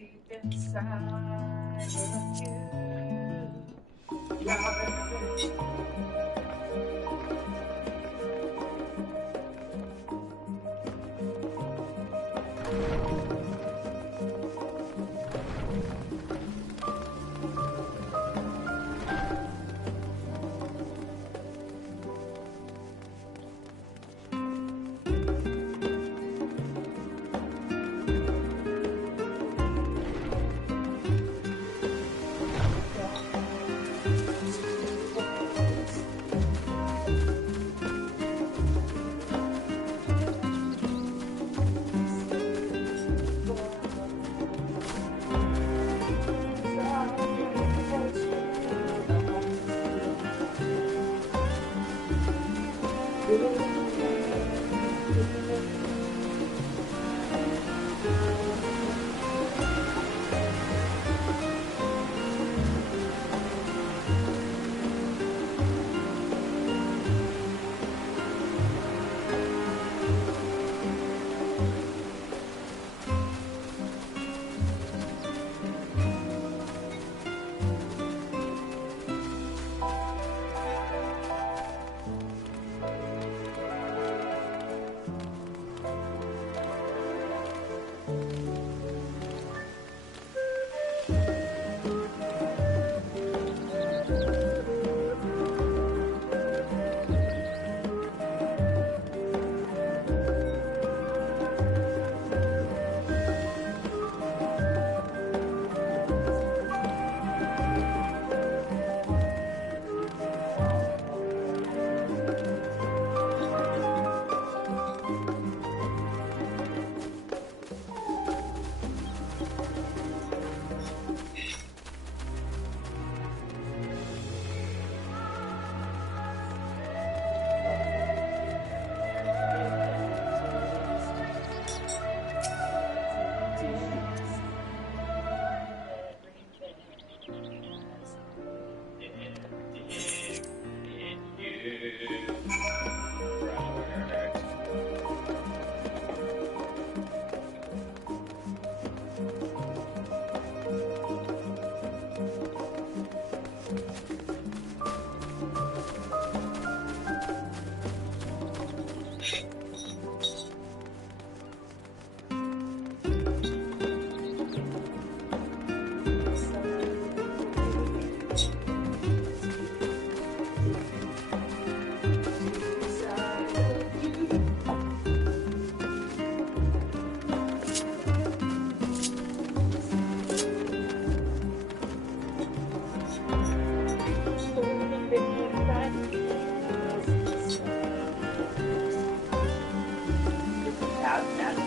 deep inside of you.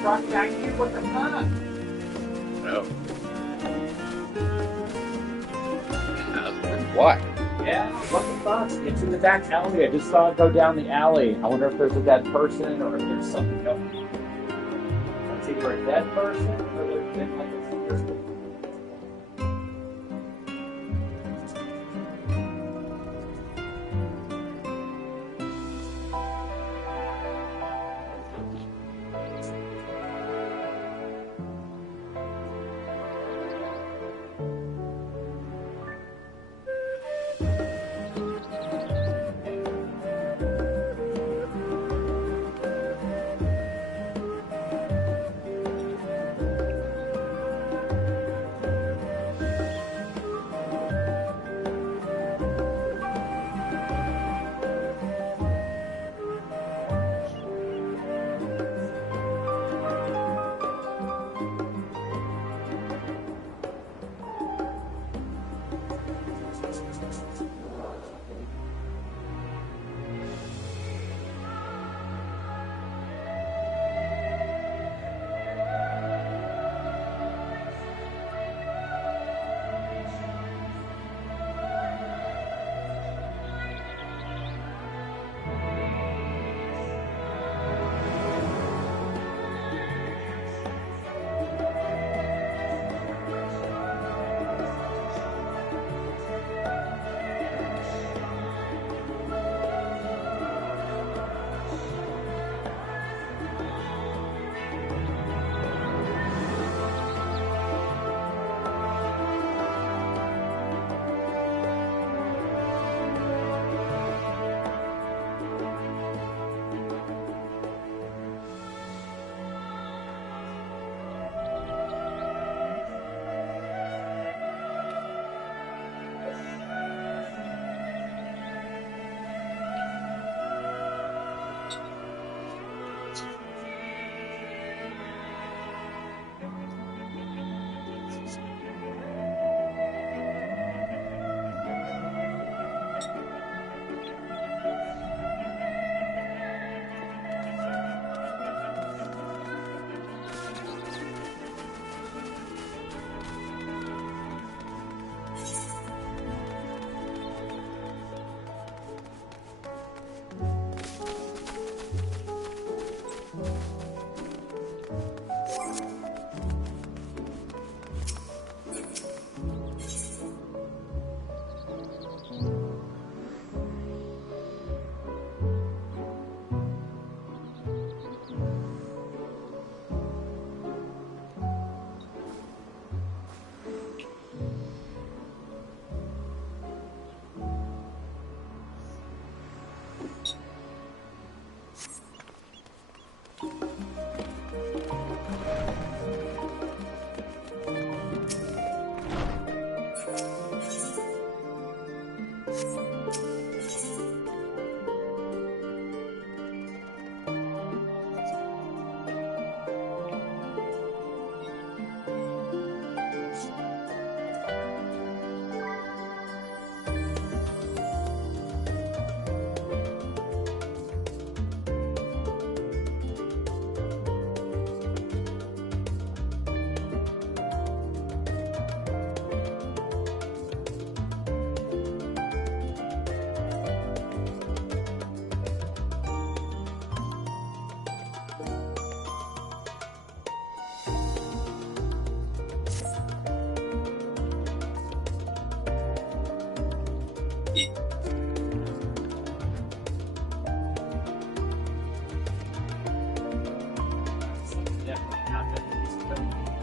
Brought back here. What the fuck? No. What? Yeah, what the fuck? It's in the back alley. I just saw it go down the alley. I wonder if there's a dead person or if there's something else. It's either a dead person or there's been like a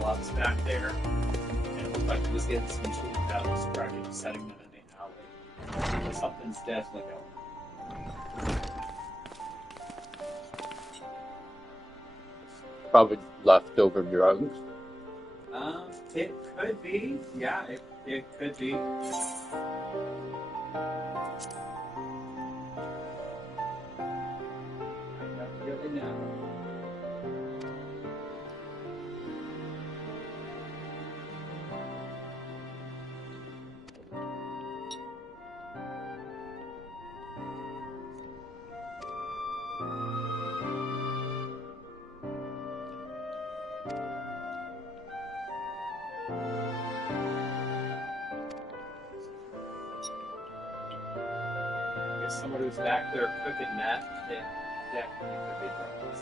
gloves back there, and it looked like he was getting some tools out of his truck and setting them in the alley. So something's definitely going on. Probably leftover drugs. It could be. Yeah, it could be. I don't really know. I guess someone who's back there cooking that, it definitely could be drugs.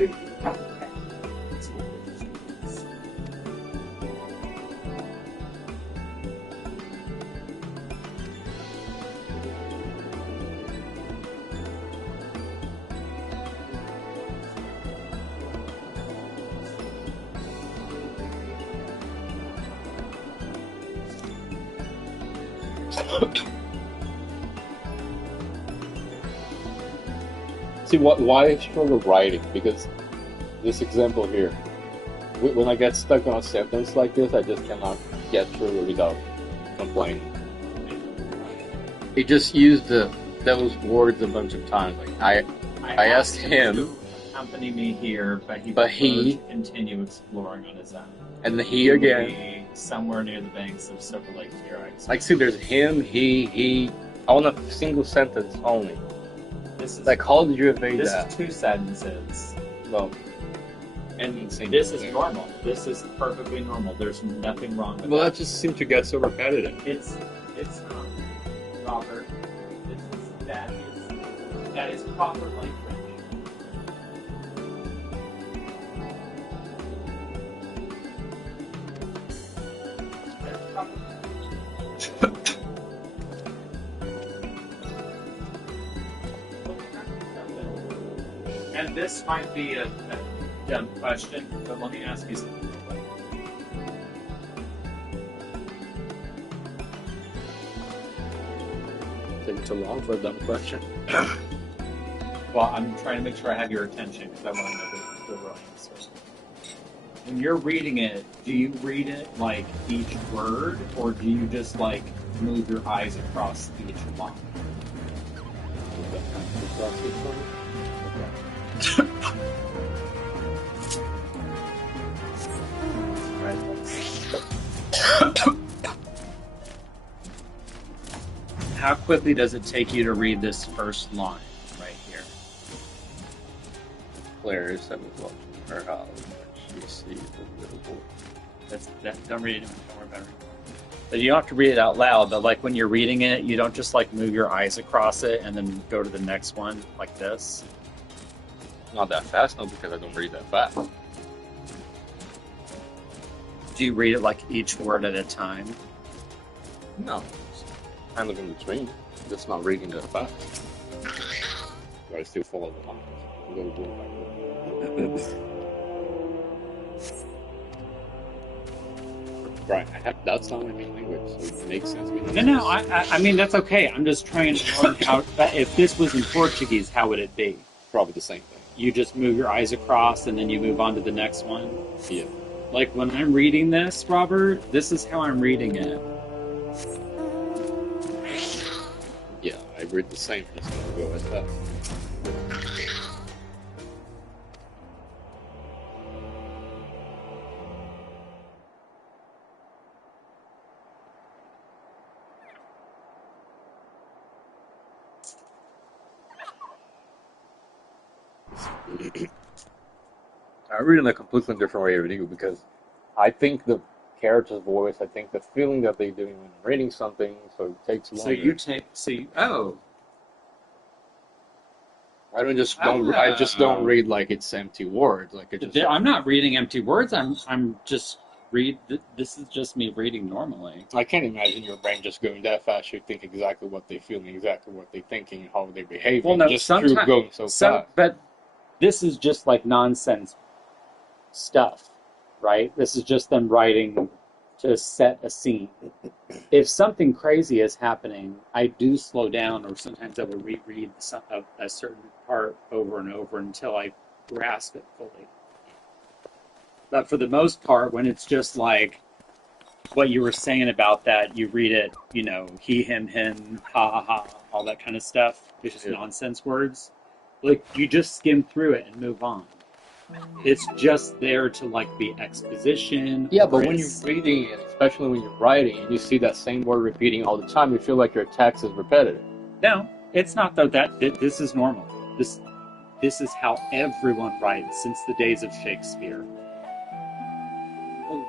See, why I struggle writing? Because this example here, when I get stuck on a sentence like this, I just cannot get through it without complaining. He just used those words a bunch of times. Like I asked him to accompany me here, but he But he- preferred to continue exploring on his own. and the he again. Be somewhere near the banks of Silver Lake here. Like, see, there's him, he. I want a single sentence only. This is Like, how did you evade this that? is 2 sentences, Well, and Same this is thing. normal. This is perfectly normal. There's nothing wrong with well, that. that just seemed to get so repetitive. It's not, Robert. That is proper language. That's proper. And this might be a dumb question, but let me ask you something. Taking too long for a dumb question. Well, I'm trying to make sure I have your attention because I want to know the real answer. When you're reading it, do you read it like each word, or do you just like move your eyes across each line? How quickly does it take you to read this first line right here? Claire is 7 o'clock. Or how she sees the little boy. Don't read it. Don't worry about it. But you don't have to read it out loud. But like when you're reading it, you don't just like move your eyes across it and then go to the next one like this. Not that fast, no, because I don't read that fast. Do you read it like each word at a time? No. Kind of in between. Just not reading that fast. But I still follow the lines. A little bit backwards. Right, that's not my main language, so it makes sense. No. I mean that's okay. I'm just trying to learn how. If this was in Portuguese, how would it be? Probably the same thing. You just move your eyes across and then you move on to the next one. Yeah. Like when I'm reading this, Robert, this is how I'm reading it. Yeah, I read the same. That's gonna go as that. I read in a completely different way of you because I think the character's voice, I think the feeling that they're doing when reading something, so it takes longer. So you take. Oh. I just don't read like it's empty words. Like it just. I'm not reading empty words. I'm just read. This is just me reading normally. I can't imagine your brain just going that fast. You think exactly what they're feeling, exactly what they're thinking, how they're behaving. Well, no, just through going so fast. But this is just like nonsense stuff, right? This is just them writing to set a scene. If something crazy is happening, I do slow down, or sometimes I will reread a certain part over and over until I grasp it fully. But for the most part, when it's just like what you were saying about that, you read it, he, him, ha, ha, ha, all that kind of stuff. It's just nonsense words. Like, you just skim through it and move on. It's just there to, like, be exposition. Yeah, but when you're reading it, especially when you're writing, and you see that same word repeating all the time, you feel like your text is repetitive. No, it's not, though. This is normal. This is how everyone writes since the days of Shakespeare.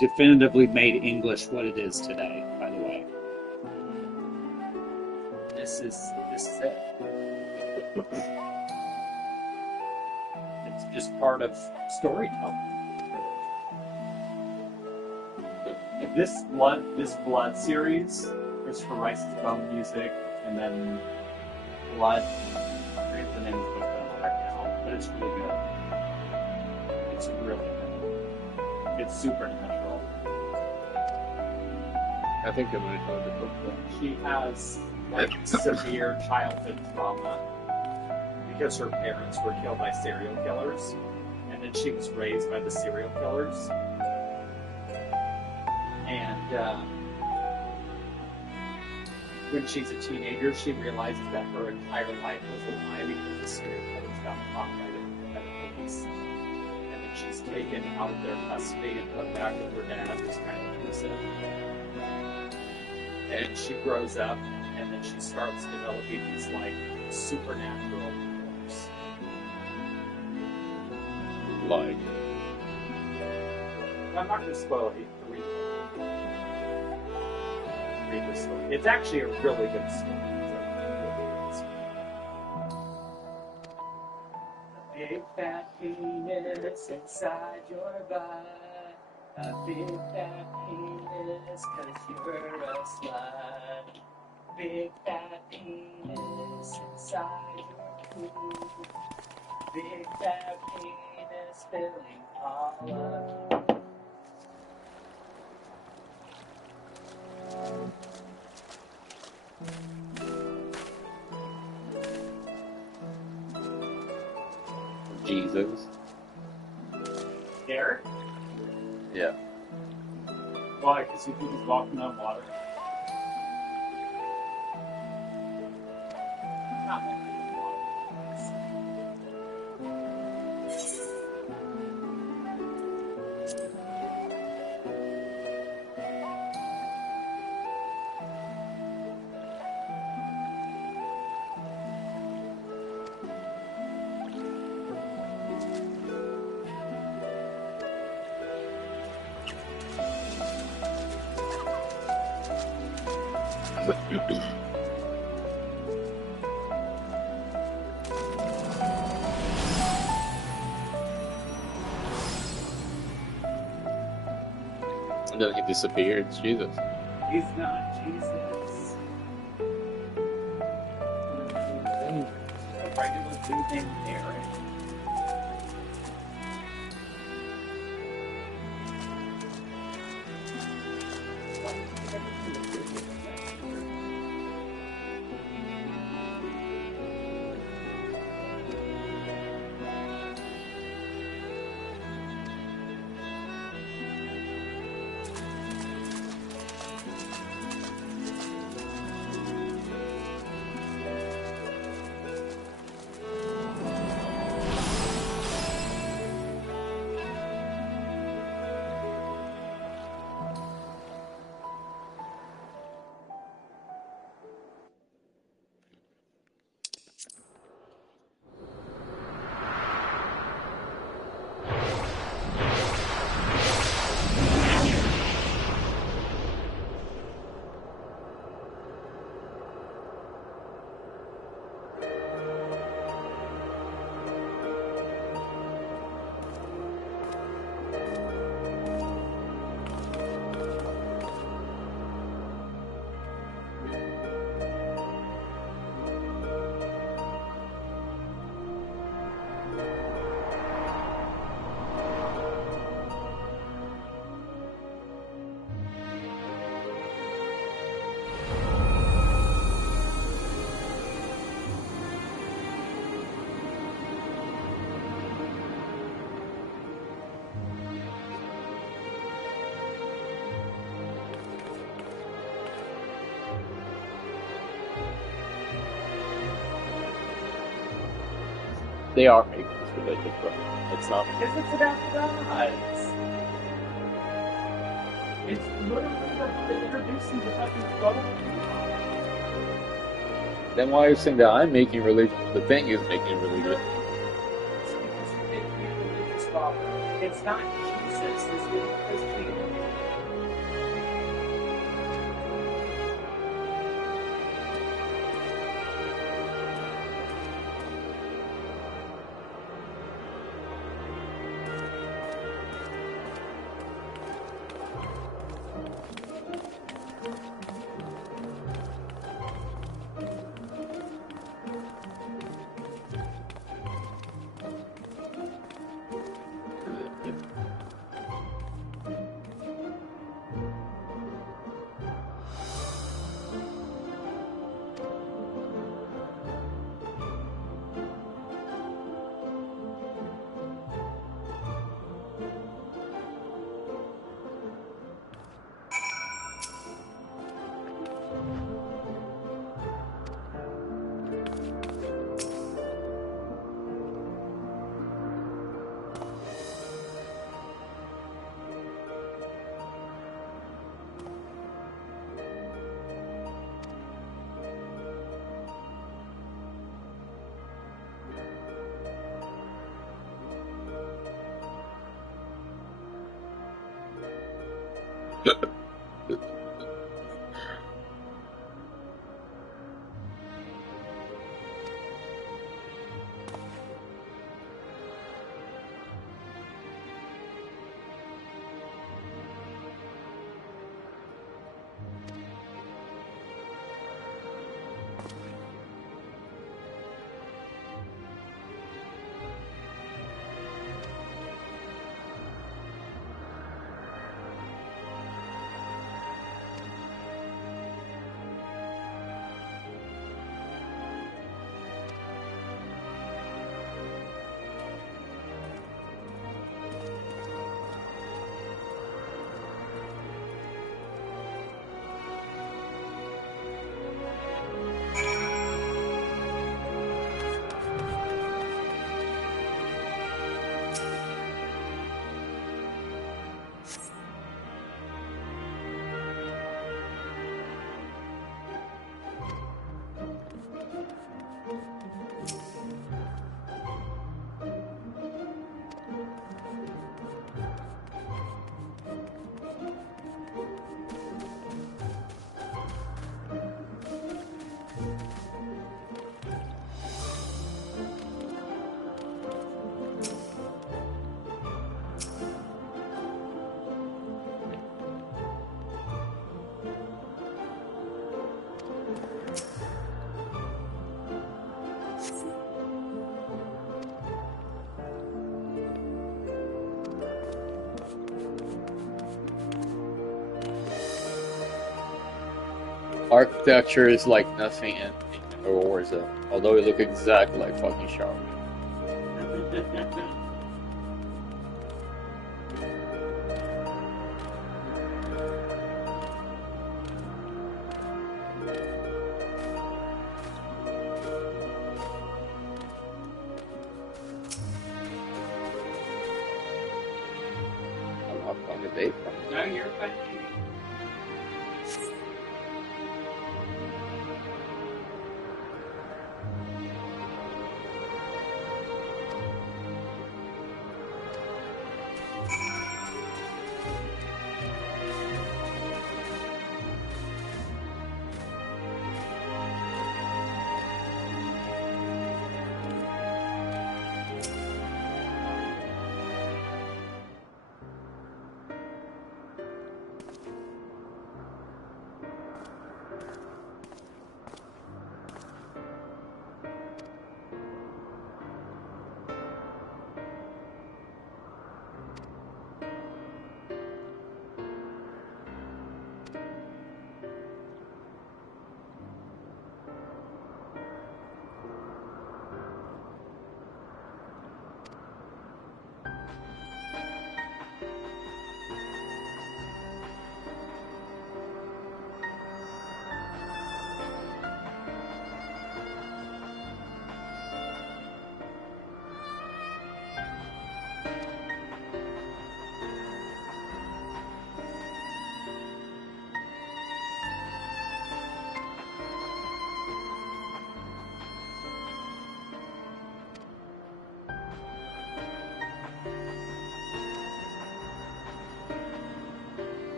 Definitively made English what it is today, by the way. This is it. just part of storytelling. This Blood series, Christopher Rice's Bone Music, and then Blood. I forget the name of the book that I'm on right now, but it's really good. It's really good. It's supernatural. I think I'm going to know the book. She has like severe childhood trauma because her parents were killed by serial killers, and then she was raised by the serial killers. And when she's a teenager, she realizes that her entire life was a lie because the serial killers got caught by the police. And then she's taken out of their custody and put back with her dad, who's kind of abusive. And she grows up, and then she starts developing these like supernatural powers. Like, I'm not going to spoil it. Read the story. It's actually a really good story. A big fat penis inside your butt. A big fat penis 'cause you're a slut. Big fat penis inside your poo. Big fat penis filling all of you. Jesus. Derek? Yeah. Why? Because you think he's walking on water? Not walking on water. And then he disappeared. Jesus. He's not Jesus. A regular dude named Derek. They are making this religious, bro. It's not. Because it's about gods. It's literally introducing the fucking photo. Then why are you saying that I'm making religion? The thing is making religion. It's because you're making a religious father. It's not Jesus. This is Christianity. Architecture is like nothing in Warzone, although it looks exactly like fucking Sharp. I'm not on the date. No, you're fine.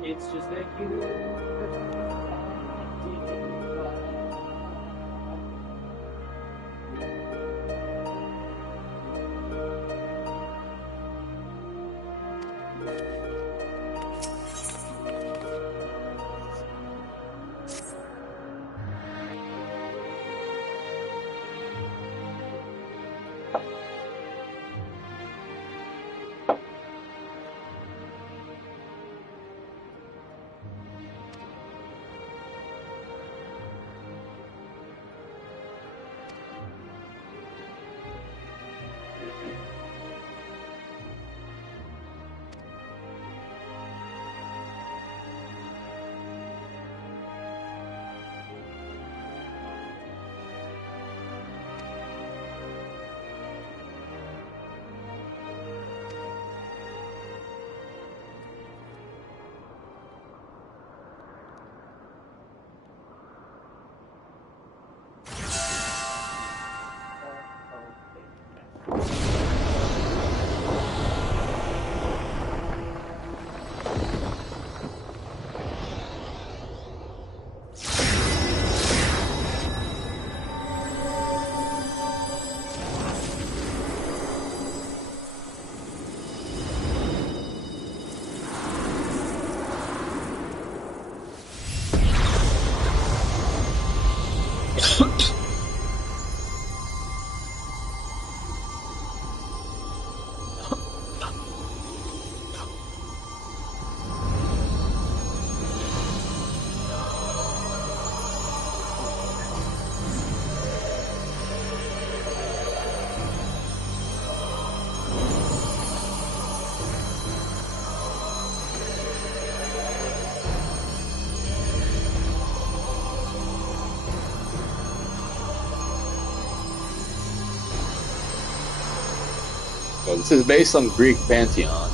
It's just that you. So this is based on Greek pantheon.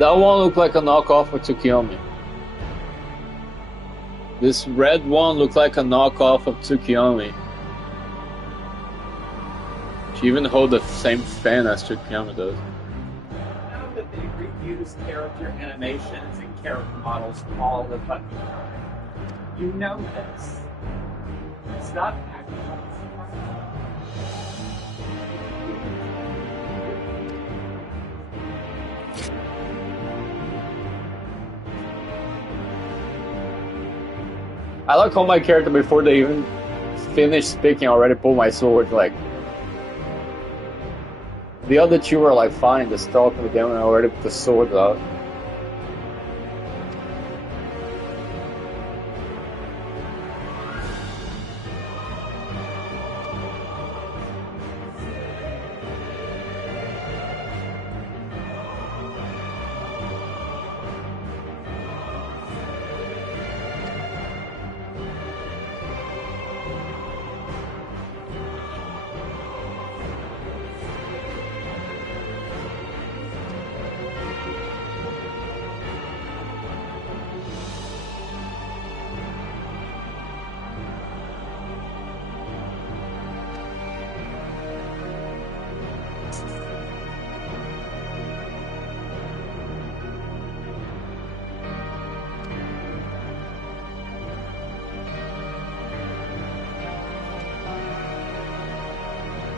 That one looked like a knockoff of Tsukiyomi. This red one looked like a knockoff of Tsukiyomi. She even holds the same fan as Tsukiyomi does. You know that they reuse character animations and character models all the fucking time. You know this. It's not actually. I like how my character, before they even finish speaking, already pulled my sword. Like, the other two were like fine, just talking with them, and I already put the sword out.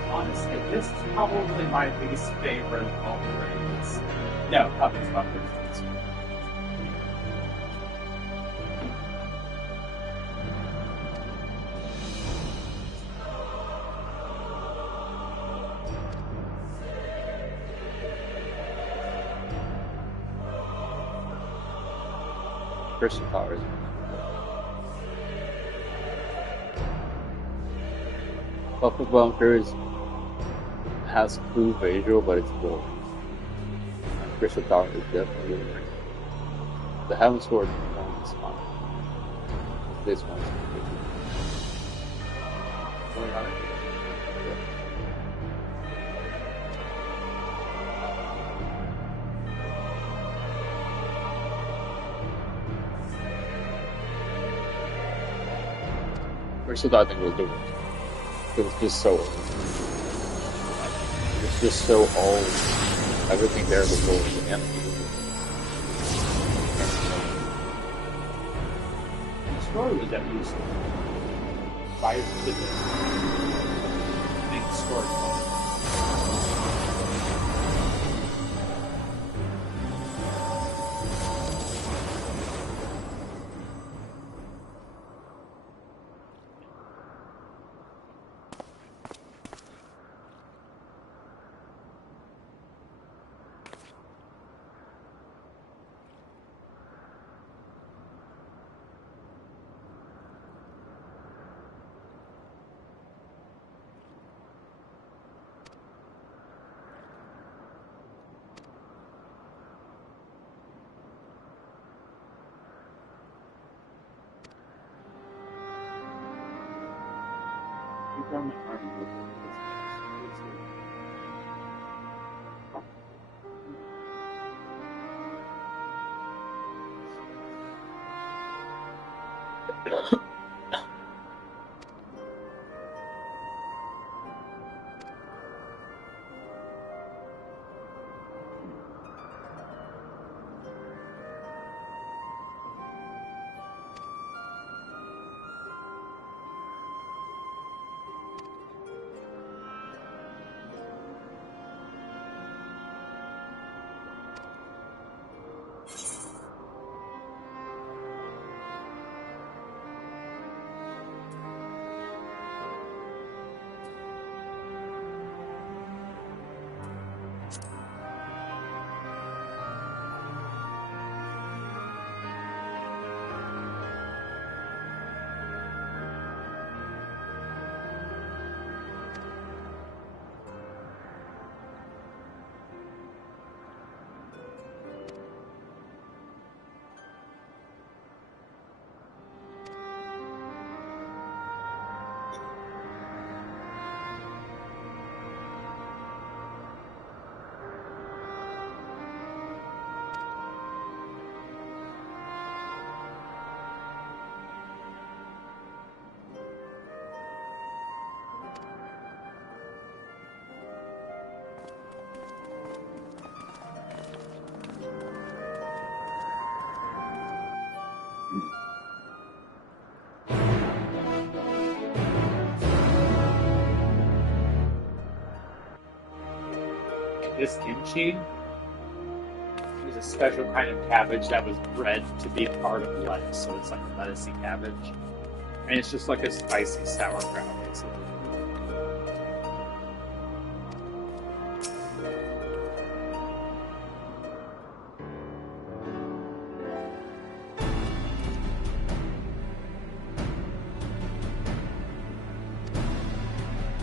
Honestly, this is probably my least favorite of all the raids. No, Puppets Bumpers. Crystal Towers. Puppet Bunkers has cool visual, but it's boring. Crystal Tower is definitely boring. The Heaven Sword one is fine. This one's good. Crystal Tower, I think, was the worst. It was just so old. It's just so old. Everything there was old. The enemy. The story was at least prior to the big story. this kimchi is a special kind of cabbage that was bred to be part of lettuce, so it's like a lettucey cabbage, and it's just like a spicy sauerkraut, basically.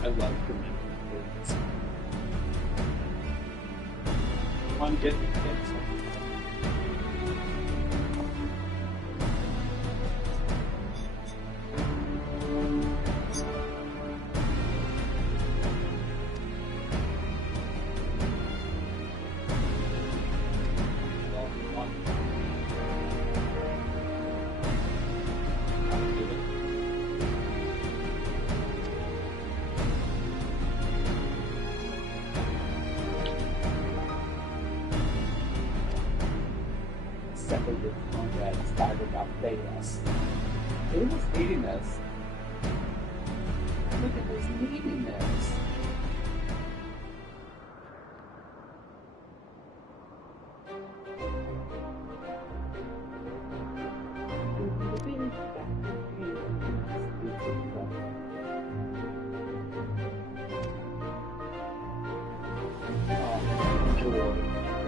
I love fermented foods. One good thing. Separated Conrad started up us. Who was eating us? Look at who's eating us.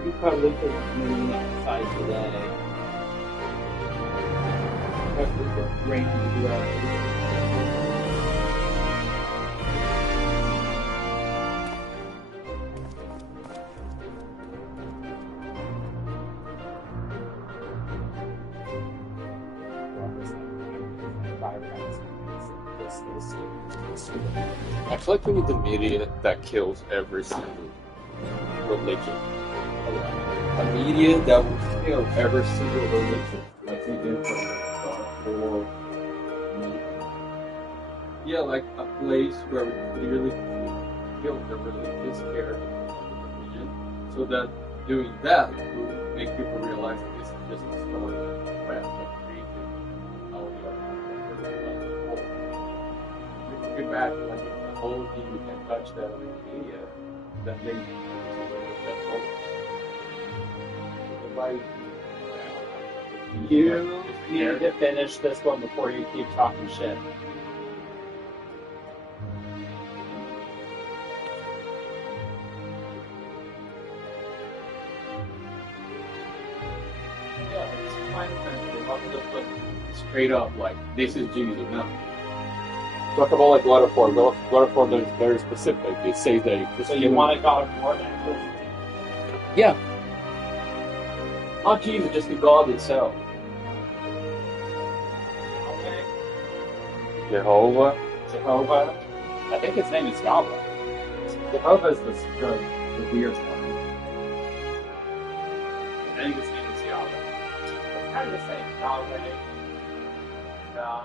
You probably could moving outside today. Especially the rain to do that. I feel like we need the media that kills every single religion. A media that will kill every single religion, like we did for media. Yeah, like a place where we clearly kill the religious character of the religion, so that doing that will make people realize that this is just a story that rats are creating. How we are like, imagine like if the whole thing we can touch that with media, that they that whole You need to finish this one before you keep talking shit. Yeah, it's fine. We're not just like straight up like this is Jesus. No. Talk about like God of War. God of War is very specific. It says that So you want a God of War then? yeah. Not Jesus, just the God itself. Okay. Jehovah. Jehovah. I think his name is Yahweh. Jehovah is the weird one. I think his name is Yahweh. It's kind of the same. Yahweh. Yahweh.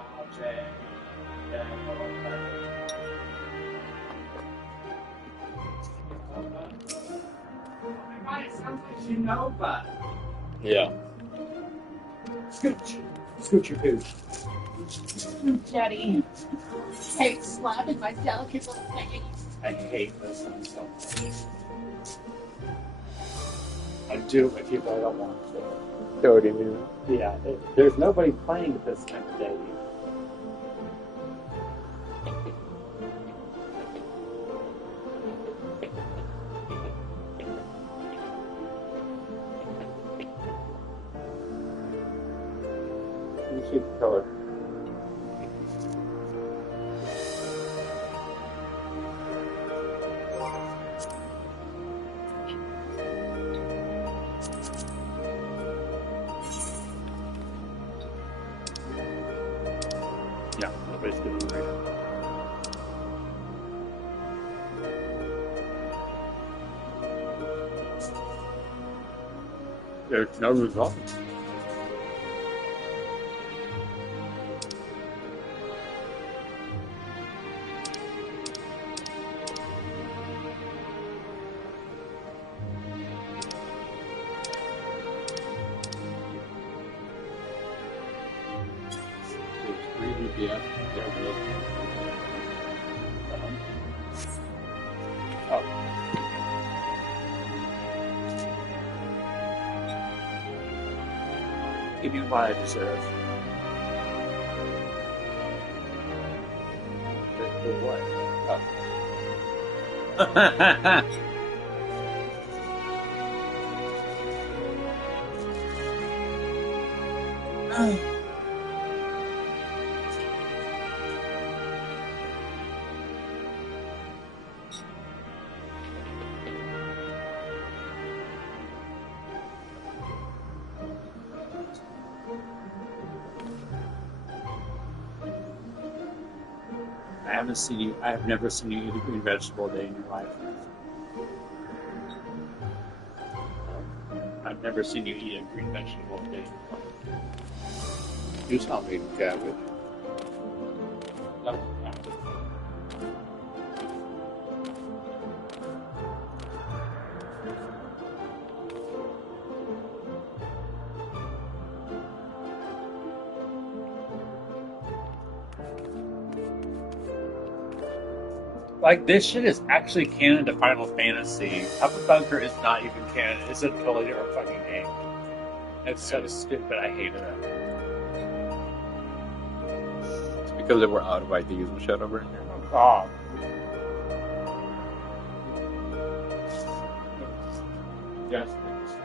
Oh my God, it sounds like Genova. Yeah. Scooch your pooch. Jetty. Hate slapping my delicate little face. I hate this one so much. I'd do it with you, but I don't want to. 30 minutes. Yeah, there's nobody playing this time of day. You should color. Yeah, nobody's doing it right. There's no result. Yeah, there we go. Oh. Give me what I deserve. For what? I have never seen you eat a green vegetable a day in your life. I've never seen you eat a green vegetable a day in your life. You saw me eat cabbage. That was bad. Like, this shit is actually canon to Final Fantasy. Papa Bunker is not even canon. It's a totally different fucking game. It's so stupid. I hated it. It's because they were out of ideas and shit over here. Oh, God. Yes, it's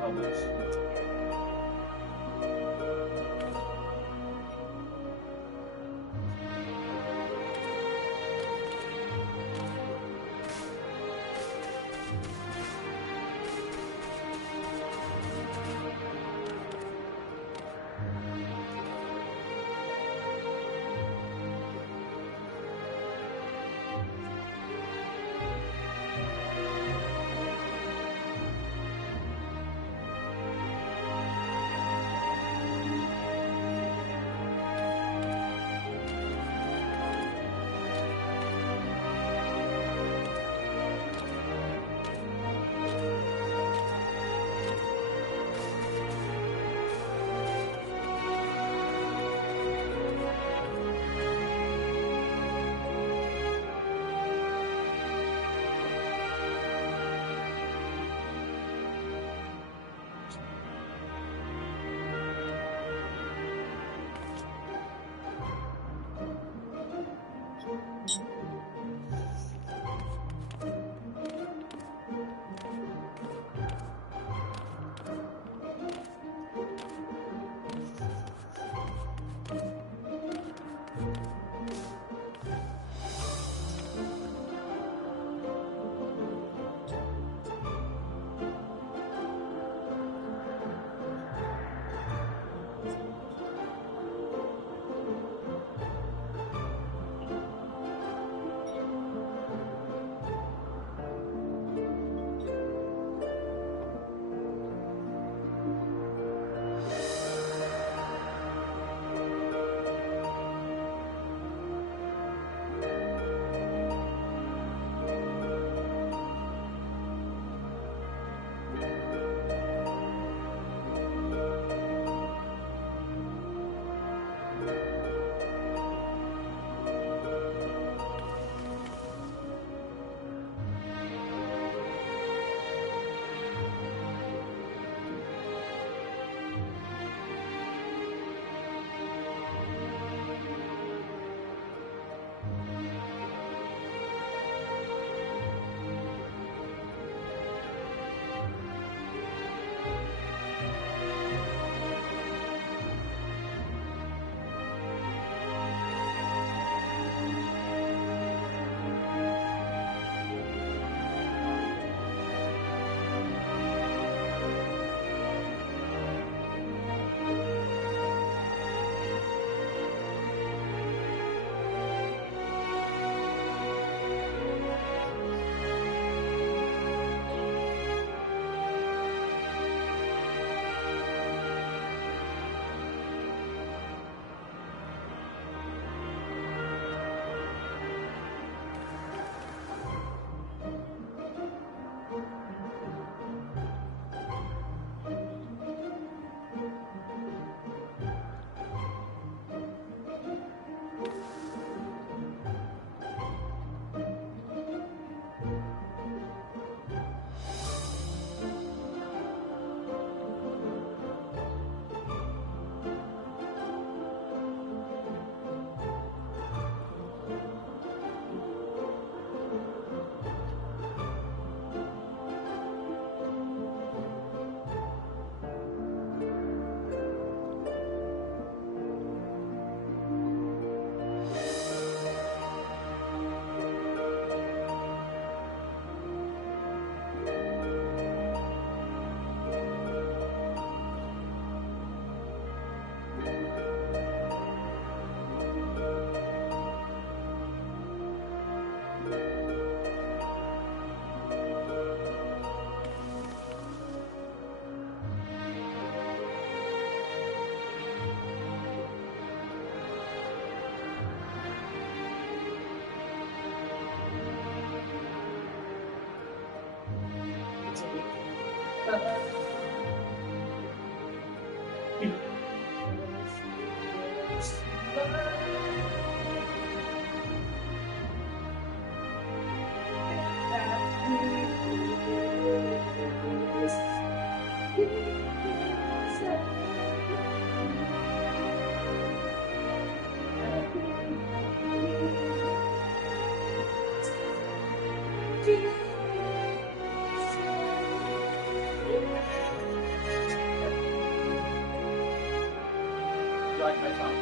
You like my song?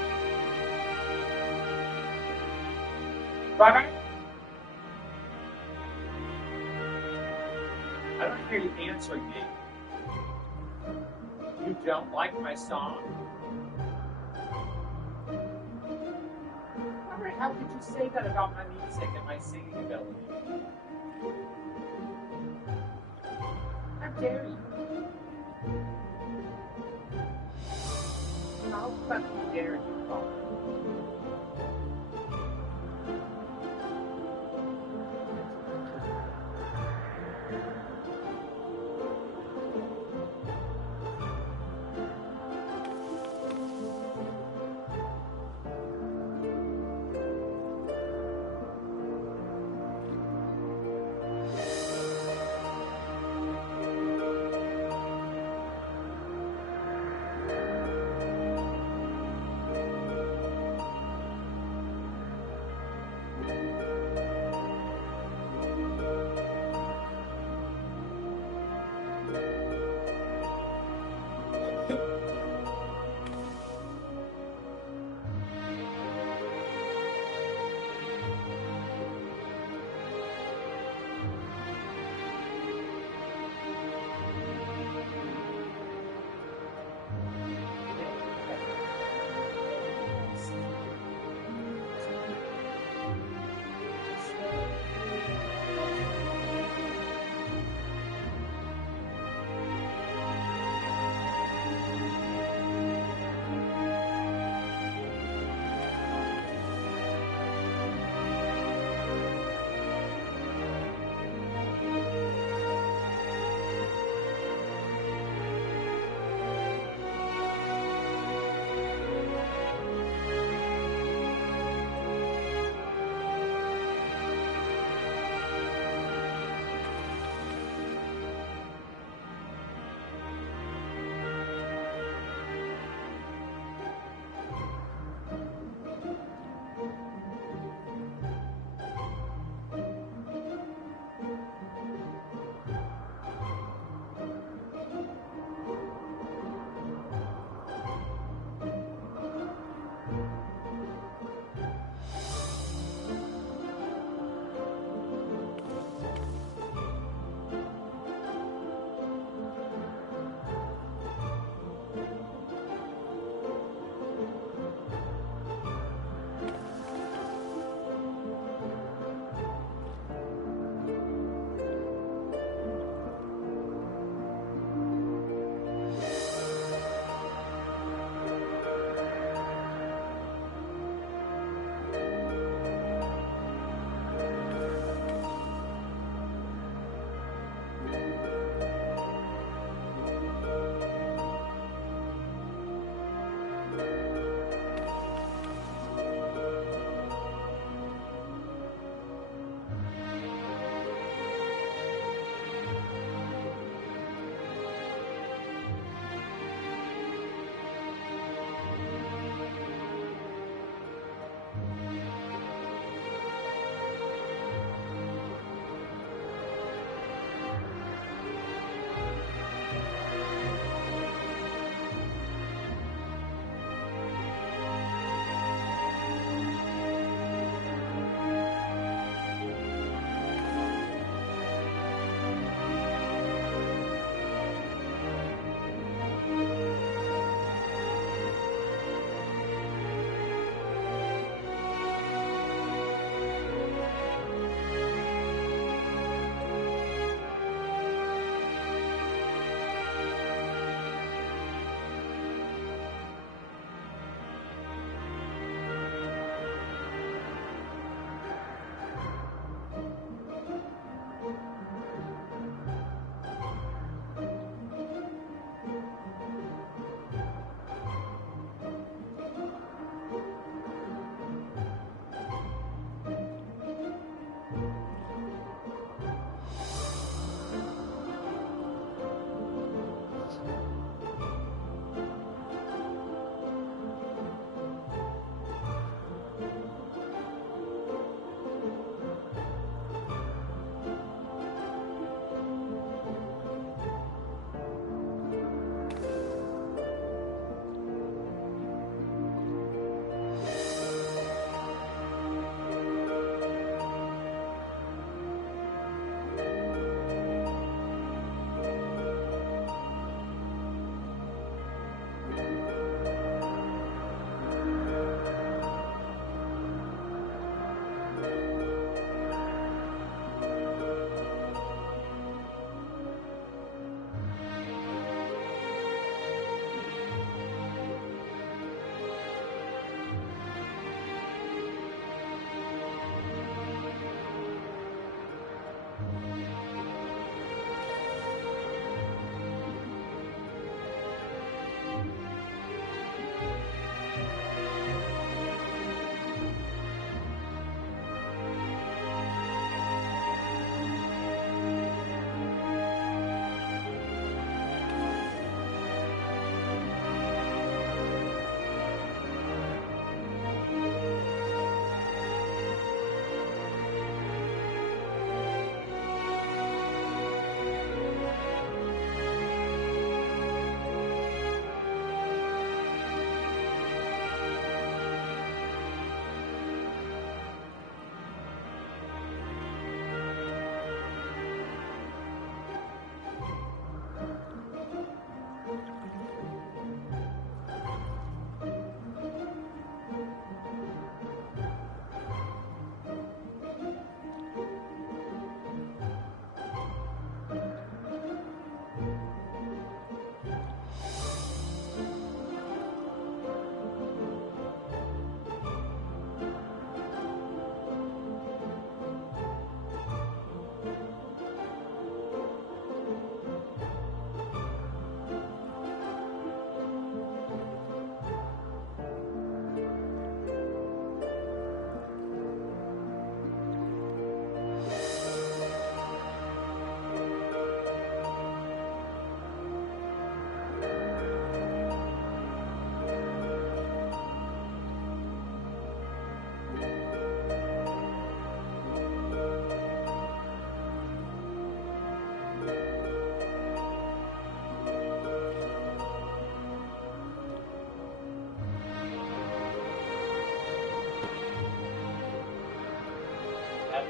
Robert? I don't hear you answering me. You don't like my song? Robert, how could you say that about my music and my singing ability? How dare you? How fucking dare you, Robert?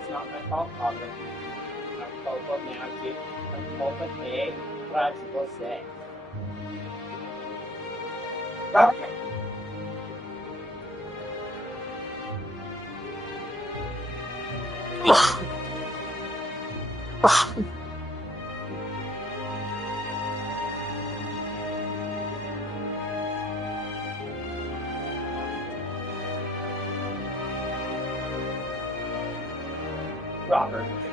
It's not my fault, Robert. A colpa me aqui. A culpa é pra de você. Robert! Robert.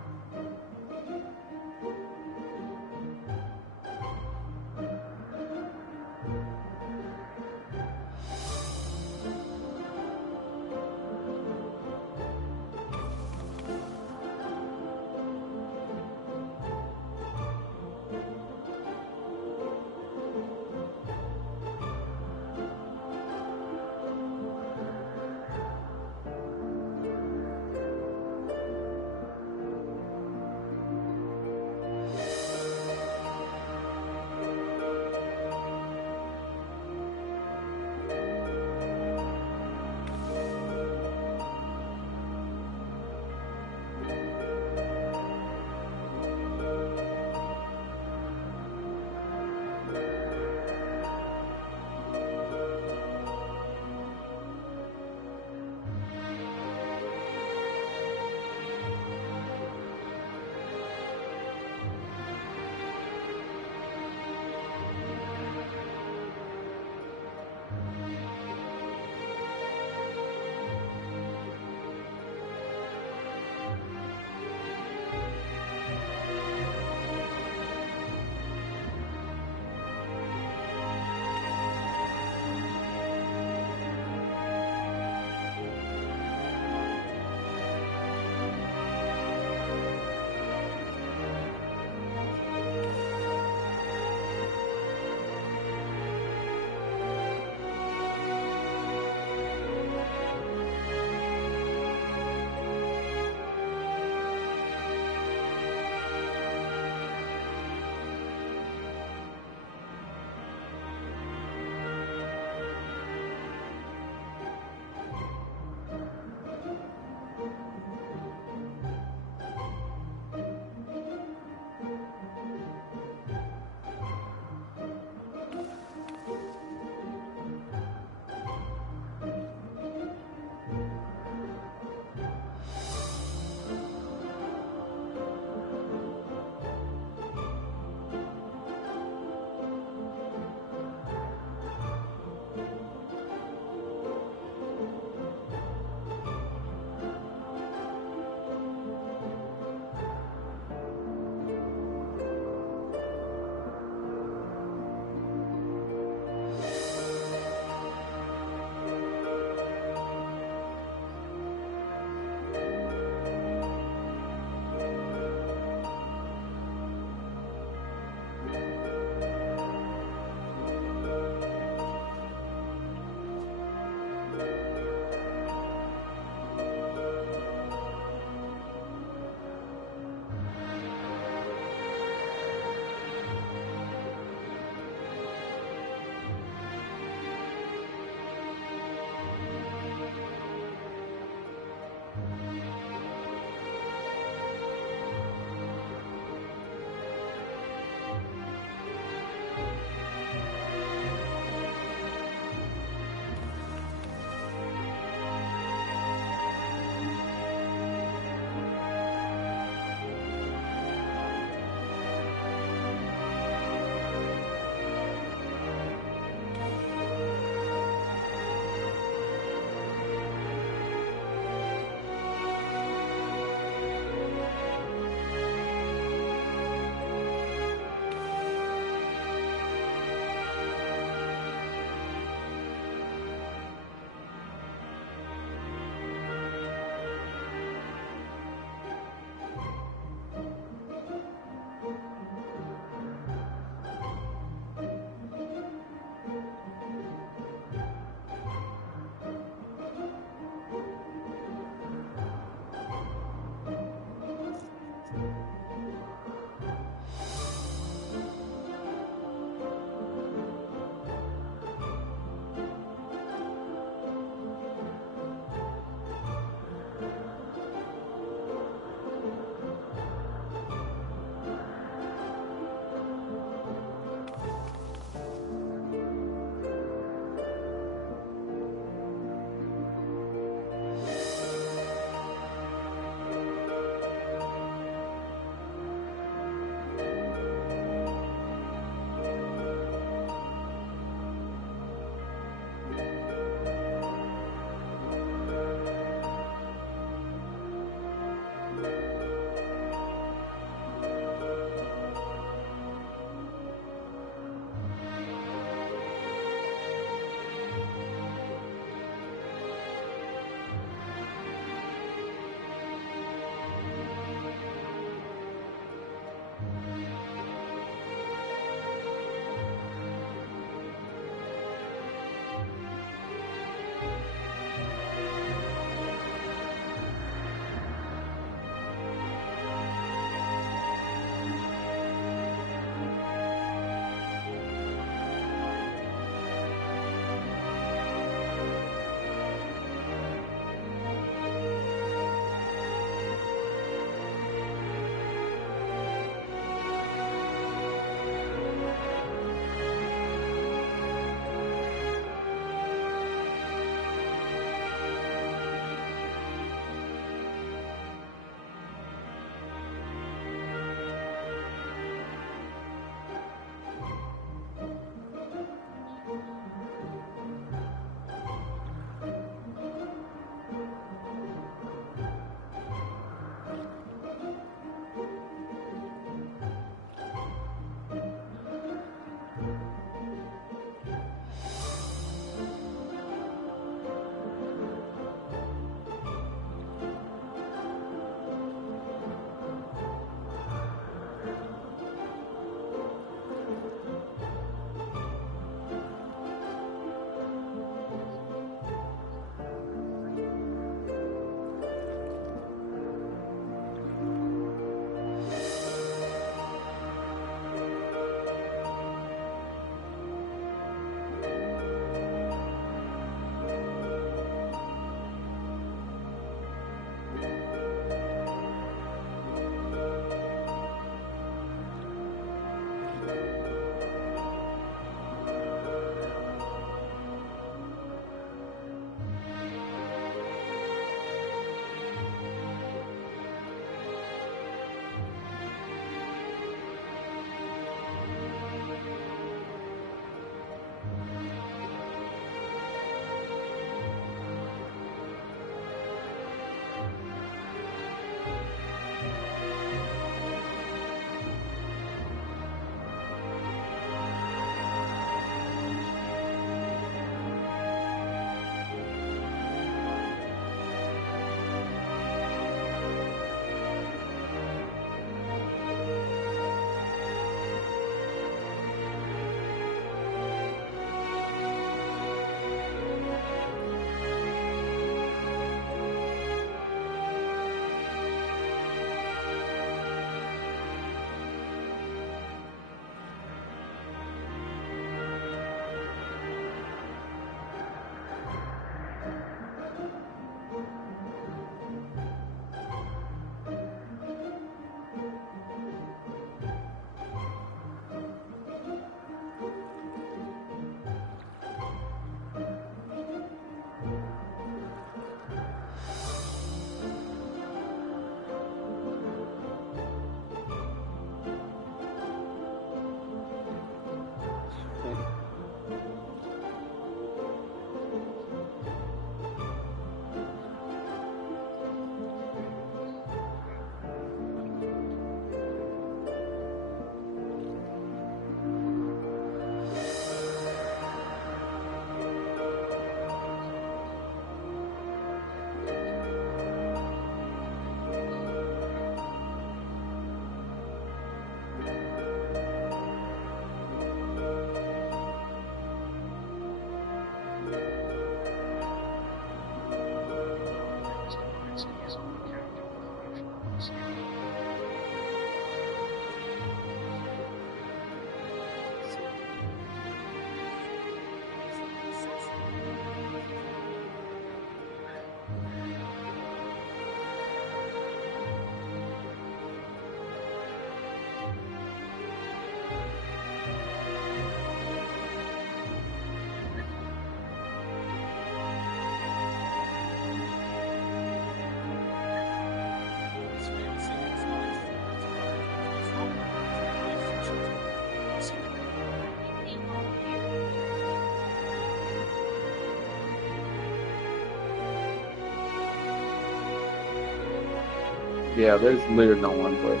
Yeah, there's literally no one place.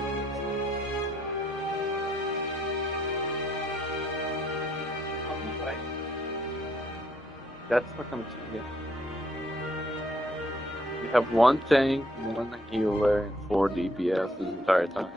That's not gonna change it. You have one tank, one healer, and 4 DPS the entire time.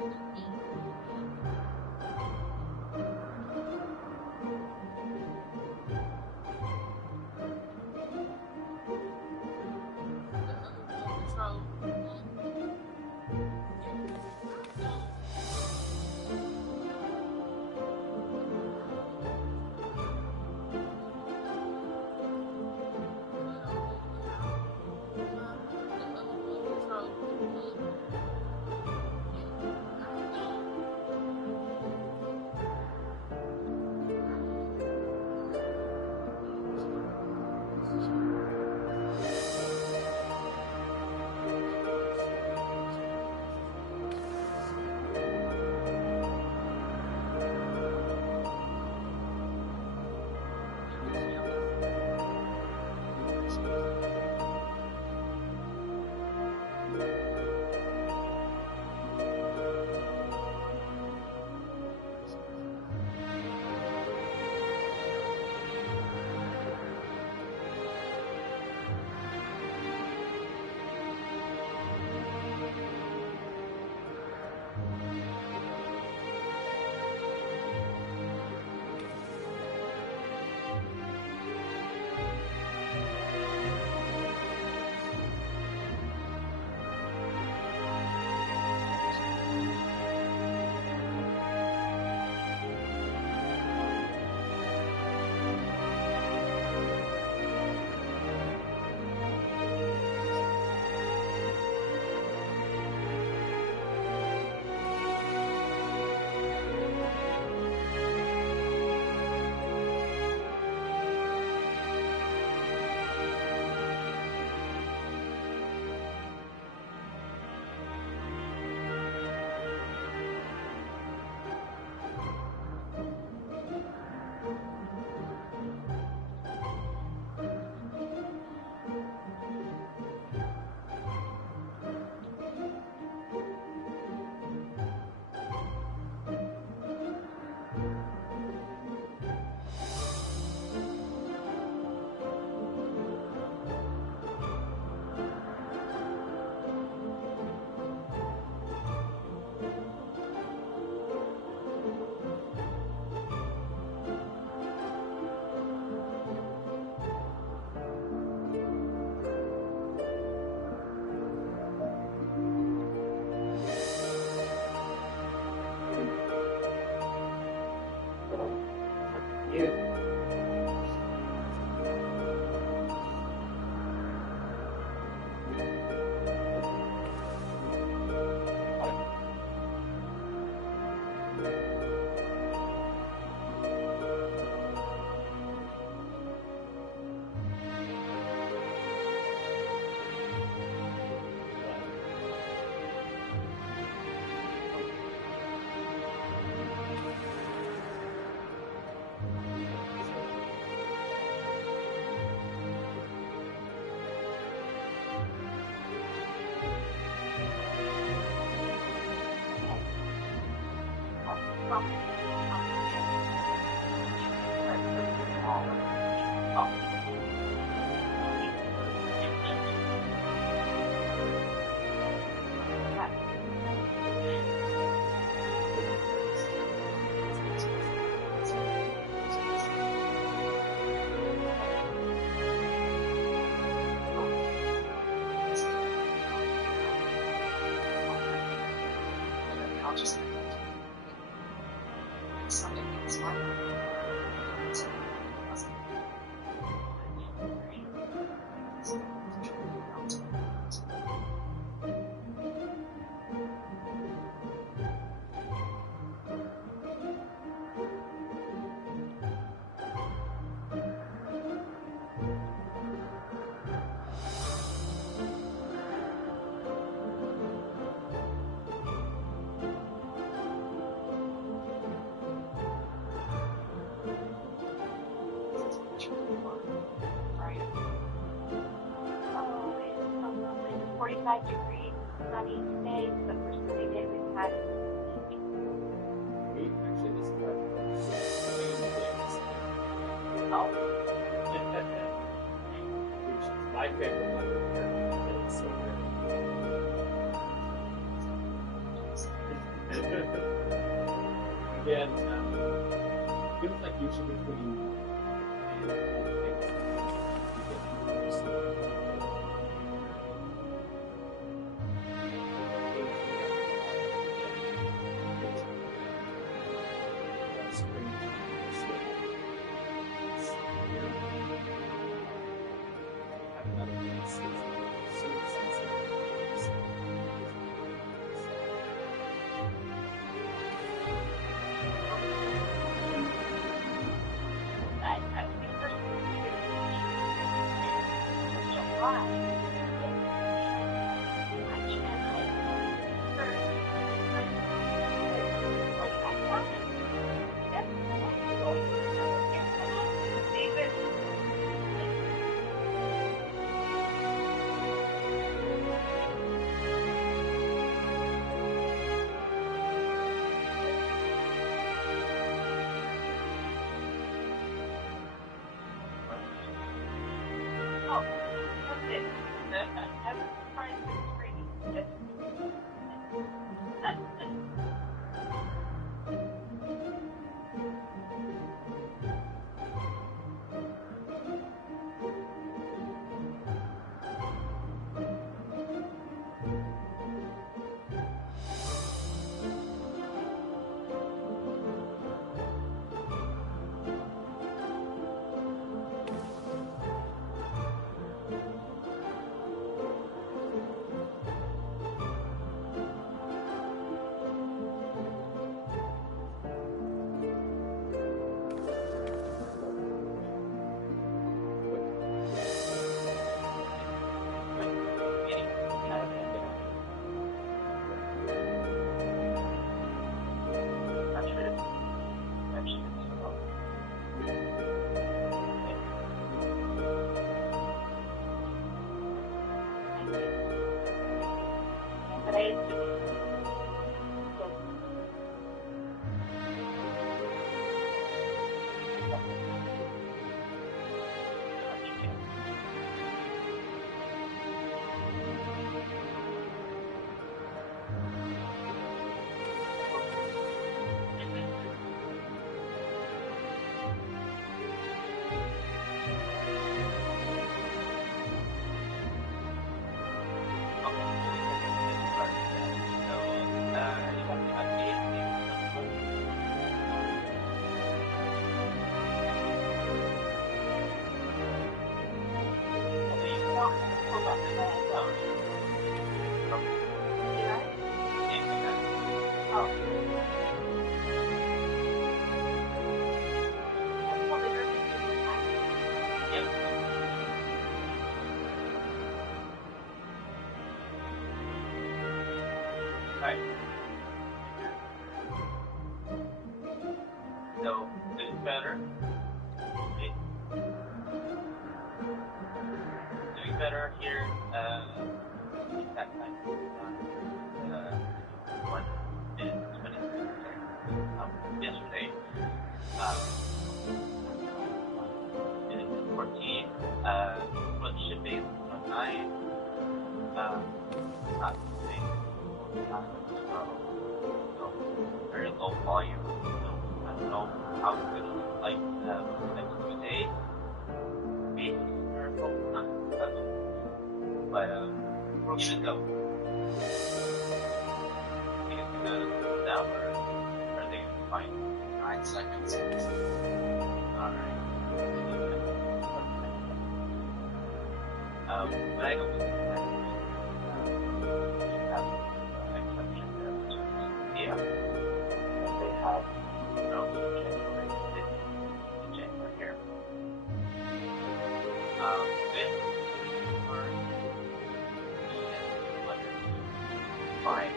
Oh, it's 45 degrees, sunny today. The again, feels like usually between So, doing better. Okay. Doing better here. Exact time. 1 minute, 20 seconds. Yesterday, minute 14. Foot shipping on 9. Not doing so very low volume. I don't know how it's going to look like next 2 days. Maybe miracle. But we're good though. You think it's going to go down or are they going to be fine? 9 seconds. Alright. But I don't think that have exception there. Yeah. They have no January here. Then for fine.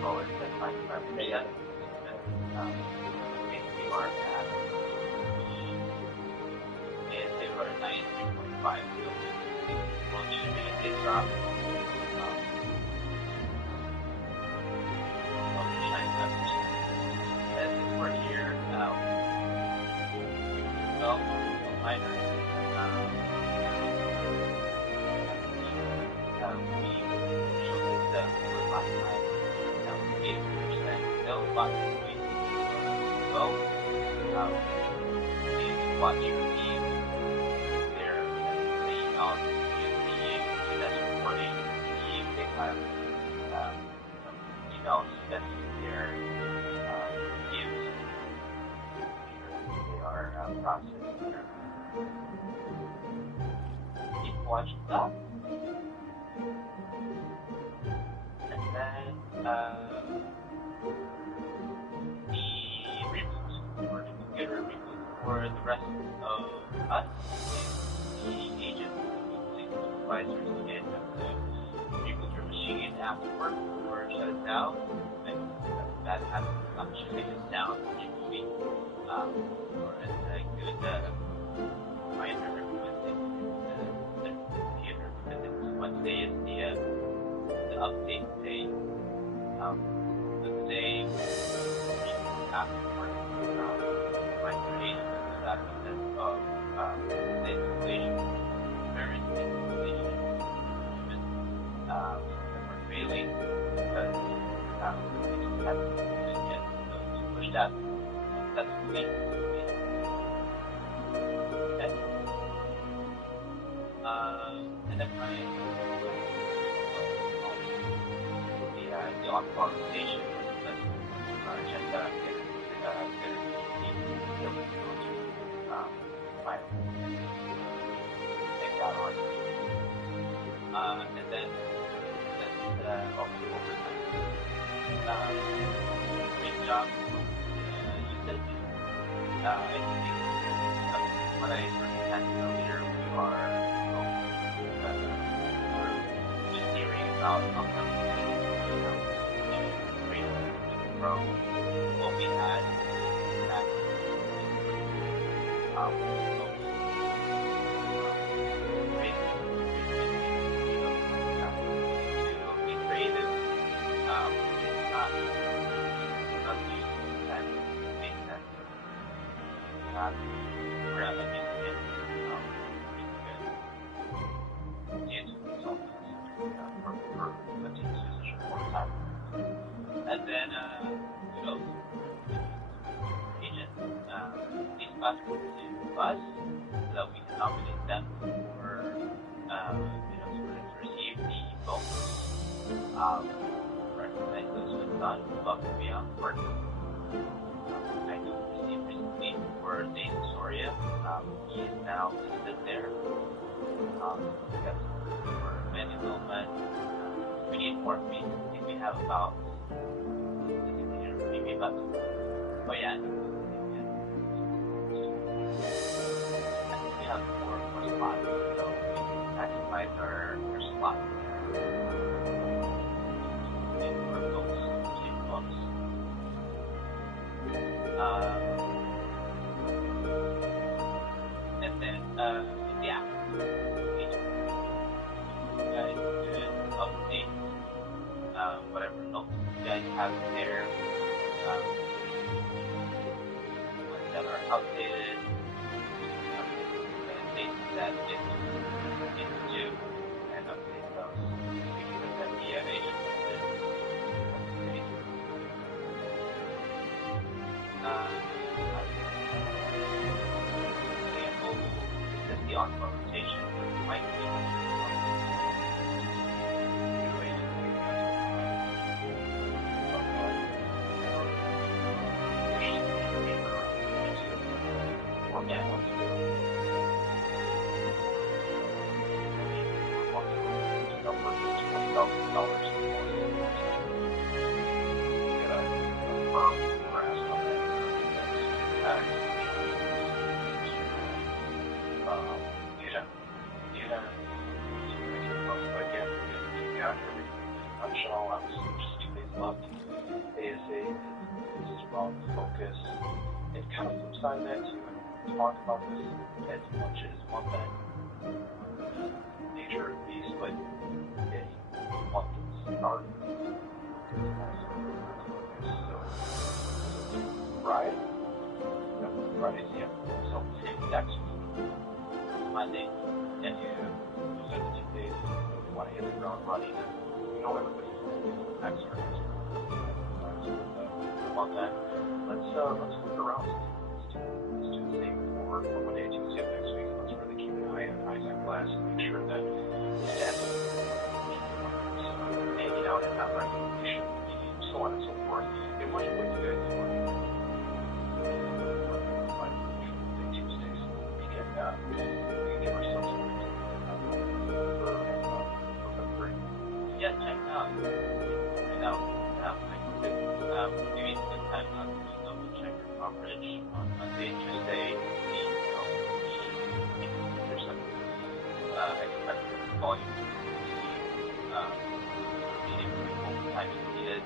Forward to find revenue. Yeah. We are at and they were 93.5. So we'll just make a drop. As we're here now, well, minor. We showed this last time. 8%. know about this week. Well, please watch your team there and the emails to that's reporting they have some emails that's their views. They are processing their keep watching that. And then the reboot or the computer reboot for the rest of us is the agent, the supervisors again have to reboot your machine afterward or shut it down. And that has not shutting it down usually or as a good reminder recommending the computer because it's Wednesday is the update day. The day afterward, my creation is that because of the installation, various installations, were failing because we just haven't used it yet. So to push that successfully, and then the authorization that's just that take that on. And then that's also overtime. Great job. You said I think what I heard earlier, we are we're just hearing about from what we had back to be creative. It's not using that make sense. We're not using it pretty good. The consultants for the team's position for time. And then, who else? Agent, these passwords to us so that we can nominate them for, to receive the bonus. Recognize those who have done above and beyond work. I know we received recently for Dave Soria. He is now listed there. That's for many Millman. We need more feet. I think we have about maybe about oh yeah. We have four spots, so we can maximize our slot for those same bonus. And then yeah. You guys could update whatever notes you guys have there. Ones that are outdated, and dates that it's due, and update those. We can put that via agent. Example, this is the on-call rotation. Might be focus and kind of flip side of that too and talk about this as much as one that nature of the beast, but yeah, you want to start so Friday, Friday's yeah. So next Monday, and those are the 2 days you want to hit the ground running and everybody's extra. about that. Let's look around. Let's do the same for Monday, Tuesday of next week. Let's really keep an eye on Isaac Glass and make sure that the stats hanging out and not recognition, so on and so forth. And what you guys do Tuesdays, we can give ourselves a yeah, check out. Maybe sometimes I'll just double check your coverage on Monday, Tuesday, there's some expected volume to see if time is needed,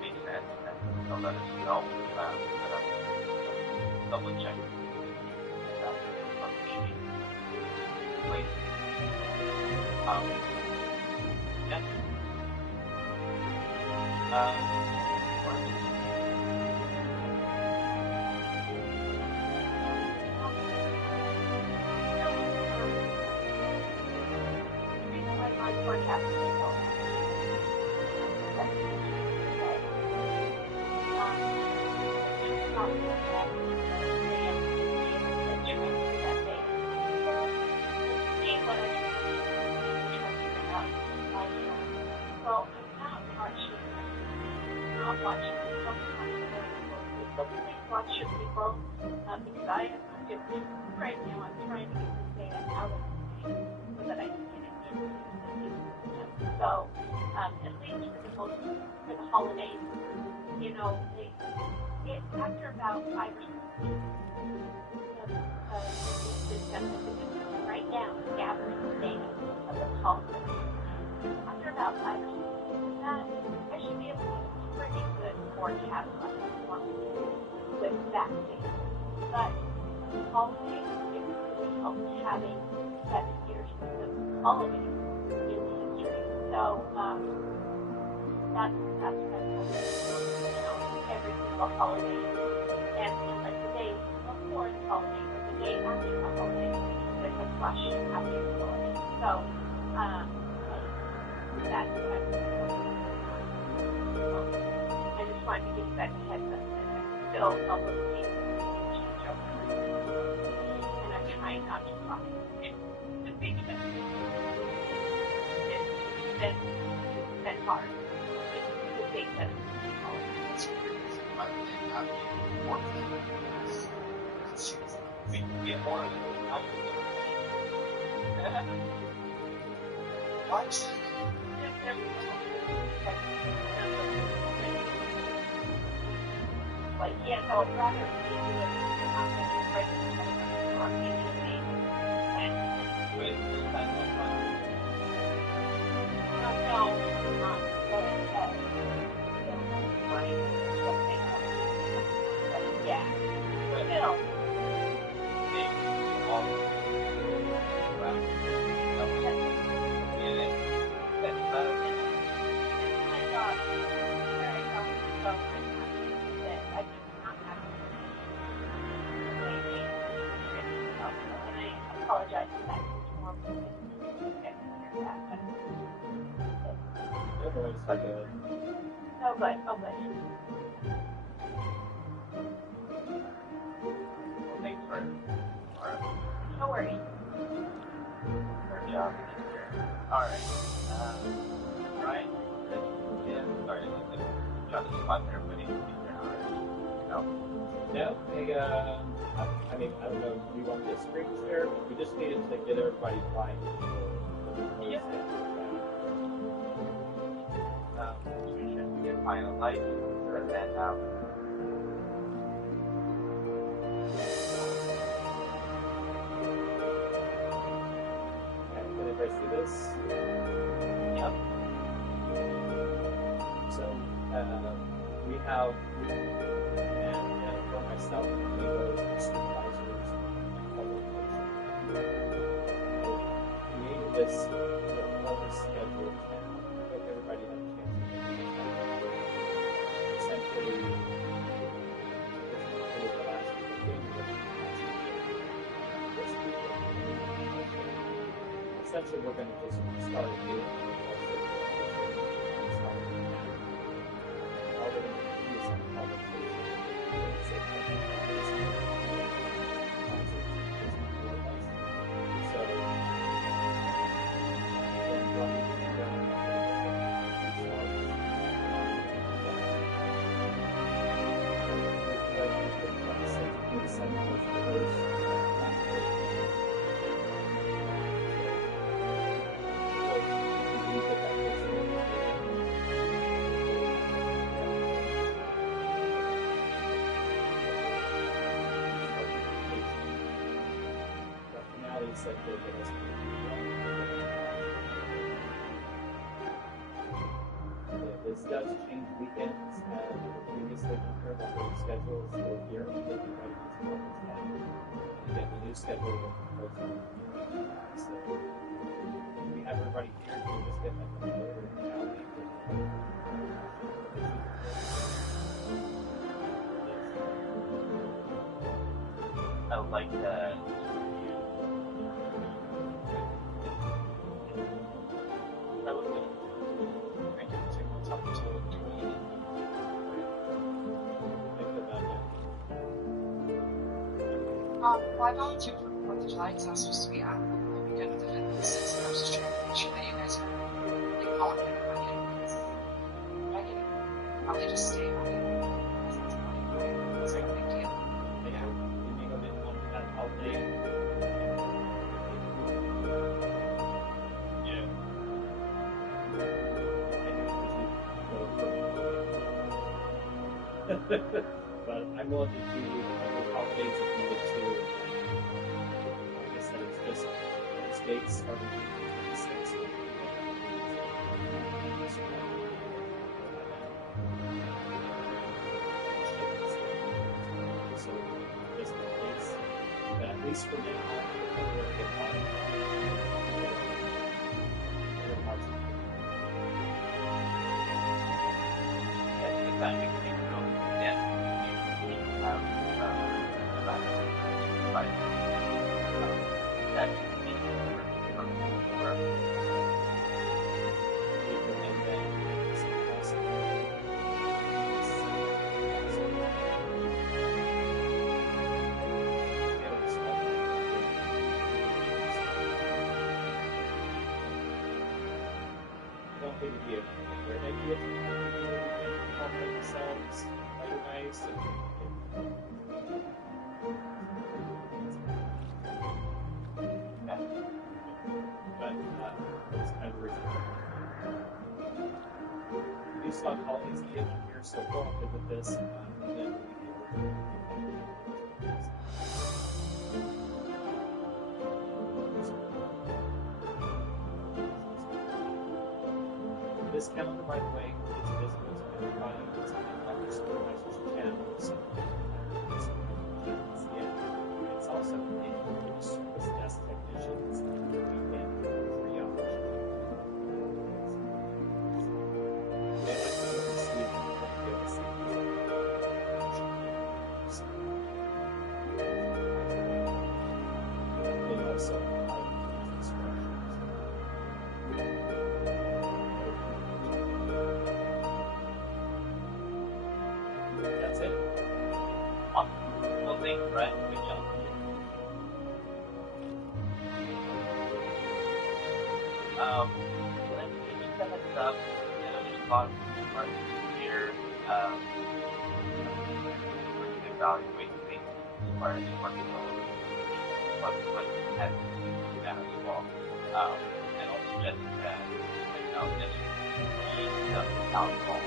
makes sense, and they'll let us know. Double check that meeting place. Yeah. Because I am different right now. I'm trying to get this data out of the game so that I can get it into the system. So, at least for the holidays, you know, after about 5 or 6 weeks, the system right now gathering the data of the holidays. After about 5 or 6 weeks of that, I should be able to get a pretty good forecast on with that data. But holidays, it really helps having 7 years of holidays in history. So that's what I'm hoping, you know, every single holiday, and like the day before the holiday or the day after the holiday, there's a flush after the holiday. So that's what I'm hoping. I just wanted to give you that heads up that I'm still a little and I'm trying not to cry. Because it's been hard to think that it's we get more of it. What? Like, yes, I would rather be doing it. Apologize for that. Oh, good. Oh, good. Well, thanks for no worries. Good job. All right. Ryan, yeah, sorry, I'm trying to spot everybody. No. No, I mean, I don't know, do you want this screen share? We just needed to get everybody flying. Yep. We get final light, and then, can anybody see this? yep. So, we have, and for myself, Lego's supervisors, created this schedule and hope everybody had a chance to essentially, this was the last week of January, this week essentially we're going to just start doing all we're going to do is some publication said they'll get us this does change weekends. Previously, confirmed that the schedules were here. They can write these programs down. Again, the new schedule will be so we have everybody here. We just get like a later reality. I like that. I would think it would take what's up to do it. Well, I volunteered for 4th of July because I was supposed to be at the weekend with the fitness, and I was just trying to make sure that you guys are getting all of it for kids. But I can probably just stay on it. It's like a big deal. Yeah, we may go in one that all day. Yeah. But I'm willing to do the holidays if needed to. Like I said, it's just those dates are between 26 and so just in case, but at least for now, we'll get on. At the time, you can go then you have but that means from work. And then don't think it'd be a great idea to help themselves later nights but it's kind of reasonable. We saw Holly's the engineer, so go on with this, and then this calendar, by the way, is visible to everybody. It's on the supervisor's channel, so you can see it. It's also in service desk technicians and weekend triage. They like to see it, but they don't see it. They also have instructions. That's it. Well, thanks, Brett. Good job. Let me just a heads up. There's a lot of parts here. We're going to evaluate things as far as workload, what has to do that as well. And also just that, just the town hall.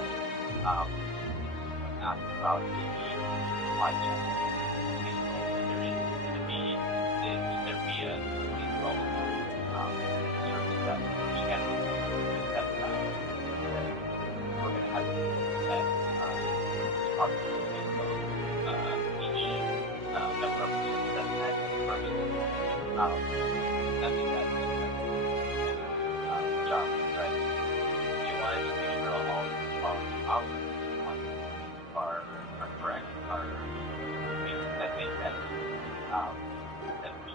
Ask about the project. There is going to be a role service that we can set that we're going to have to set responsibilities of each member of the system and person. I think that's a job, right? We wanted to make sure all our are correct, are things that make sense, that we're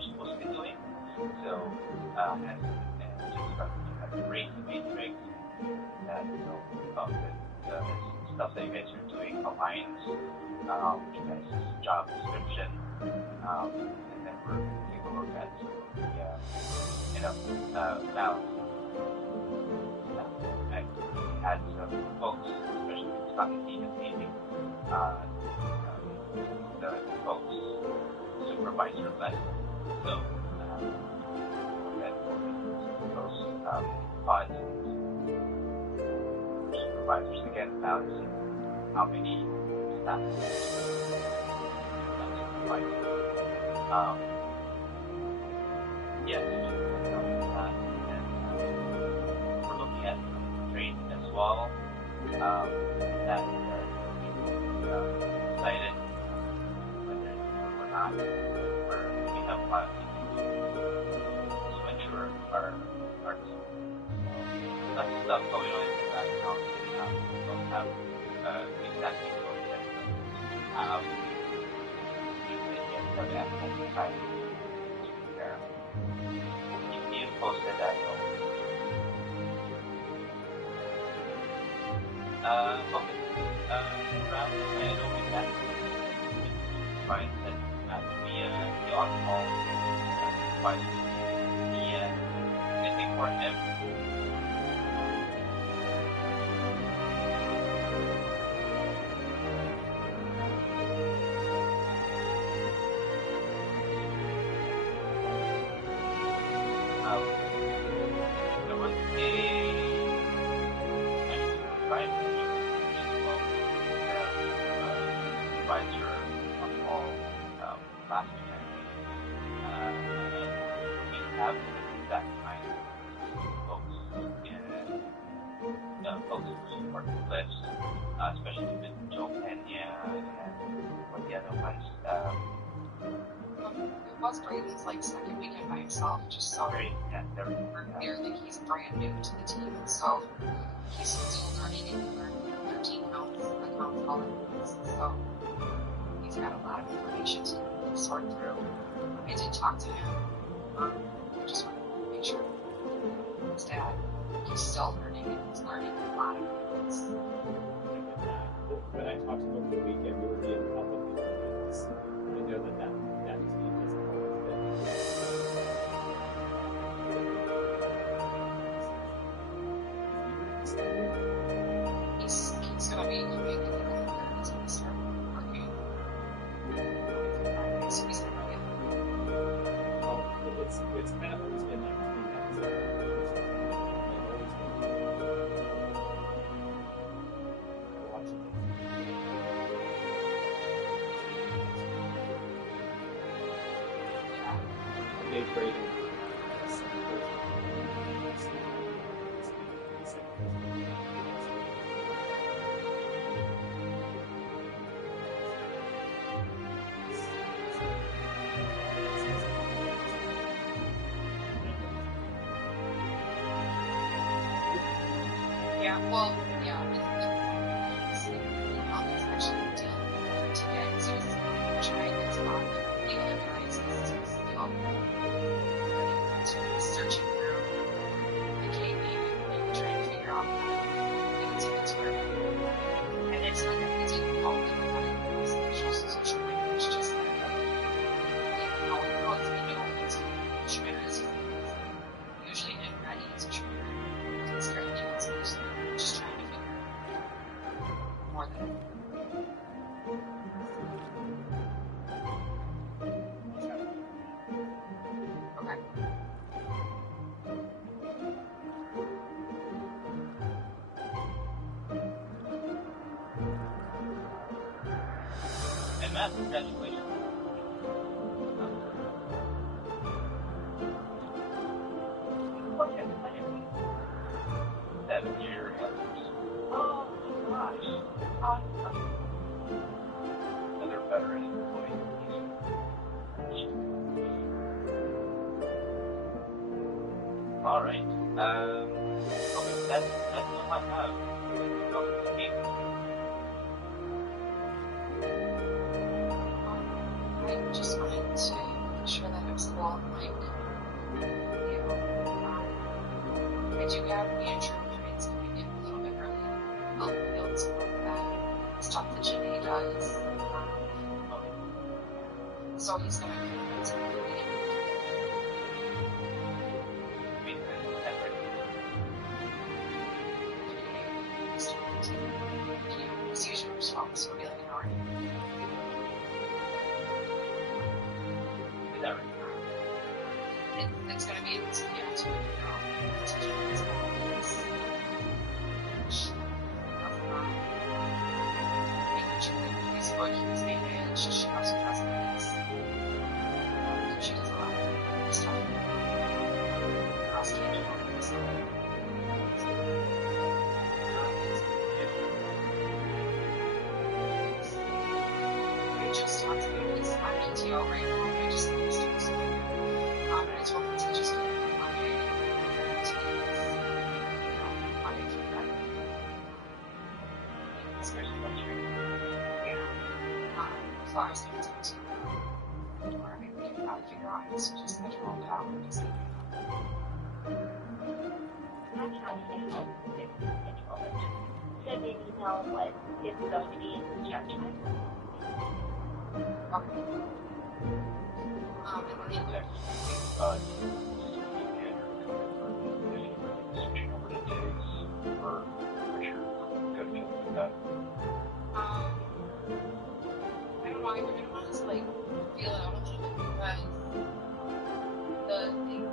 supposed to be doing. So, and just start to create the matrix that, the stuff that you guys are doing aligns, you guys' job description, and then we're going to take a look at the, now, I had some folks, especially Scott and Dean and Amy, the folks supervisor led. So that those pods supervisors again balancing how many staff that's supervising. yes, and we're looking at training as well. That excited, whether or not we have plans to ensure our team. That's stuff going on in the background. We don't have exactly what we have. You can get ample time to prepare. Keep me posted as well. Okay. Around I know we had find that the on-call supervisor, I think for him. There was supervisor on call last weekend. We have that kind of folks and folks who support the list, especially with Joe Pena and what the other ones. It was Braden's like second weekend by himself, just so Very, yeah, very, we're clear that he's brand new to the team, so he's still learning and learning 13 counts, the counts all at once, so he's got a lot of information to sort through. I did talk to him, just wanted to make sure his dad, he's still learning and he's learning a lot of things. When I talked to him over the weekend, we were being public because I know that team has always been. He's gonna be coming in he's gonna start working. So he's gonna get Well, it's kind of always been like gave Braden yeah, well, yeah, it's actually a deal to get, so he's trying to talk to the other guys, he's still searching through the KB and trying to figure out how to get to where, and it's like a didn't know that we had a social language, just like, how we know it's been doing it, Schmidt is usually in ready to try. It's very just trying to figure out more than okay. And Matt, congratulations. What can I do? 7 years. Oh gosh. Another veteran employee. All right. Okay, that's all I have. I just wanted to make sure that it was cool, like, you know, I do have Andrew Prince coming in a little bit early. I'll build some of that stuff that Jimmy does. So he's gonna come in some of the He's usually responsible, so it'll be like an hour. Is that right? It's gonna be, yeah, 2 making sure that he's what he's managed. She also has things. She does a lot of stuff. go right now. I just need to start something. And I told him to just do it Monday, Tuesdays, Monday through Friday. Especially when you're So I was going to talk to him. Or maybe we can probably figure out his schedule and how we just I'm trying to think of it. Send me an email of what it's going to be in the start time. Okay. And then the switching over to days for sure. Good feeling with that. I don't know, I kind of want to like feel it out a little bit because the thing,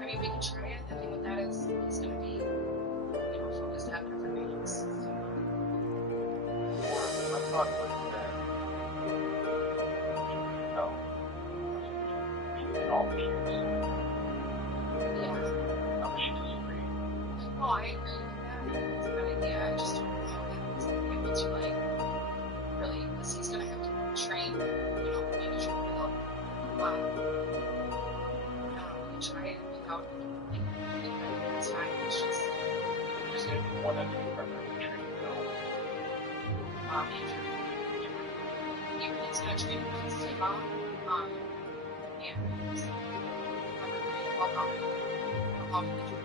I mean, we can try it. The thing with that is it's going to be, focused on different meetings. So, Or my thought was that, in all the kids, yeah. how much she disagree. Oh, I agree with that. It's a good idea. I just don't know if it's going to be able to, like, really, because he's going to have to train, mandatory will. I don't know, we can try it without, like, it's fine. It's just, There's going to be one that's going to recommend training bill. Andrew, he's going to train with his team on, and so, I'll call him. I'll call him. Figure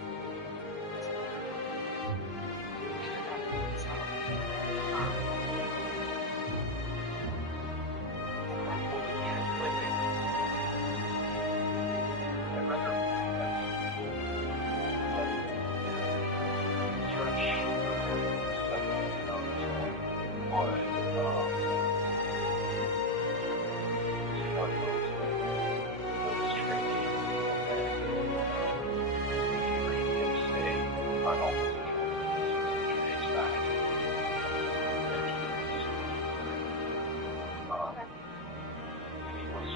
that out. I'd rather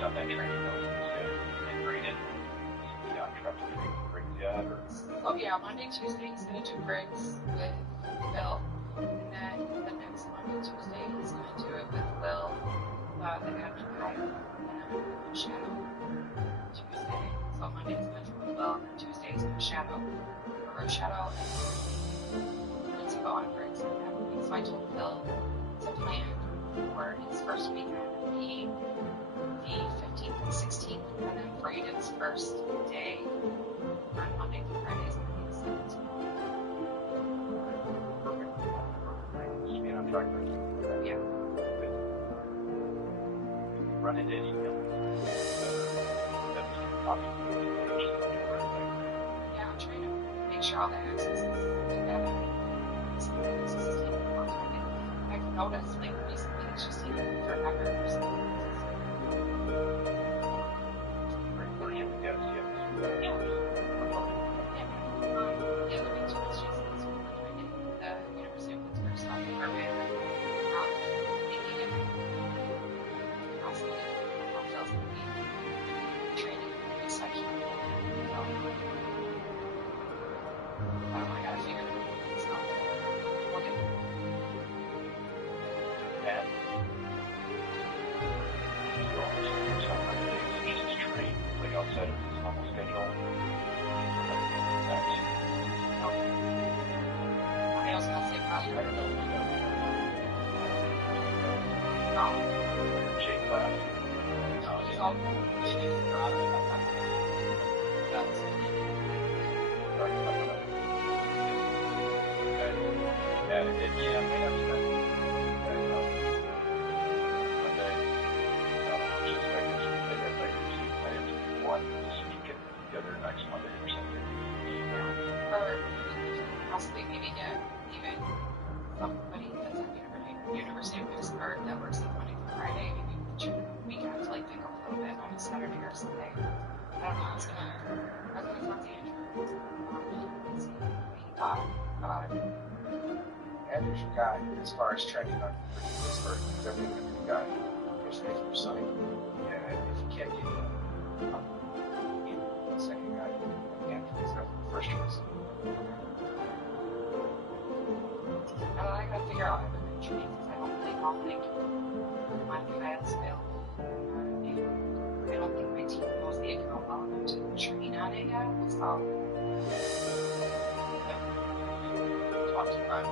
shut that training notes instead and bring it. Yeah, truck training, bring that or Oh yeah, Monday, Tuesday he's gonna do Briggs with Bill, and then the next Monday, Tuesday he's gonna do it with Will, the admin guy, and then Shadow Tuesday. So Monday he's gonna do it with Will, and then Tuesday he's gonna Shadow, or Shadow, and Lindsay go on Briggs and that week. So I told Bill to plan for his first weekend be the 15th and 16th, and then Braden's first day on Monday through Fridays on the 17th. perfect. Just being on track with that. Yeah. Run into any that's obviously Yeah, I'm trying to make sure all the access is together. Some of the access is taking more time. I've noticed, like, recently it's just taking forever for some reason. The other big choice is when I get the University of Pittsburgh stuff permit, making it possibly fulfills the need training resection. So, I don't know, I gotta figure things out. We'll get there. And just train like outside of his normal schedule. I was gonna say probably I don't know if no. Jake class. No, he's all that's Yeah, I have to together next Monday or something. or possibly maybe get even somebody that's at University of Pittsburgh that works on Monday through Friday, maybe we can to like pick up a little bit on a Saturday or Sunday. I don't know, I was gonna talk to Andrew and see what he thought about it. Andrew's your guy as far as training on Pittsburgh. He's definitely a good guy. Especially if you're signing. Yeah, if you can't get the second guy, Andrew's definitely the first choice. I gotta figure out if I'm gonna train because I don't really know like my guy is available. my team knows the account well enough to train on it yet. So, Talk to time.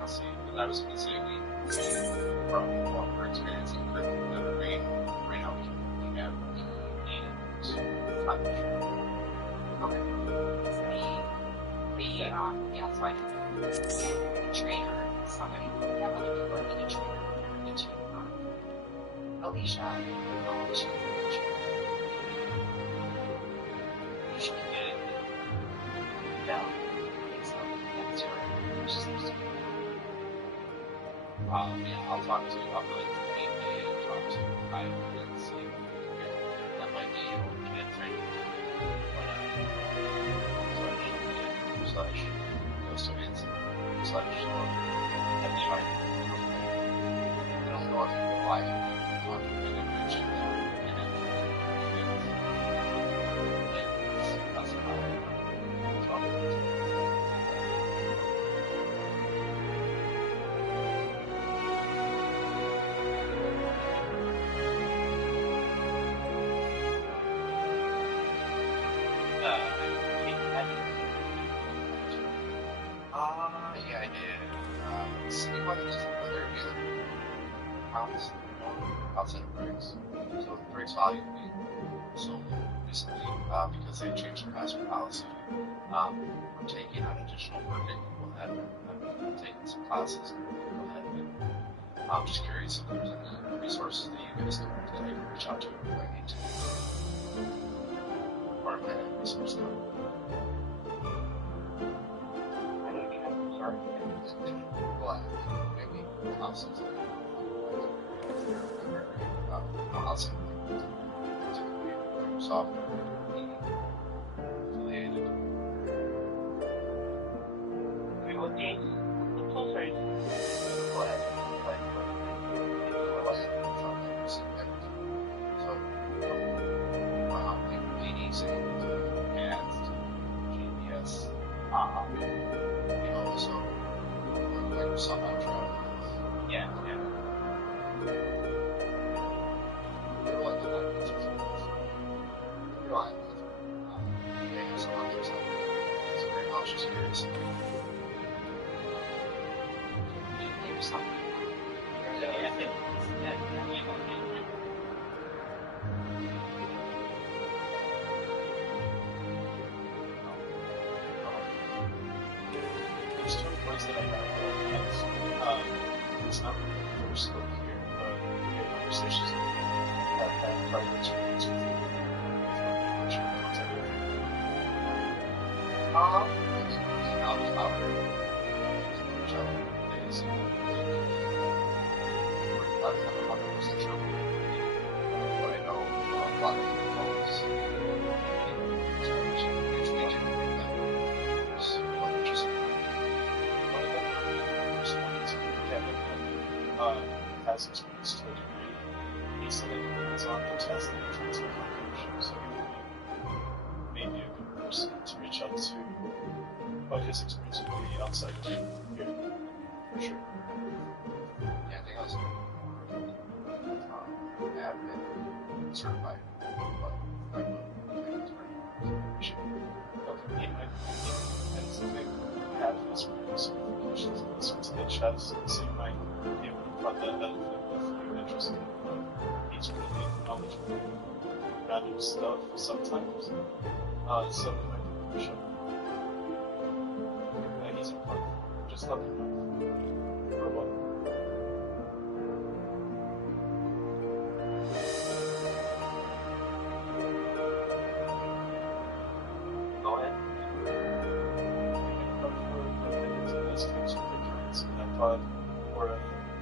I'll see. Because I was going to say from what we're experiencing the rain right now, we have and I'm not sure. okay. Yeah, so I can get a trainer, somebody, have other people that need a trainer, get you, Alicia, she can get a trainer. You should get it. Yeah, I think so. Yeah, it's her. She's supposed to be. Yeah, I'll talk to, I'll go ahead and talk to Ryan and see if that might be a good training. Slash Ghost of Hanson slash that's right. I don't know if you why talking to the mention that that's how yeah, I did. Citywide is another pounds outside of Briggs. So Briggs volume being sold recently because they changed the password policy. We're taking on additional work that people have been taking some classes and people have been. I'm just curious if there's any resources that you guys know that I can reach out to if I need to. Or am I at resource now? Well, maybe houses housing Microsoft affiliated. We will need the closer. Go ahead. So, like PDC and GPS, you know, so Microsoft Outro. Yeah. They're like the Netflix. They have some other stuff. It's very much just curious. Maybe something. There's two employees that I got it's not really the first look here, but we had conversations that had prior experience with contact with. But I know a lot of folks has experience to a degree. He said it depends on the test that you're trying to accomplish. So he would be maybe a good person to reach out to, but his experience would be outside of here, for sure. Yeah, I think I was admin certified, but I think it's Okay, he might and so they have his certifications and listens to the chest, so you might be able to put that benefit if you're interested. He's really knowledgeable random stuff sometimes, so it might be for sure. And he's a fun. Just let him know. For what? Go ahead. And I thought, or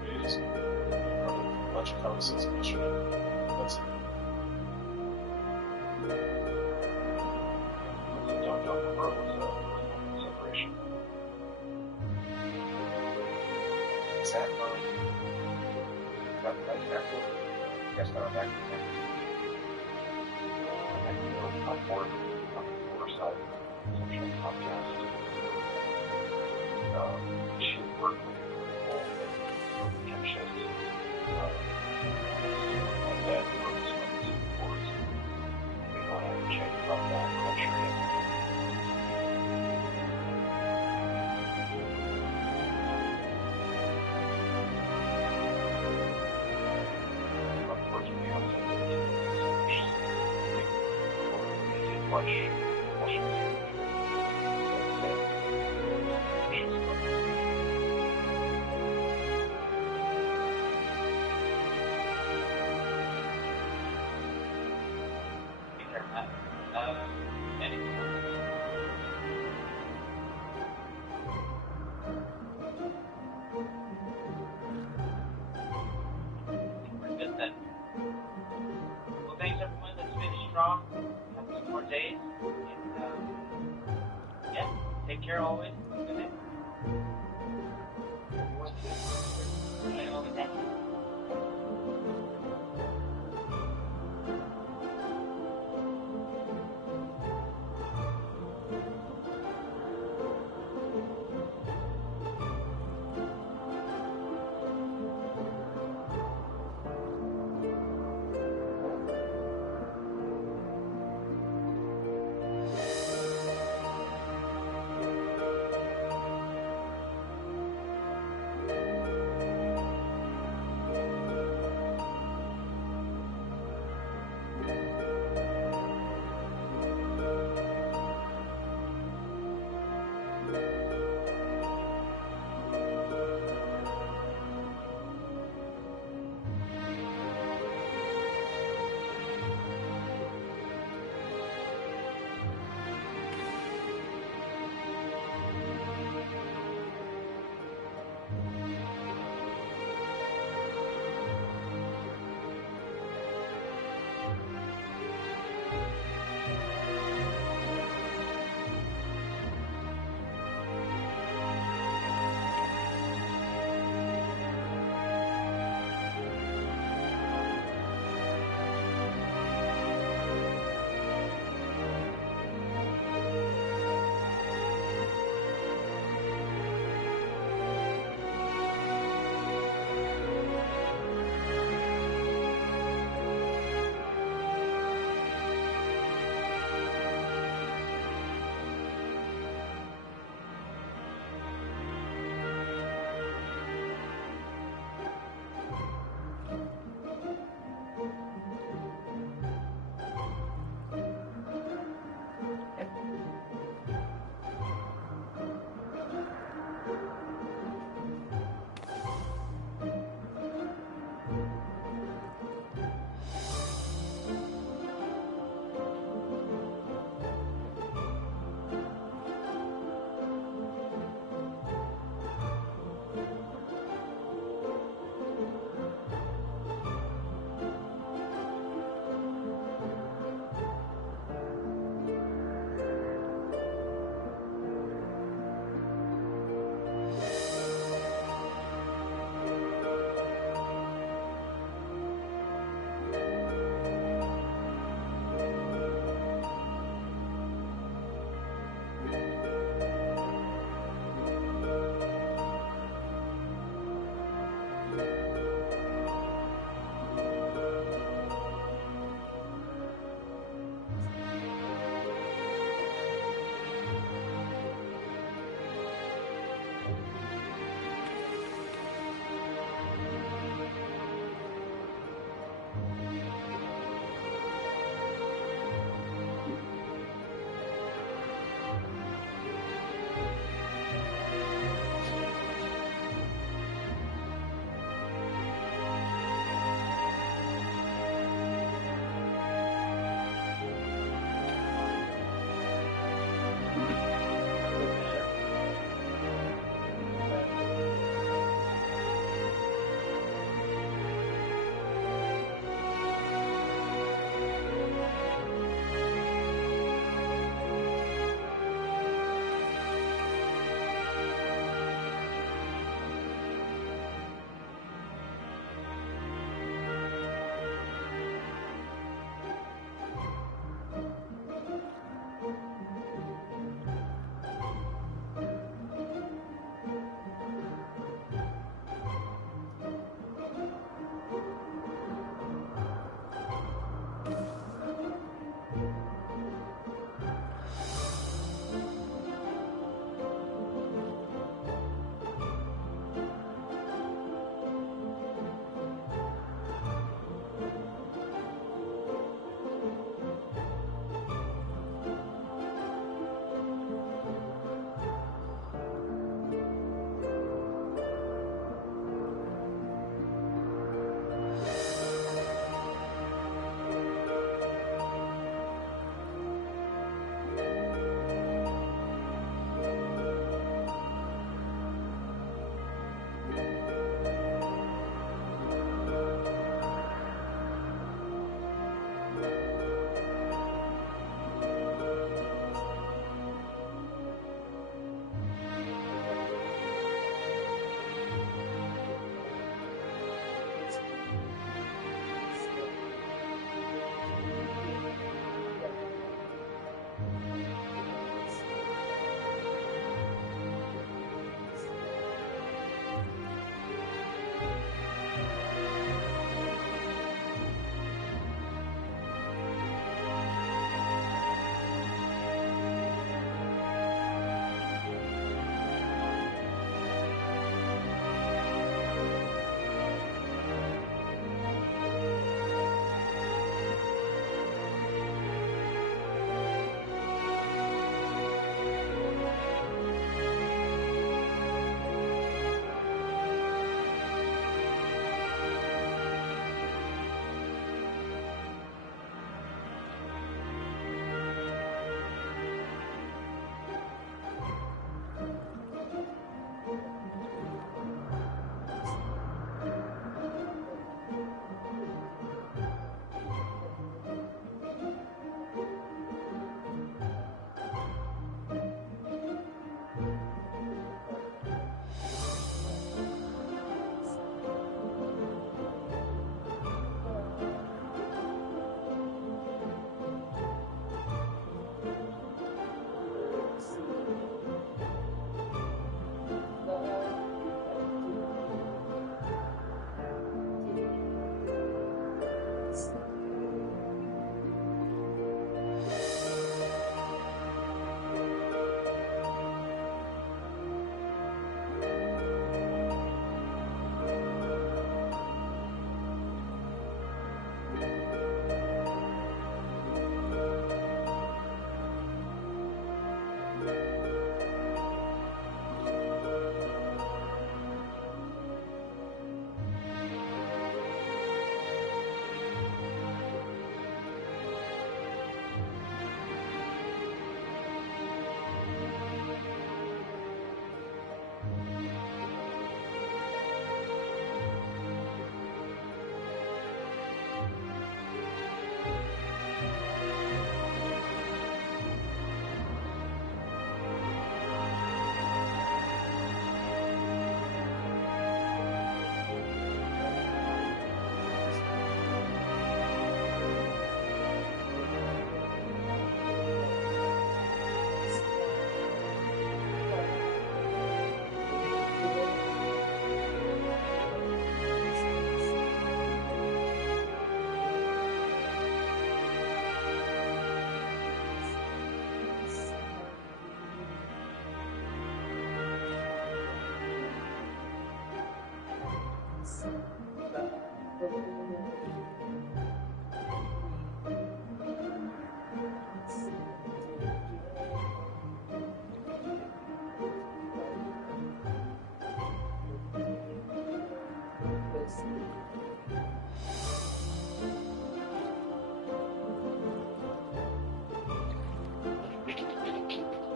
ways, part of Logic House's initiative. That's it. Don't remember separation. Is that active? Yes, that was active. I feel on board side, social contrast. Should work with people that can shift like that focus on the boards. push. Anything else? We're good then. Well, thanks everyone. Let's finish strong. Have some more days. And, yeah, take care always. Good night. Thank you.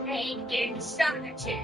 Hanged in solitude.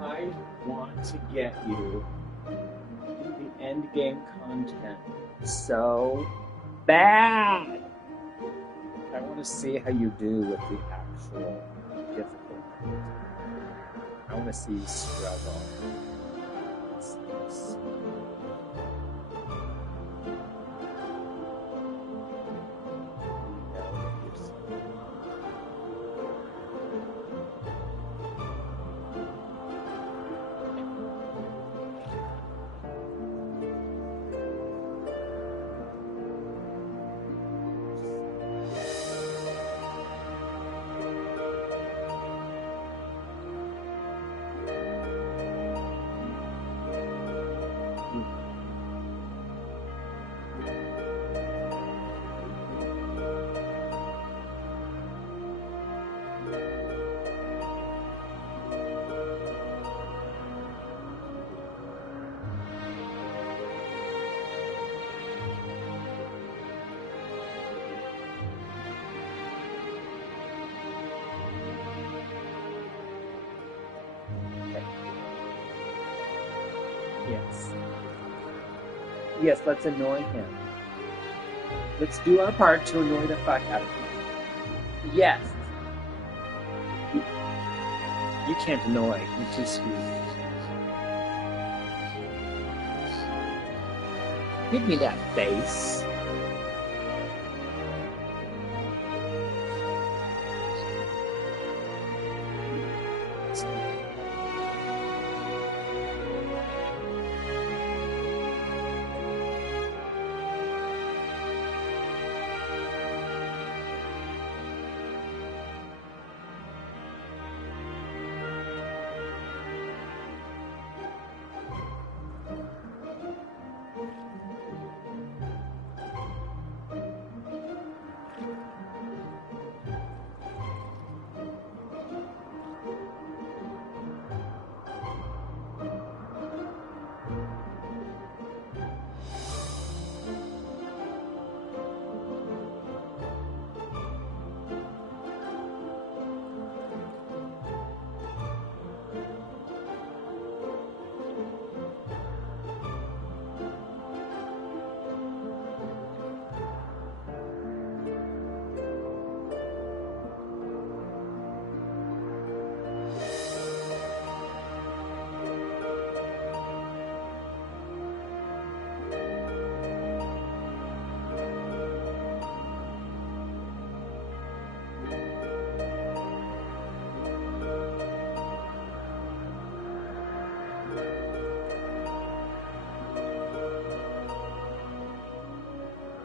I want to get you the end game content so bad. I want to see how you do with the actual difficult content. I want to see you struggle. Yes. Yes, let's annoy him. Let's do our part to annoy the fuck out of him. Yes. You can't annoy. You're too sweet. Give me that face.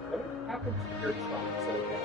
What happened to your trunk so that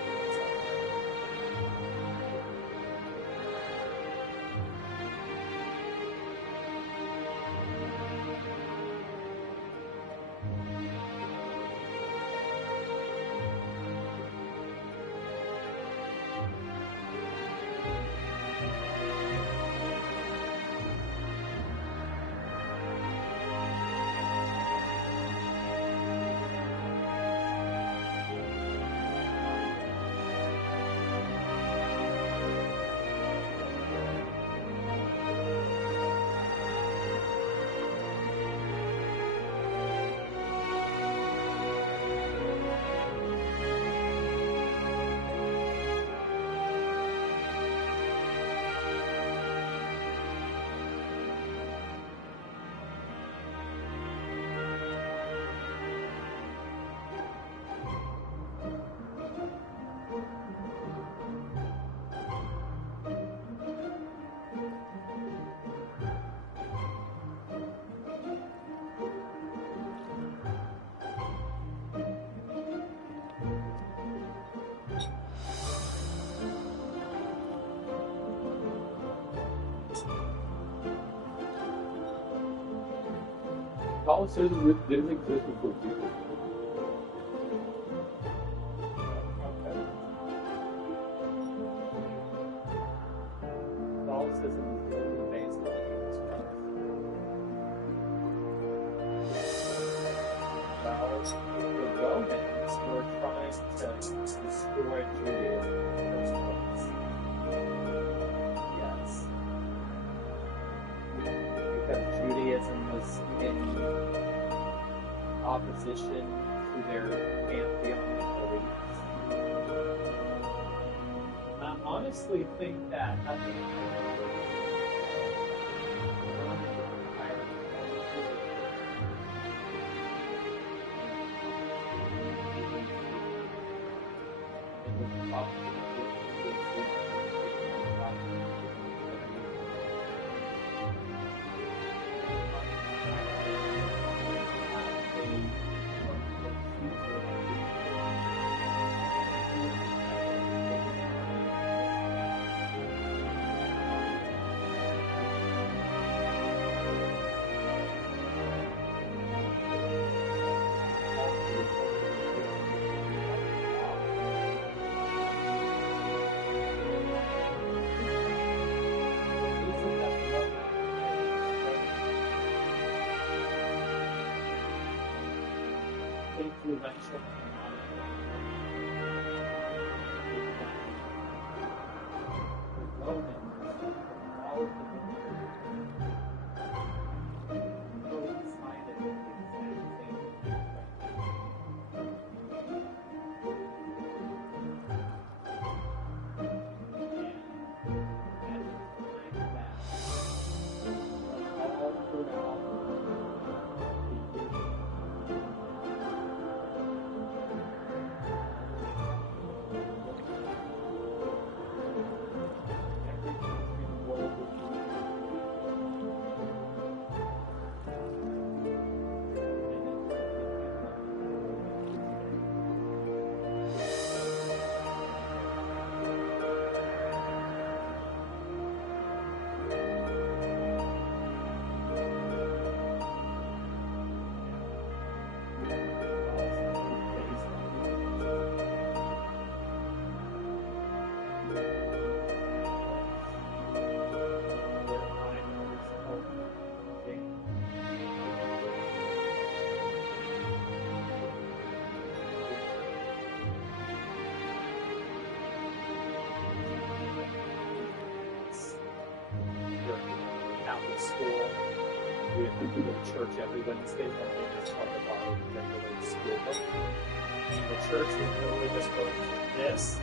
Catholicism didn't exist before Jesus. Catholicism is really based on Jesus Christ. Well, the Romans were trying to destroy Judaism in the first place. Yes. Because Judaism was in opposition to their pantheonic beliefs. I honestly think that nothing influential the Romans, all of the really excited school. We would have to go to church every Wednesday morning as part of our regular school book. And the church would literally just go to this,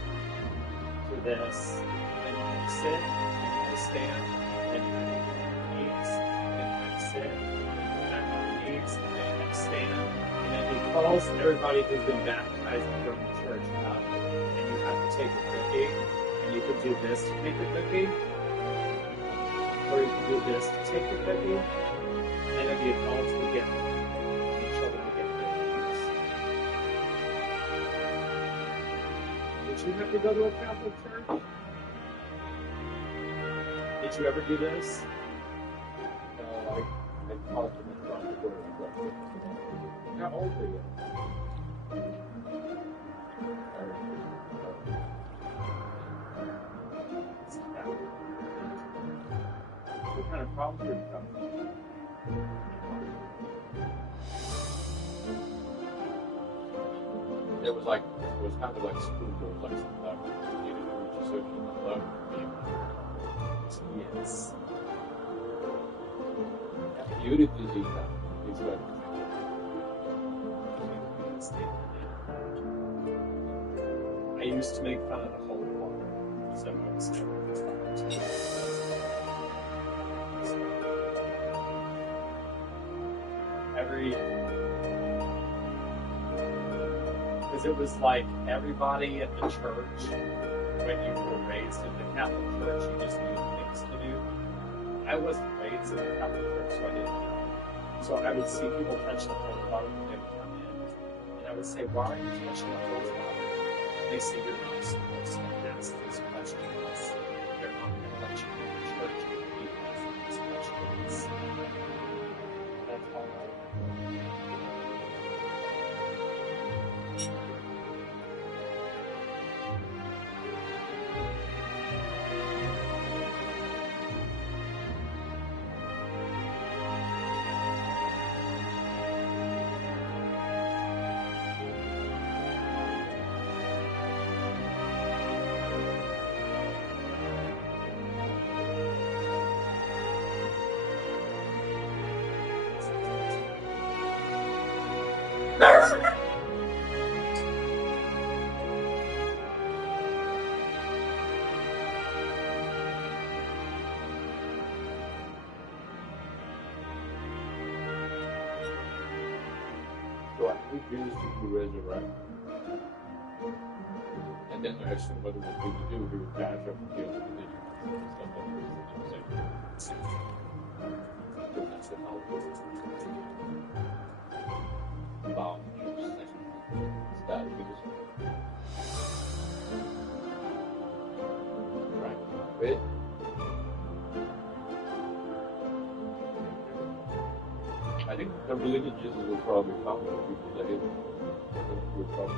and then you had to sit, and you had to stand, and you had to get on your knees, and then you had to sit, and then you went back on your knees, and then you had to stand. And then he calls everybody who's been baptized from the church up, and you have to take a cookie, and you could do this to take the cookie, or you could do this to take the cookie, and then the adults would get them, and the children would get cookies. Did you ever go to a Catholic church? Did you ever do this? I talked to my friend before I left. How old were you? What kind of problems were you having? It was kind of like school. It was like something you needed to reach a certain level. Yes. Unity is that. It's like I used to make fun of the Holy Water, so I was never trying because it was like everybody at the church, when you were raised in the Catholic Church, you just knew things to do. I wasn't raised in the Catholic Church, so I didn't know. So I would see people touch the Holy Water when they would come in, and I would say, "Why are you touching the Holy Water?" They say, "You're not supposed to ask these questions. They're not going to let you in the church if you ask these questions." That's all I know. so I think Jews would resurrect. And then I assume what he would do, he would dash up and kill the religion and stuff like this. But that's the how bound that because right. Wait. I think the religion Jesus will probably found people that would probably.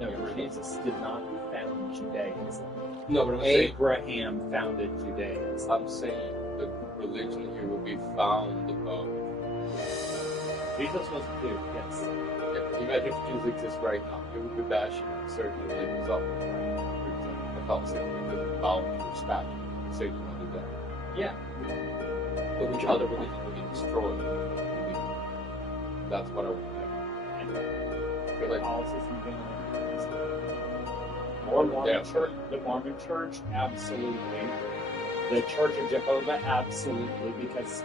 No, Jesus did not found Judaism. No, but I'm saying Abraham founded Judaism. I'm saying the religion here will be found. Jesus was a Jew, yes. Yeah, imagine if Jesus exists right now, he would be bashing certain religions up. Right? For example, Catholicism would be bound to respect Satan would do that. Yeah. But which other religion would be destroyed? That's what I would think. I feel like Catholicism being the Mormon Church, absolutely. The Church of Jehovah, absolutely, because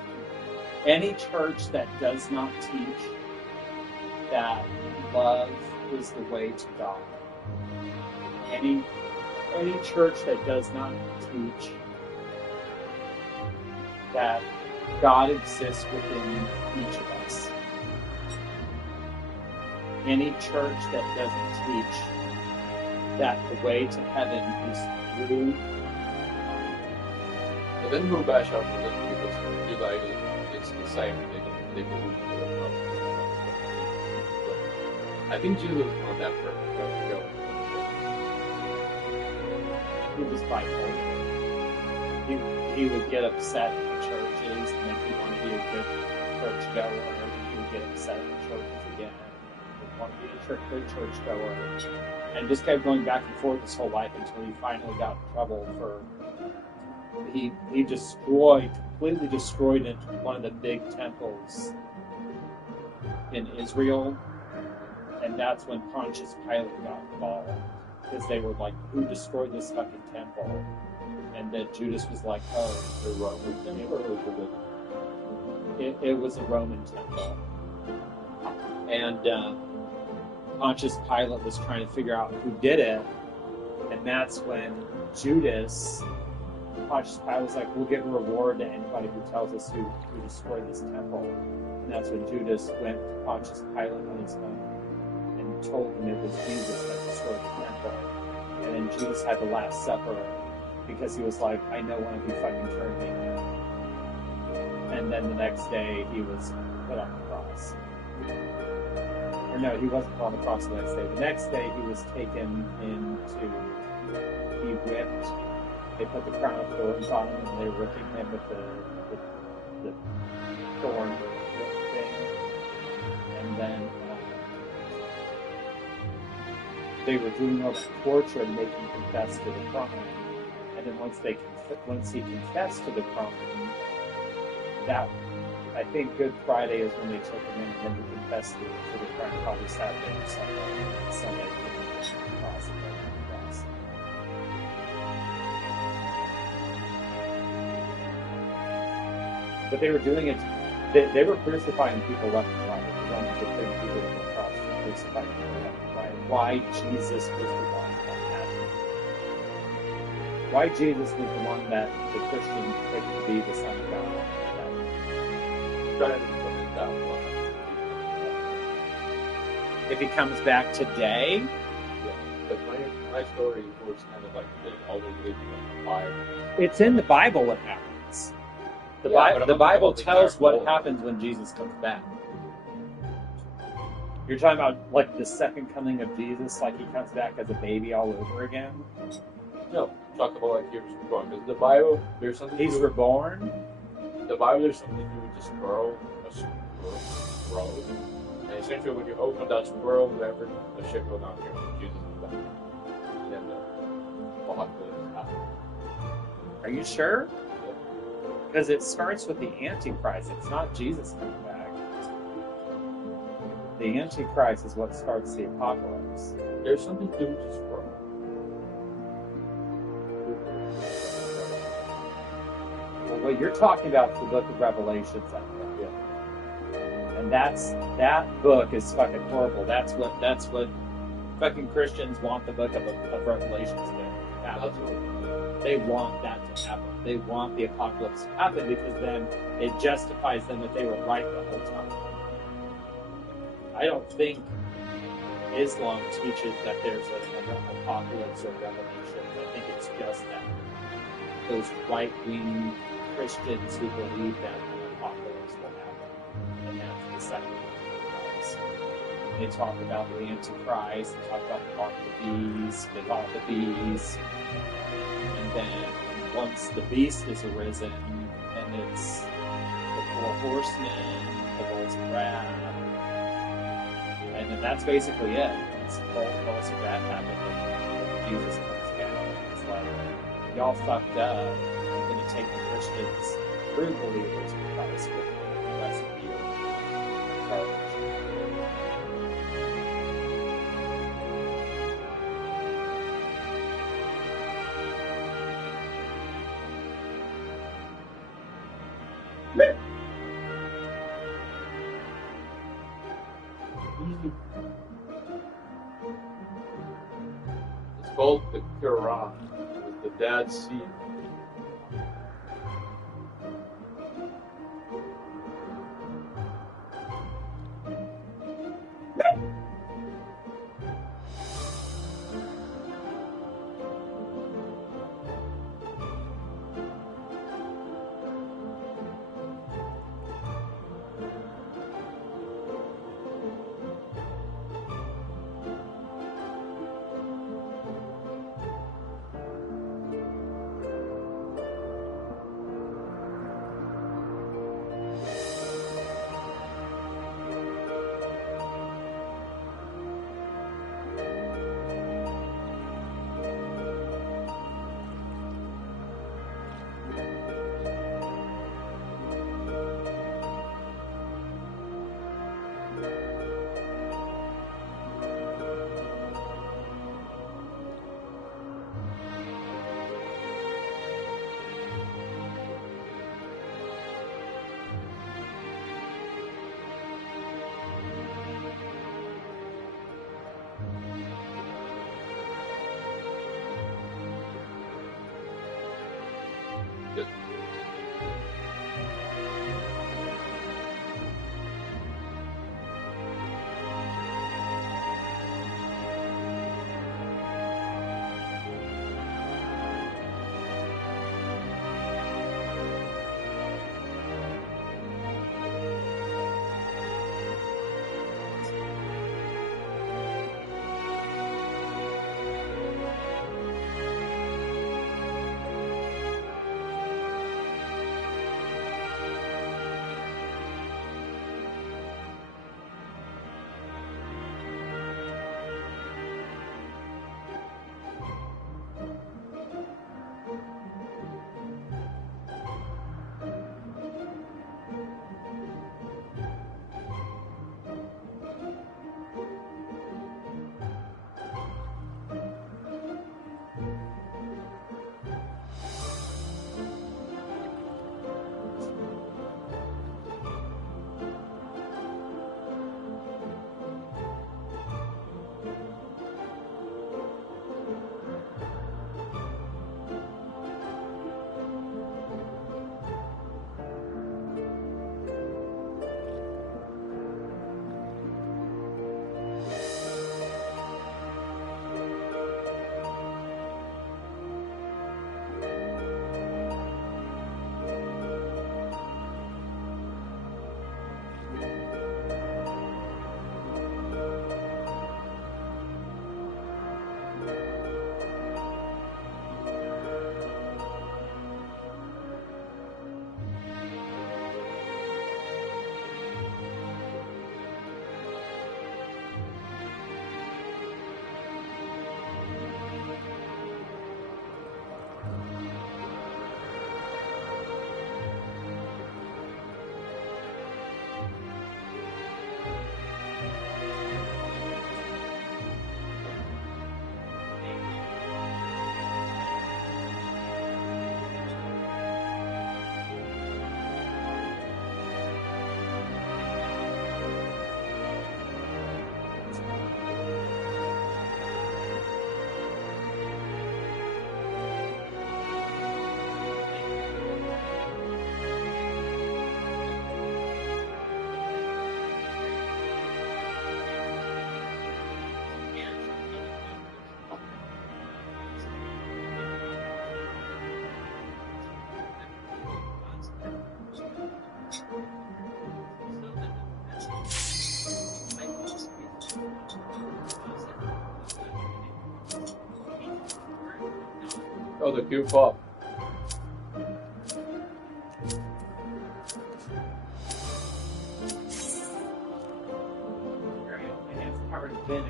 any church that does not teach that love is the way to God, any church that does not teach that God exists within each of us, any church that doesn't teach that the way to heaven is through. but then we'll bash out religion because Judaism is the same. They believe in the I think Jesus was not that perfect. He was bipolar. He would get upset at the churches, and then he'd want to be a good church goer, and then he would get upset at the churches again. He would want to be a good church goer, and just kept going back and forth his whole life until he finally got in trouble for he destroyed completely destroyed into one of the big temples in Israel, and that's when Pontius Pilate got involved, because they were like, "Who destroyed this fucking temple?" And then Judas was like, "Oh, The Roman temple or it was a Roman temple." And Pontius Pilate was trying to figure out who did it, and that's when Pontius Pilate was like, "We'll give a reward to anybody who tells us who destroyed this temple." And that's when Judas went to Pontius Pilate on his own and told him it was Jesus that destroyed the temple. And then Judas had the Last Supper because he was like, "I know one of you fucking turned me." And then the next day he was put on the cross. Or no, he wasn't put on the cross the next day. The next day he was taken be whipped. They put the crown of thorns on him, and they were whipping him with the thorn whip thing. And then they were doing all the torture and making him confess to the crime. And then once he confessed to the crime, that, I think Good Friday is when they took him in, and then he confessed to the crime, probably Saturday or Sunday. But they were doing it, they were crucifying people left and right. The Romans were putting people on the cross and crucifying people left and right. Why Jesus was the one that happened. Why Jesus was the one that the Christians picked to be the Son of God. trying to implement that one. If he comes back today, Yeah, but my story was kind of like all the way from the Bible. it's in the Bible what happens. The Yeah, but I'm the not Bible talking about tells the what entire happens when Jesus comes back. You're talking about like the second coming of Jesus, like he comes back as a baby all over again. No, talk about like he was reborn. Because the Bible, there's something. He's to do, reborn. the Bible, there's something to do with the squirrel, and essentially when you open that squirrel, whatever, the shit goes down here. Jesus is back, and then the apocalypse happens. Are you sure? Because it starts with the Antichrist. It's not Jesus coming back. The Antichrist is what starts the apocalypse. There's something to do with the squirrel. Well, what you're talking about is the book of Revelations, I think. And that book is fucking horrible. That's what fucking Christians want the book of Revelations to happen. They want that to happen. They want the apocalypse to happen because then it justifies them that they were right the whole time. I don't think Islam teaches that there's an apocalypse or revelation. I think it's just that those right-wing Christians who believe that an apocalypse will happen, and that's the second Antichrist. They talk about the Antichrist, they talk about the mark of the beast, they talk about the beast, and then once the beast is arisen, and it's the four horsemen, the bulls of wrath, and then that's basically it. Once the bulls of wrath happen, then Jesus comes down. It's like, y'all fucked up. I'm going to take the Christians, true believers in Christ, with me, and the rest of you garbage. It's called the Quran. It's the Dead Sea. Oh, the Q pop. My hands covered in vinegar.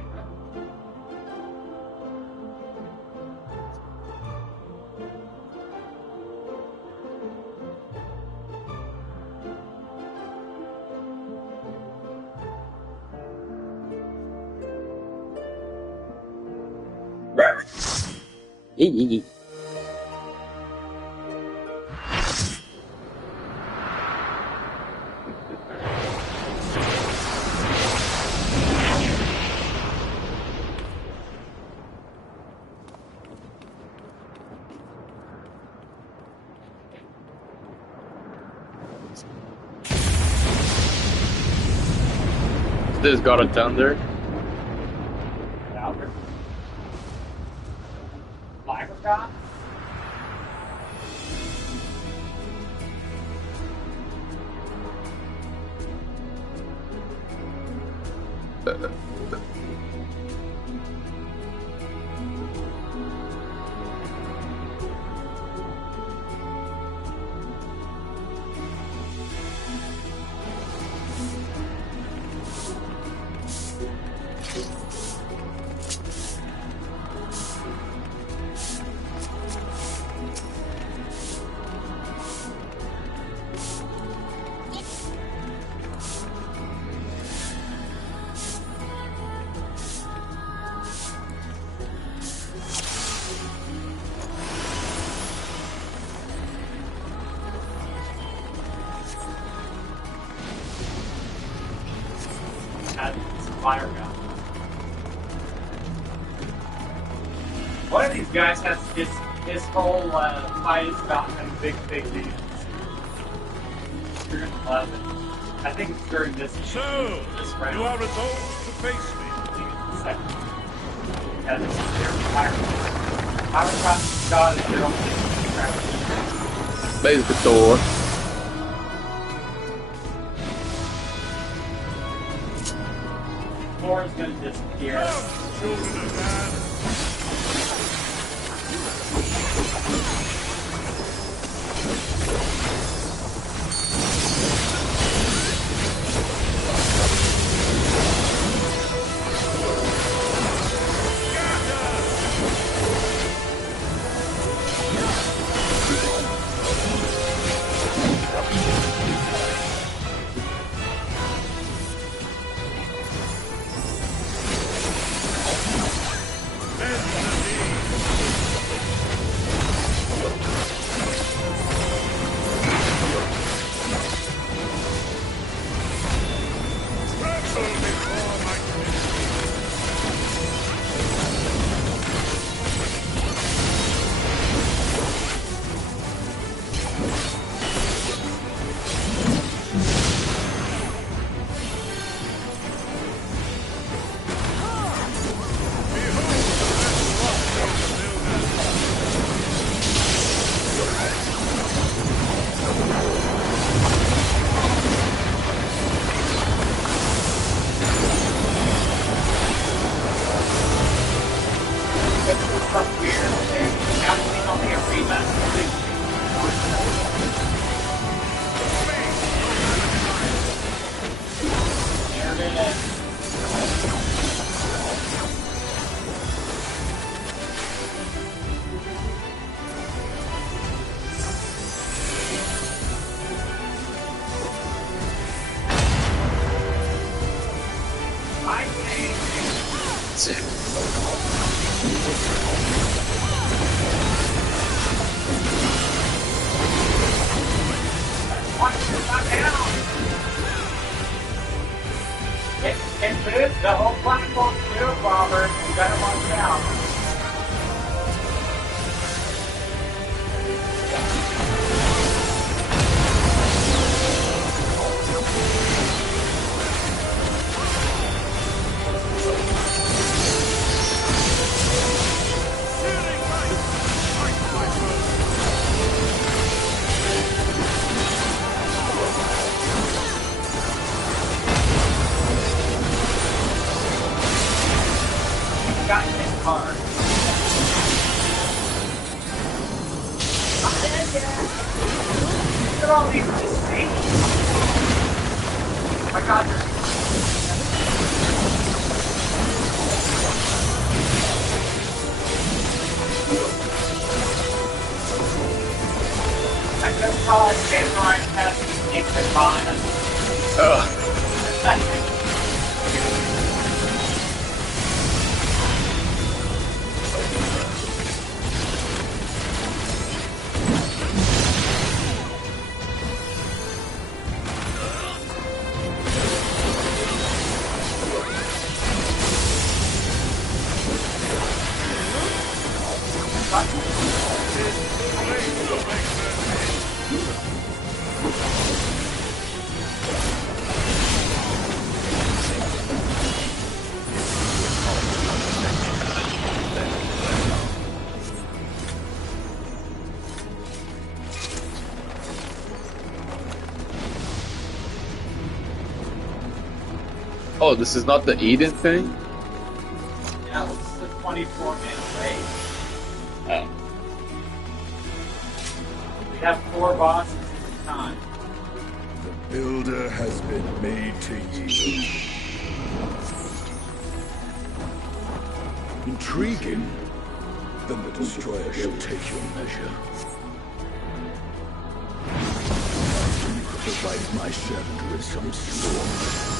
This got a thunder. Louder. Liver got? Had some fire gun. One of these guys has his whole fight is about having big names. You're gonna love it. I think it's during this round. You are resolved to face me. Second. Yeah, this is their fire. Fire cross God is their own crap. Basic Thor. Thor is gonna disappear. Children of man. The whole platform's new, Robert. You better watch out. Got hit hard. Look at all these mistakes. Oh my God, I just call it Samurai Test Ichabana. Oh, this is not the Eden thing? Yeah, this is a 24-minute race. Oh. We have 4 bosses at a time. The builder has been made to yield. Intriguing. Then the destroyer shall take your measure. Provide my servant with some storm.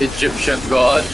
Egyptian god.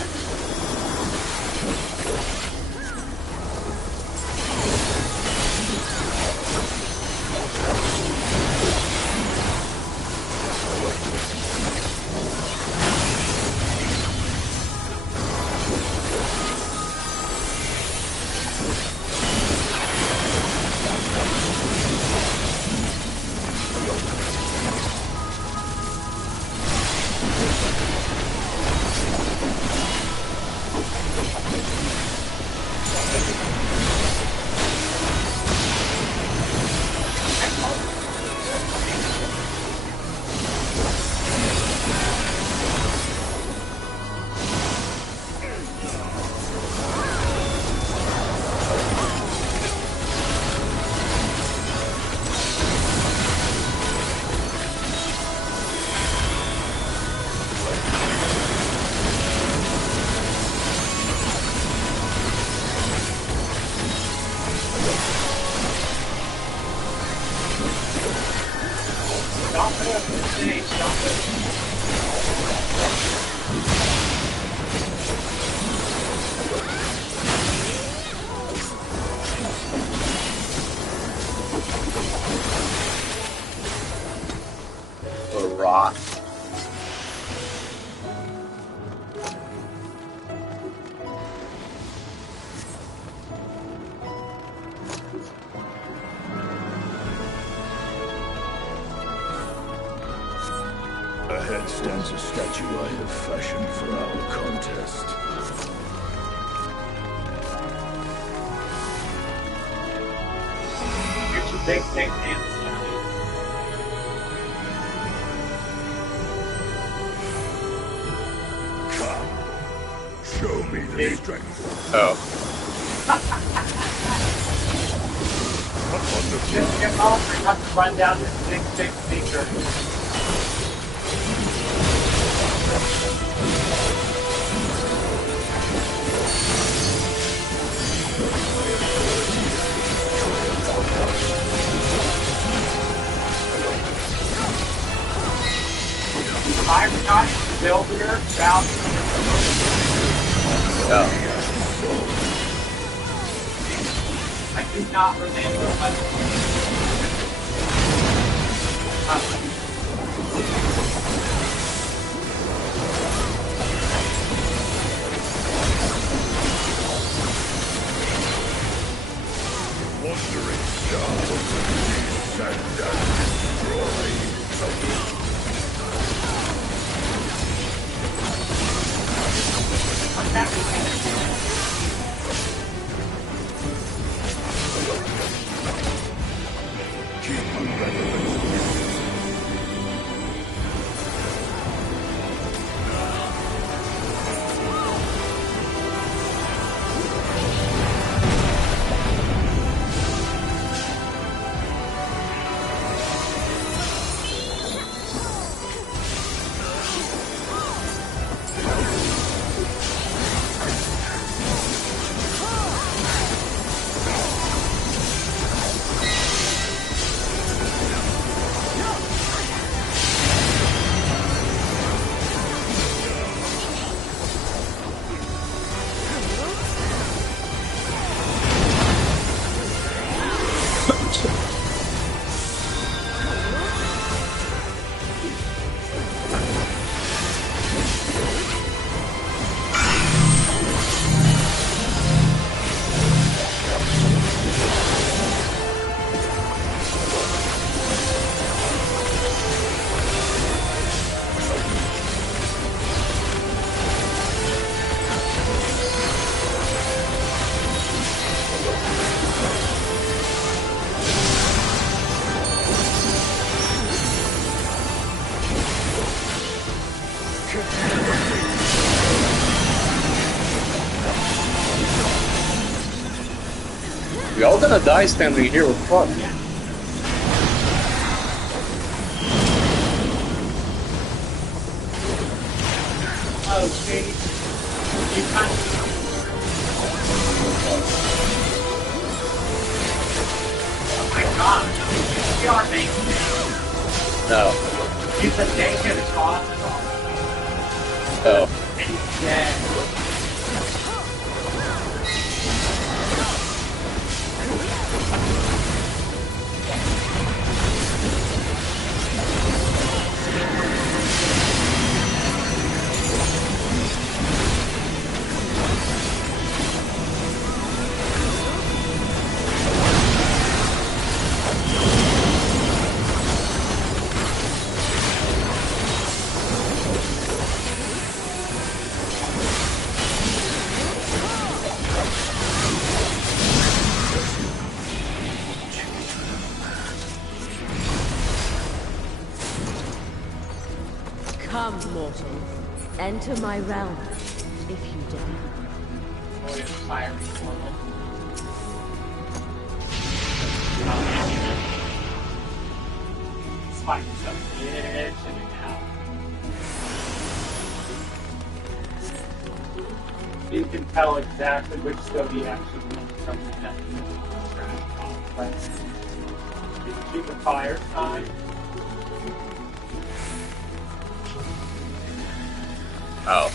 Rot. Ahead stands a statue I have fashioned for our contest. Get your big thick hands down. Come, show me the strength. Oh. Upon the Just get off and have to run down this big thick speaker. I'm not the builder, about Oh. I do not remember what. wandering star, descend and destroy. Keep reverence. We're all gonna die standing here with fuck. Oh, see? You kind of... Oh my god. You are making No. He's a naked boss. Oh. And he's dead. Come, mortal. Enter my realm, if you dare. Boy, it's fiery portal. Spike's up itching now. You can tell exactly which stove he actually went from the net. You can keep the fire side. Oh.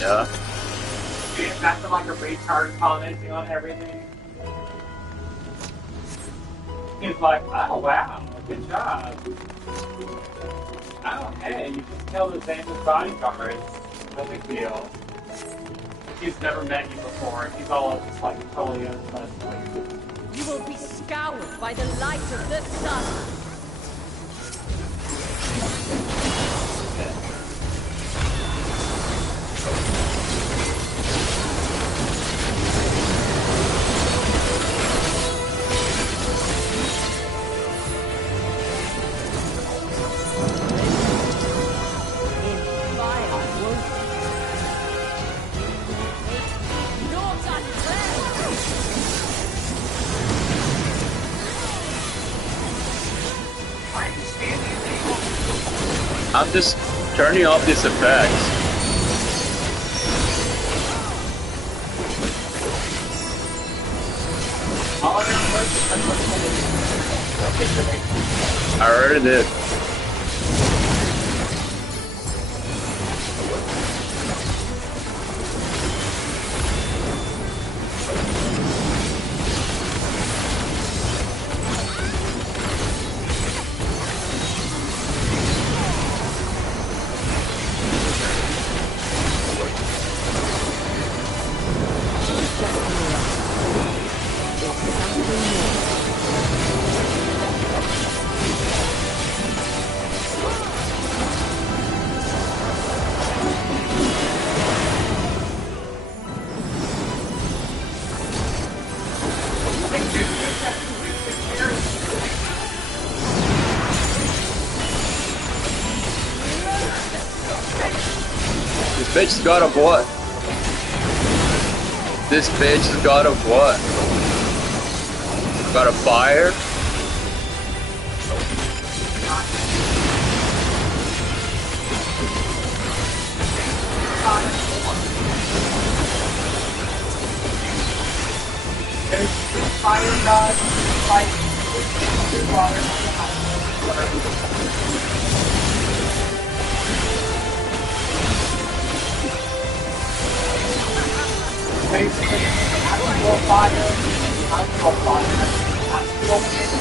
Yeah. Being acting like a retard commenting on everything. He's like, oh wow, good job. Oh hey, you just killed the Xander's bodyguards. No big deal. He's never met you before. He's all just like totally unpleasant. You will be scoured by the light of the sun. I'm just turning off these effects. I already did. This bitch is god of what? This bitch is god of what? God of fire? There's fire god, fight, water, basically, astral fire, astral wind,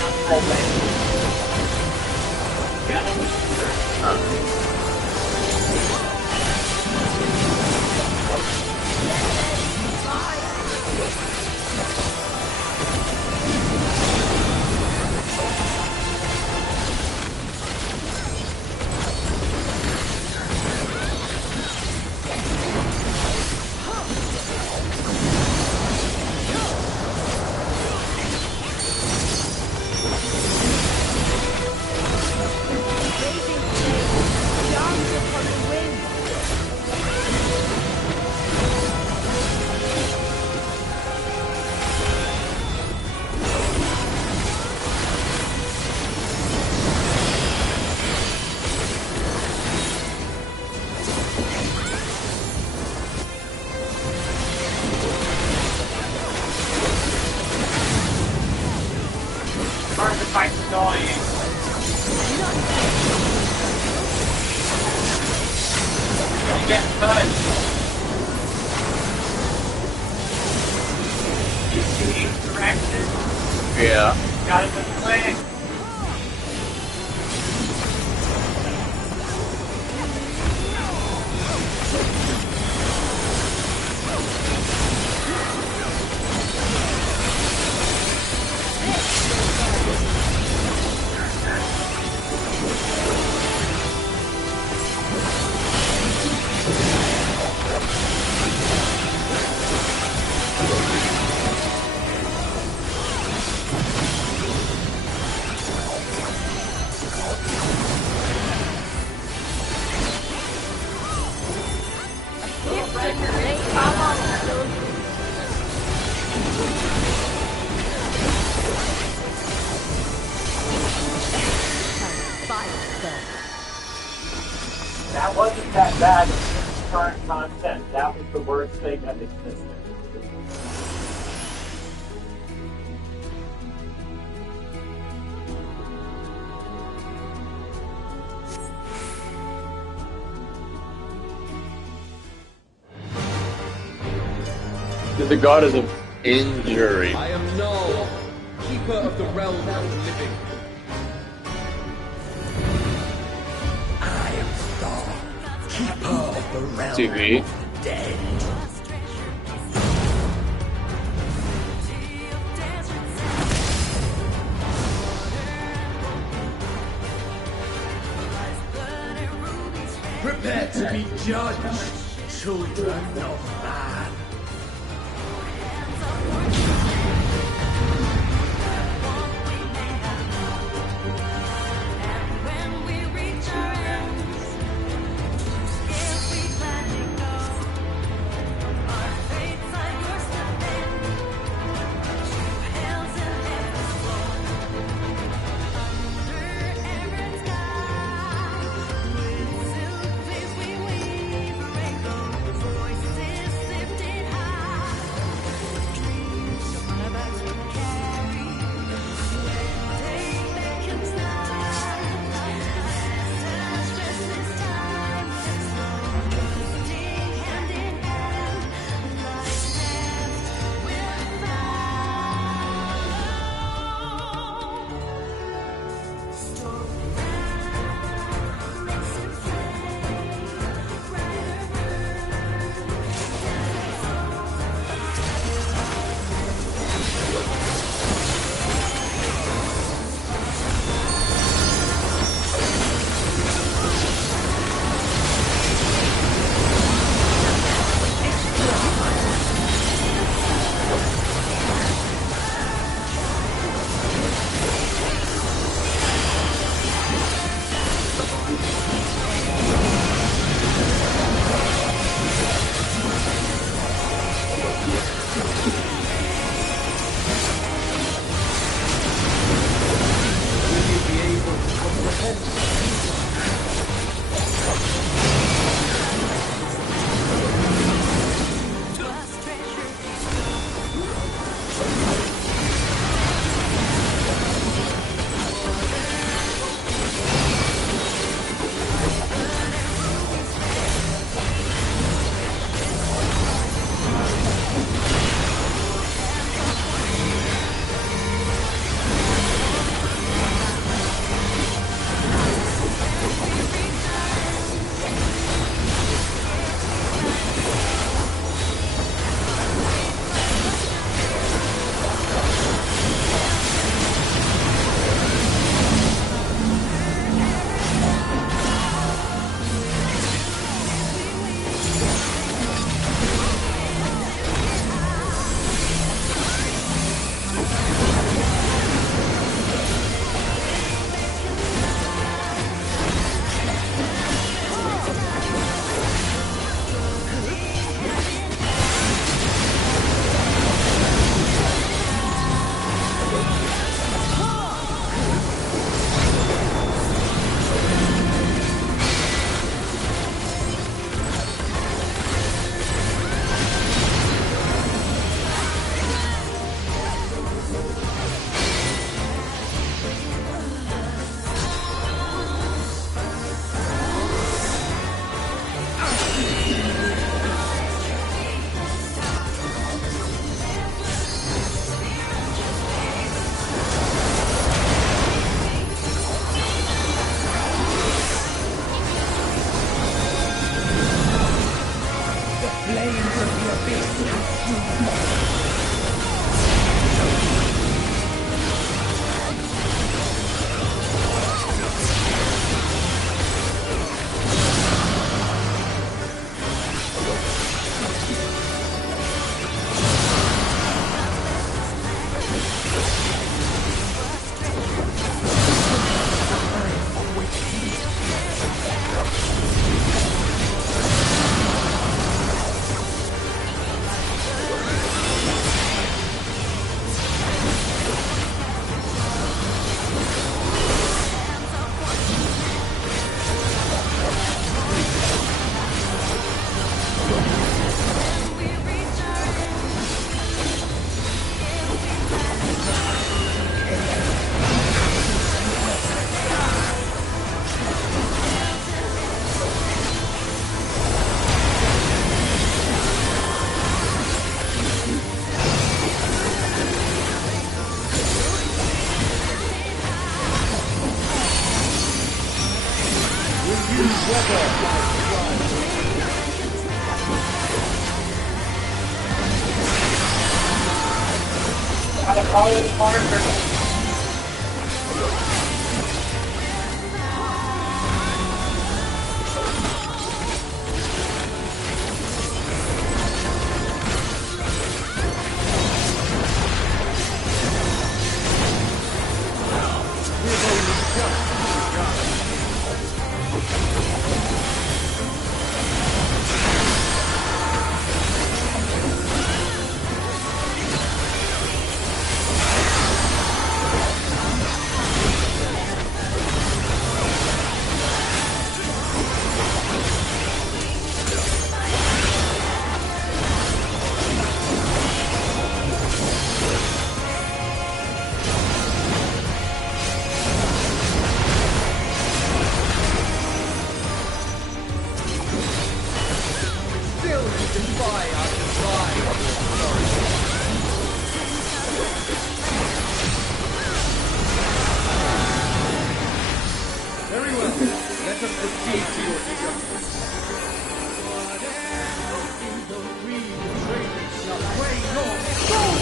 astral wind. Hard to fight annoying. You get touched. You see interaction. Yeah. Got it in the way. That wasn't that bad in current content. That was the worst thing that existed. The goddess of injury. I am Null, keeper of the realm of the living. I am Thor, keeper of the realm TV. of the dead. Prepare to be judged, children of man. Gotta follow the marker. Still you defy our design, authority. Very well. Let us proceed to your instructions. In the green traders shall weigh your soul!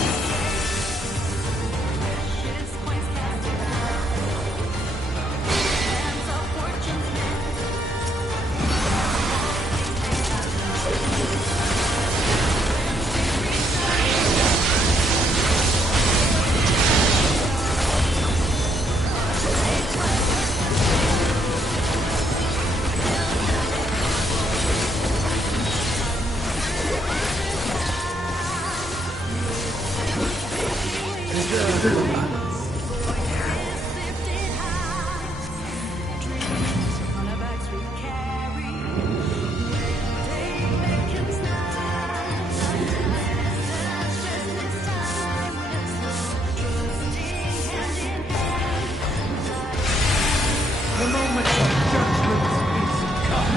The moment of judgment is come.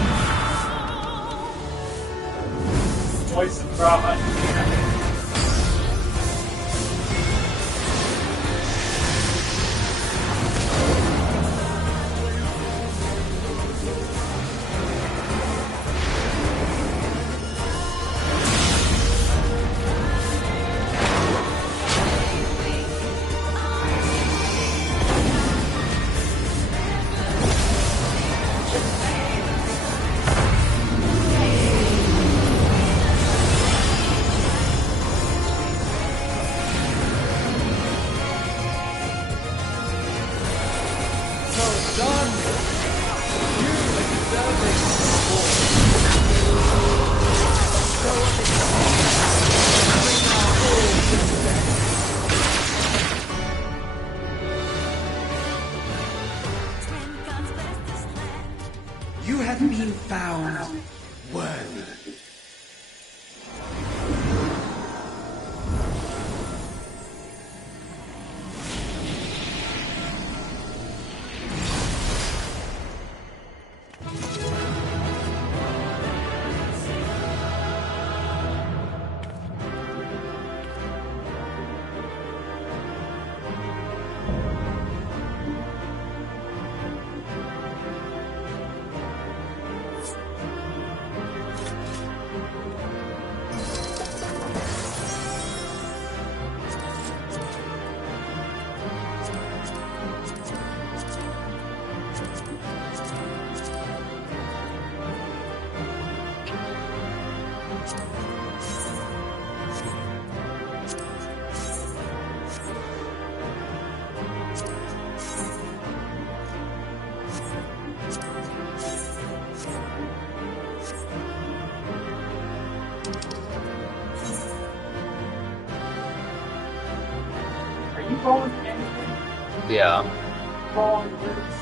Voice of Brahman. You have been found worthy. Are you going to anything? Yeah. Following the roots?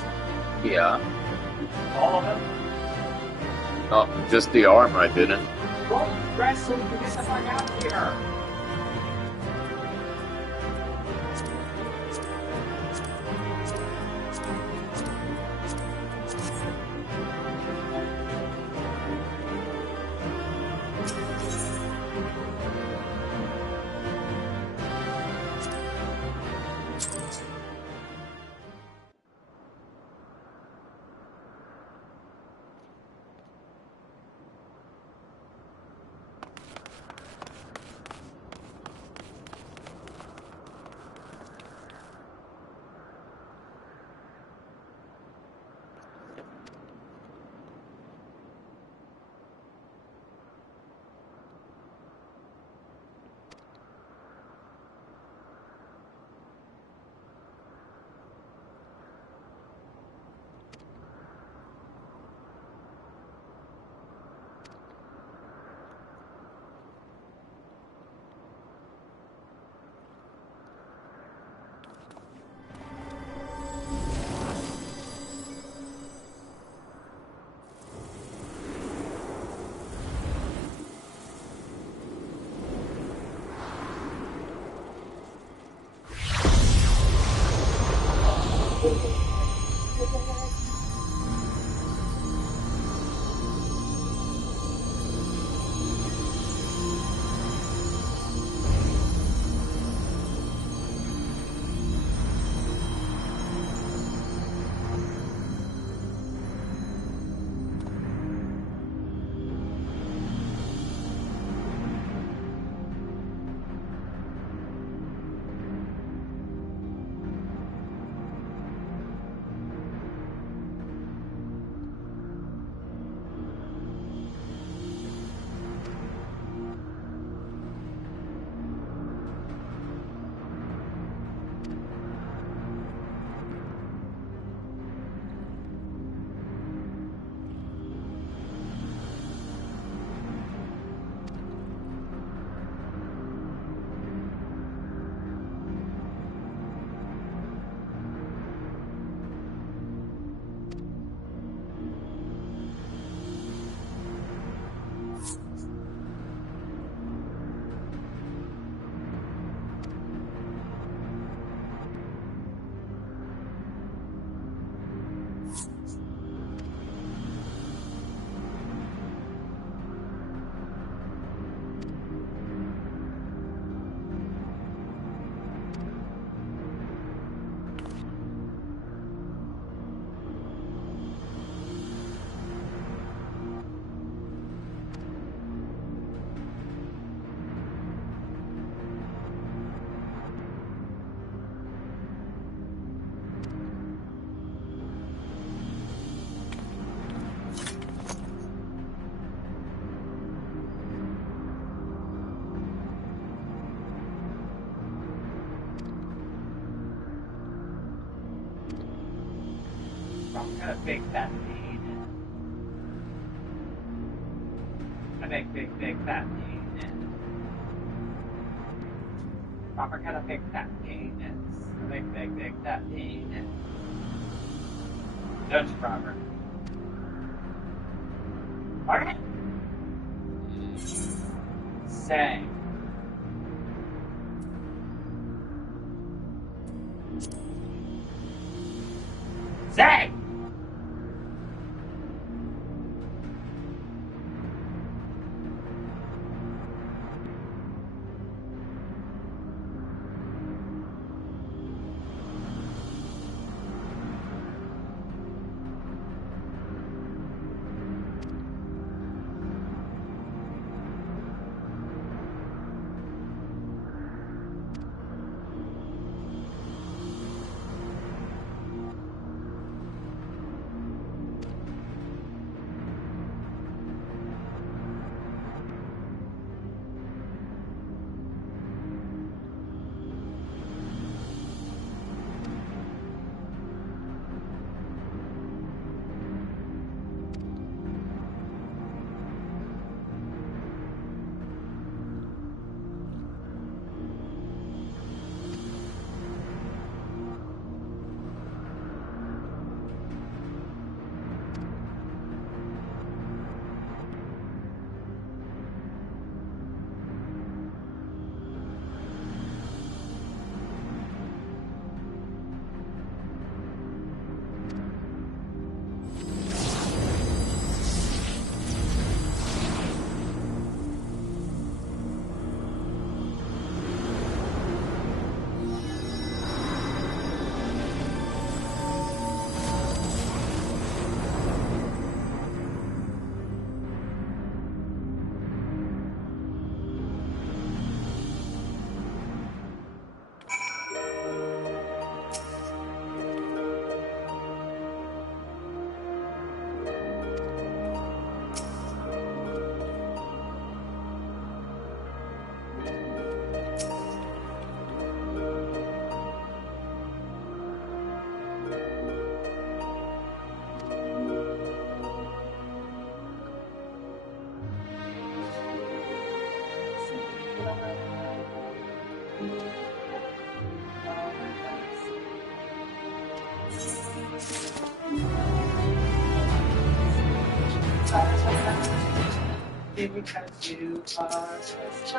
Yeah. All of them? Oh, just the armor I didn't. Well, rest so we can get the fuck out of here. I'm gonna big fat penis. I make big fat penis. Robert got a big fat penis. I make big fat penis. Don't you, Robert? Okay. Say. Say! Because you are just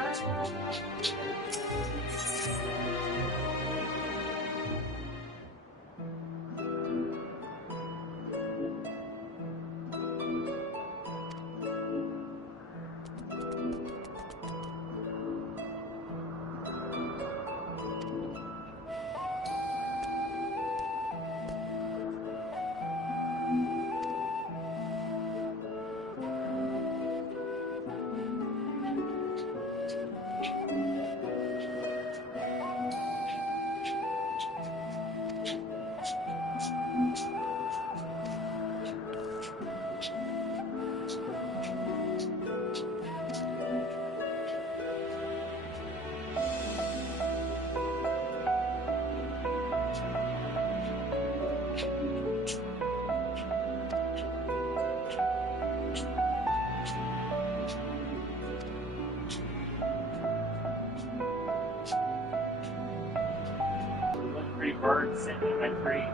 like pretty birds sitting in my tree.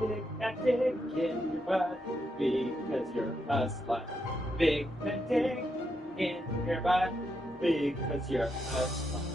Big fat dick in your butt because you're a slut. Big fat dick in your butt because you're a slut.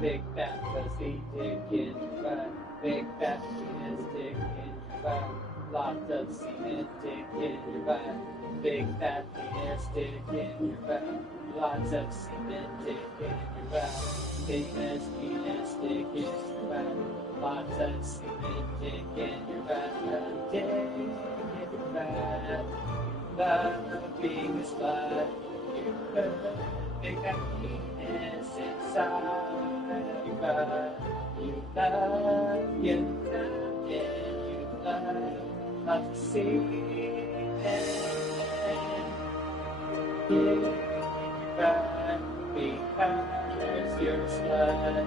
Big fat pussy dick in your butt. Big fat penis dick in your butt. Lots of semen dick in your butt. Big fat penis dick in your butt. Lots of semen dick in your butt. Penis dick in your butt. Lots of semen dick in your butt. Dick in your butt. Love being a slut. Big fat penis. Cyber, you love, you love not to see it. Give it back because you're a slut.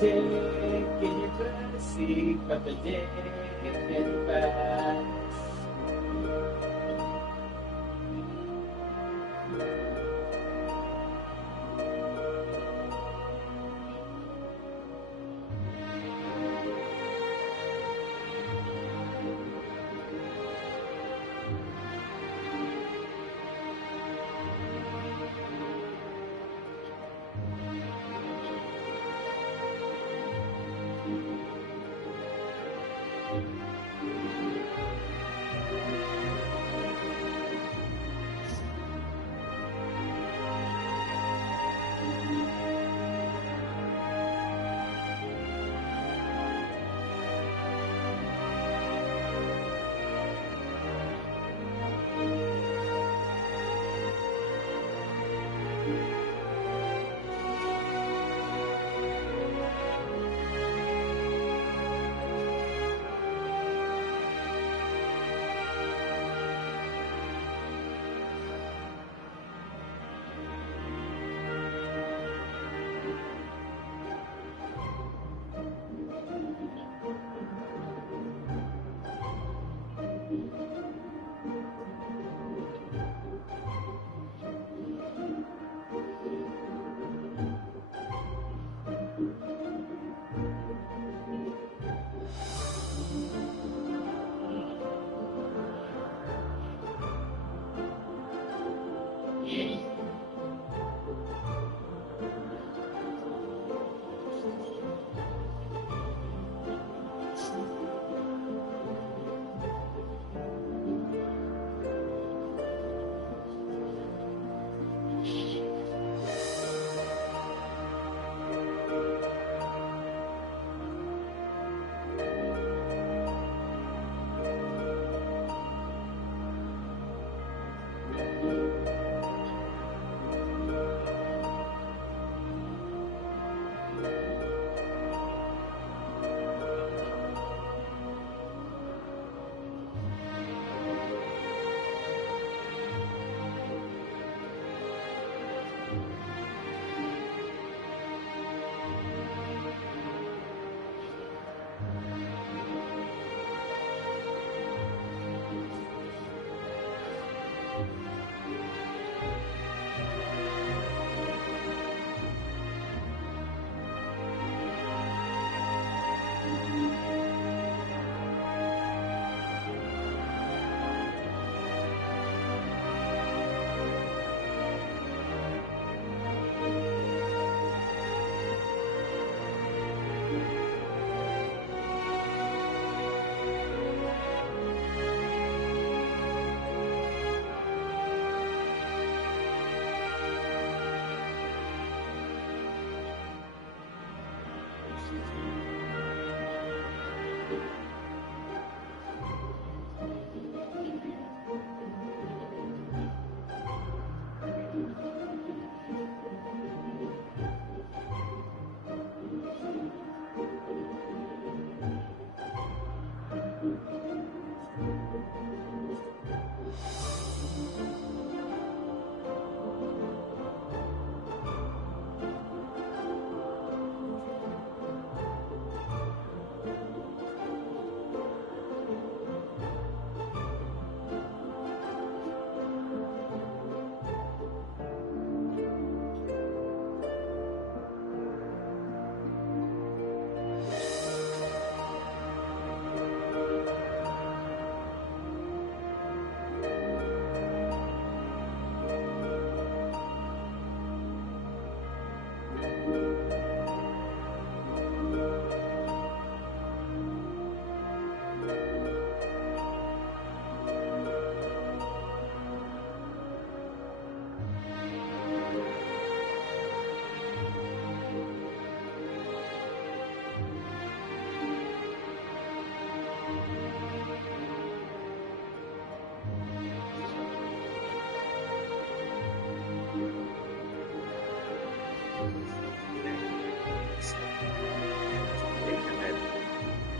Dick in your pussy, but the dick in your back.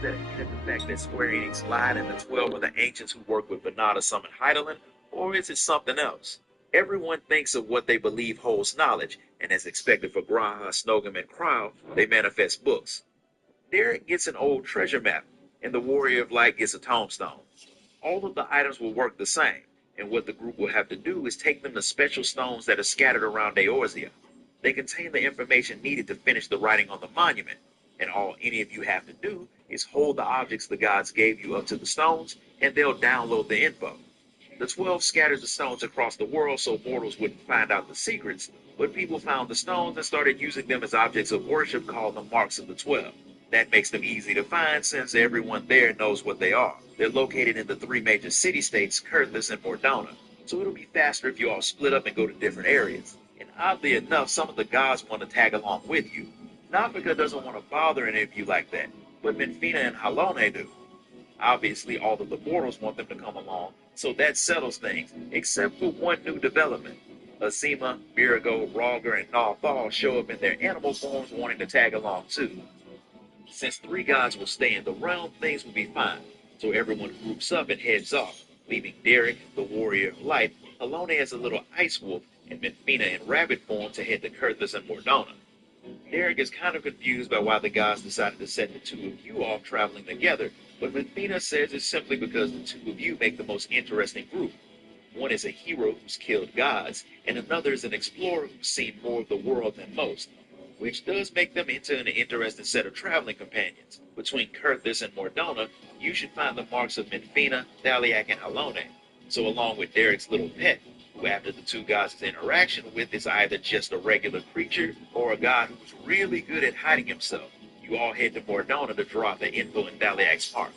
that the fact that Square Enix lied and the 12 are the ancients who work with Banada Summon Heidelin, or is it something else? Everyone thinks of what they believe holds knowledge, and as expected for Graha, Snogum, and Krau, they manifest books. Derek gets an old treasure map, and the Warrior of Light gets a tombstone. All of the items will work the same, and what the group will have to do is take them to special stones that are scattered around Eorzea. They contain the information needed to finish the writing on the monument, and all any of you have to do is hold the objects the gods gave you up to the stones, and they'll download the info. The 12 scattered the stones across the world so mortals wouldn't find out the secrets, but people found the stones and started using them as objects of worship called the Marks of the 12. That makes them easy to find since everyone there knows what they are. They're located in the 3 major city-states, Kurthus and Mordona, so it'll be faster if you all split up and go to different areas. And oddly enough, some of the gods want to tag along with you. Nafika doesn't want to bother any of you like that, but Minfina and Halone do. Obviously, all of the mortals want them to come along, so that settles things, except for one new development. Azima, Birago, Rogger, and Nalthal show up in their animal forms wanting to tag along too. Since 3 gods will stay in the realm, things will be fine, so everyone groups up and heads off, leaving Derek, the Warrior of Light, alone as a little ice wolf, and Minfina in rabbit form to head to Kurthus and Mordona. Derek is kind of confused by why the gods decided to send the 2 of you off traveling together, but Minfina says it's simply because the 2 of you make the most interesting group. One is a hero who's killed gods, and another is an explorer who's seen more of the world than most, which does make them into an interesting set of traveling companions. Between Kurthus and Mordona, you should find the marks of Minfina, Thaliak, and Halone. So along with Derek's little pet, who after the 2 gods' interaction with is either just a regular creature or a god who's really good at hiding himself, you all head to Mordona to draw out the info in Thaliak's heart.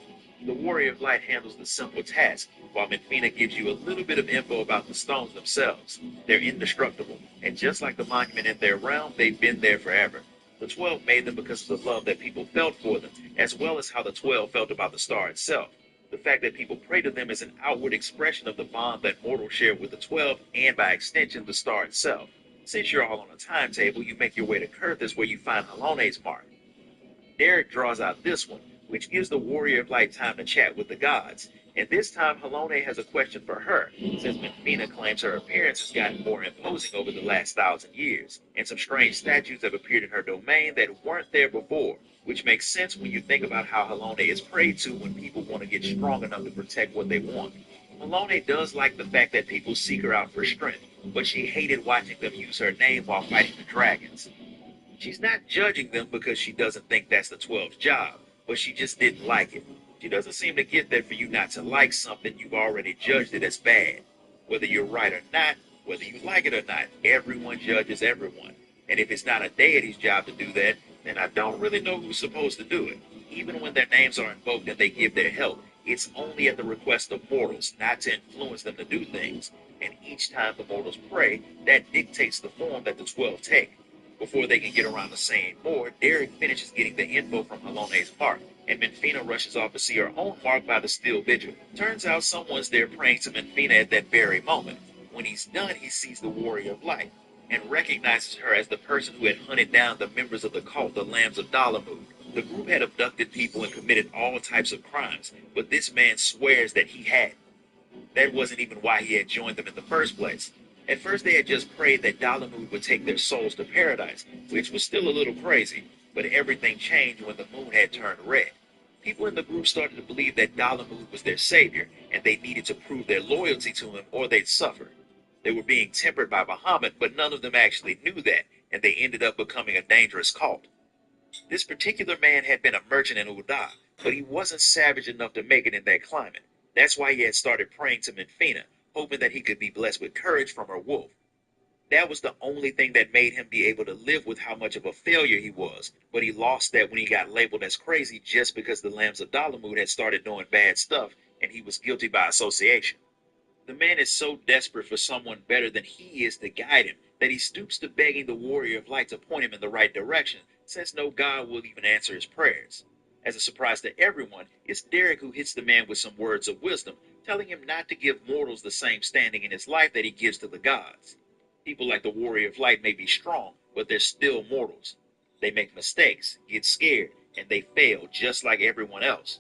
The Warrior of Light handles the simple task, while Minfina gives you a little bit of info about the stones themselves. They're indestructible, and just like the monument in their realm, they've been there forever. The 12 made them because of the love that people felt for them, as well as how the 12 felt about the star itself. The fact that people pray to them is an outward expression of the bond that mortals share with the 12, and by extension, the star itself. Since you're all on a timetable, you make your way to Kurthus where you find Halone's mark. Derek draws out this one, which gives the Warrior of Light time to chat with the gods. And this time, Halone has a question for her, since Minfina claims her appearance has gotten more imposing over the last 1,000 years, and some strange statues have appeared in her domain that weren't there before, which makes sense when you think about how Halone is prayed to when people want to get strong enough to protect what they want. Halone does like the fact that people seek her out for strength, but she hated watching them use her name while fighting the dragons. She's not judging them because she doesn't think that's the 12's job, but she just didn't like it. She doesn't seem to get that for you not to like something, you've already judged it as bad. Whether you're right or not, whether you like it or not, everyone judges everyone. And if it's not a deity's job to do that, then I don't really know who's supposed to do it. Even when their names are invoked and they give their help, it's only at the request of mortals, not to influence them to do things. And each time the mortals pray, that dictates the form that the 12 take. Before they can get around to saying more, Derek finishes getting the info from Halone's mark, and Minfina rushes off to see her own mark by the Steel Vigil. Turns out someone's there praying to Minfina at that very moment. When he's done, he sees the Warrior of Light, and recognizes her as the person who had hunted down the members of the cult, the Lambs of Dalamud. The group had abducted people and committed all types of crimes, but this man swears that he hadn't. That wasn't even why he had joined them in the first place. At first they had just prayed that Dalamud would take their souls to paradise, which was still a little crazy, but everything changed when the moon had turned red. People in the group started to believe that Dalamud was their savior, and they needed to prove their loyalty to him or they'd suffer. They were being tempered by Bahamut, but none of them actually knew that, and they ended up becoming a dangerous cult. This particular man had been a merchant in Uda, but he wasn't savage enough to make it in that climate. That's why he had started praying to Minfina, hoping that he could be blessed with courage from her wolf. That was the only thing that made him be able to live with how much of a failure he was, but he lost that when he got labeled as crazy just because the Lambs of Dalamud had started doing bad stuff, and he was guilty by association. The man is so desperate for someone better than he is to guide him, that he stoops to begging the Warrior of Light to point him in the right direction, since no god will even answer his prayers. As a surprise to everyone, it's Derek who hits the man with some words of wisdom, telling him not to give mortals the same standing in his life that he gives to the gods. People like the Warrior of Light may be strong, but they're still mortals. They make mistakes, get scared, and they fail just like everyone else.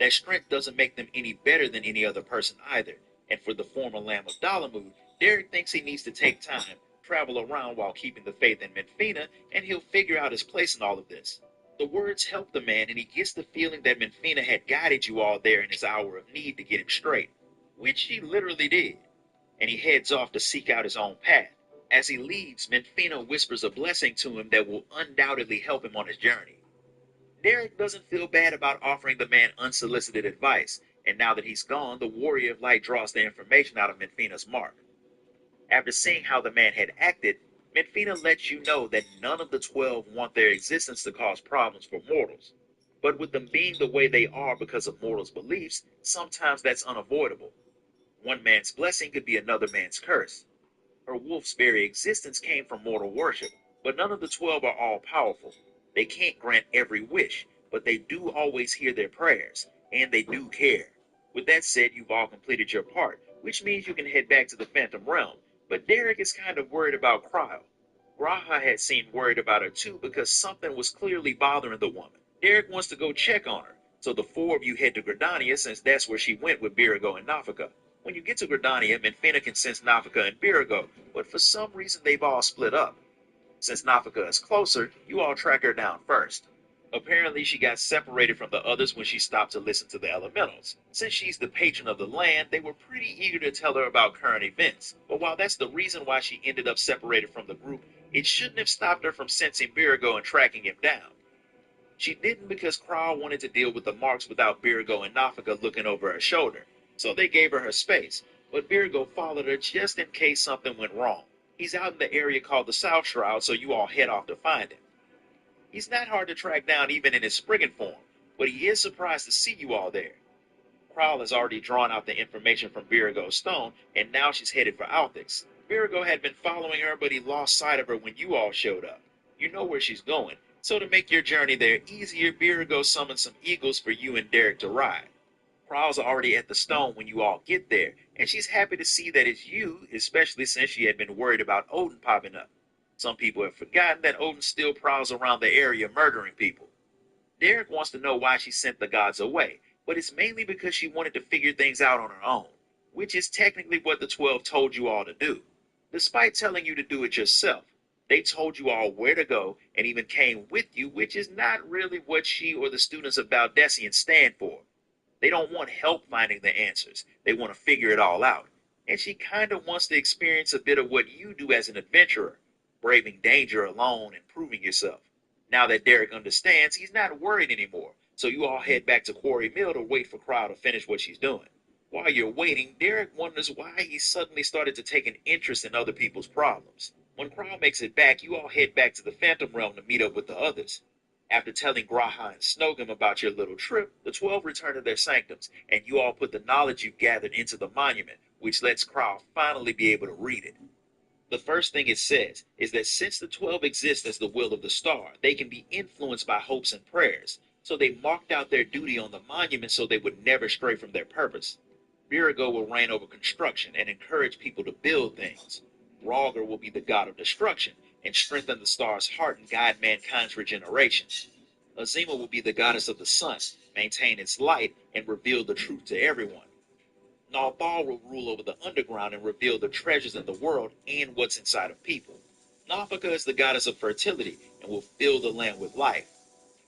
That strength doesn't make them any better than any other person either. And for the former Lamb of Dalamud, Derek thinks he needs to take time, travel around while keeping the faith in Menfina, and he'll figure out his place in all of this. The words help the man, and he gets the feeling that Menfina had guided you all there in his hour of need to get him straight, which she literally did. And he heads off to seek out his own path. As he leaves, Menfina whispers a blessing to him that will undoubtedly help him on his journey. Derek doesn't feel bad about offering the man unsolicited advice, and now that he's gone, the Warrior of Light draws the information out of Menfina's mark. After seeing how the man had acted, Menfina lets you know that none of the 12 want their existence to cause problems for mortals. But with them being the way they are because of mortals' beliefs, sometimes that's unavoidable. One man's blessing could be another man's curse. Her wolf's very existence came from mortal worship, but none of the 12 are all-powerful. They can't grant every wish, but they do always hear their prayers, and they do care. With that said, you've all completed your part, which means you can head back to the Phantom Realm, but Derek is kind of worried about Cryle. Graha had seemed worried about her too because something was clearly bothering the woman. Derek wants to go check on her, so the four of you head to Gridania since that's where she went with Birago and Nafika. When you get to Gridania, Menfina can sense Nafika and Birago, but for some reason they've all split up. Since Nafika is closer, you all track her down first. Apparently she got separated from the others when she stopped to listen to the elementals. Since she's the patron of the land, they were pretty eager to tell her about current events. But while that's the reason why she ended up separated from the group, it shouldn't have stopped her from sensing Birago and tracking him down. She didn't because Cryle wanted to deal with the marks without Birago and Nafika looking over her shoulder. So they gave her space, but Birago followed her just in case something went wrong. He's out in the area called the South Shroud, so you all head off to find him. He's not hard to track down even in his Spriggan form, but he is surprised to see you all there. Cryle has already drawn out the information from Birago's stone, and now she's headed for Althix. Birago had been following her, but he lost sight of her when you all showed up. You know where she's going, so to make your journey there easier, Birago summoned some eagles for you and Derek to ride. Cryle's already at the stone when you all get there, and she's happy to see that it's you, especially since she had been worried about Odin popping up. Some people have forgotten that Odin still prowls around the area murdering people. Derek wants to know why she sent the gods away, but it's mainly because she wanted to figure things out on her own, which is technically what the 12 told you all to do. Despite telling you to do it yourself, they told you all where to go and even came with you, which is not really what she or the students of Valdesian stand for. They don't want help finding the answers. They want to figure it all out. And she kind of wants to experience a bit of what you do as an adventurer, braving danger alone and proving yourself. Now that Derek understands, he's not worried anymore, so you all head back to Quarry Mill to wait for Cryle to finish what she's doing. While you're waiting, Derek wonders why he suddenly started to take an interest in other people's problems. When Cryle makes it back, you all head back to the Phantom Realm to meet up with the others. After telling Graha and Snogum about your little trip, the 12 return to their sanctums, and you all put the knowledge you've gathered into the monument, which lets Cryle finally be able to read it. The first thing it says is that since the 12 exist as the will of the star, they can be influenced by hopes and prayers, so they marked out their duty on the monument so they would never stray from their purpose. Birago will reign over construction and encourage people to build things. Rhalgr will be the god of destruction and strengthen the star's heart and guide mankind's regeneration. Azima will be the goddess of the sun, maintain its light, and reveal the truth to everyone. Nalthal will rule over the underground and reveal the treasures in the world and what's inside of people. Nafika is the goddess of fertility and will fill the land with life.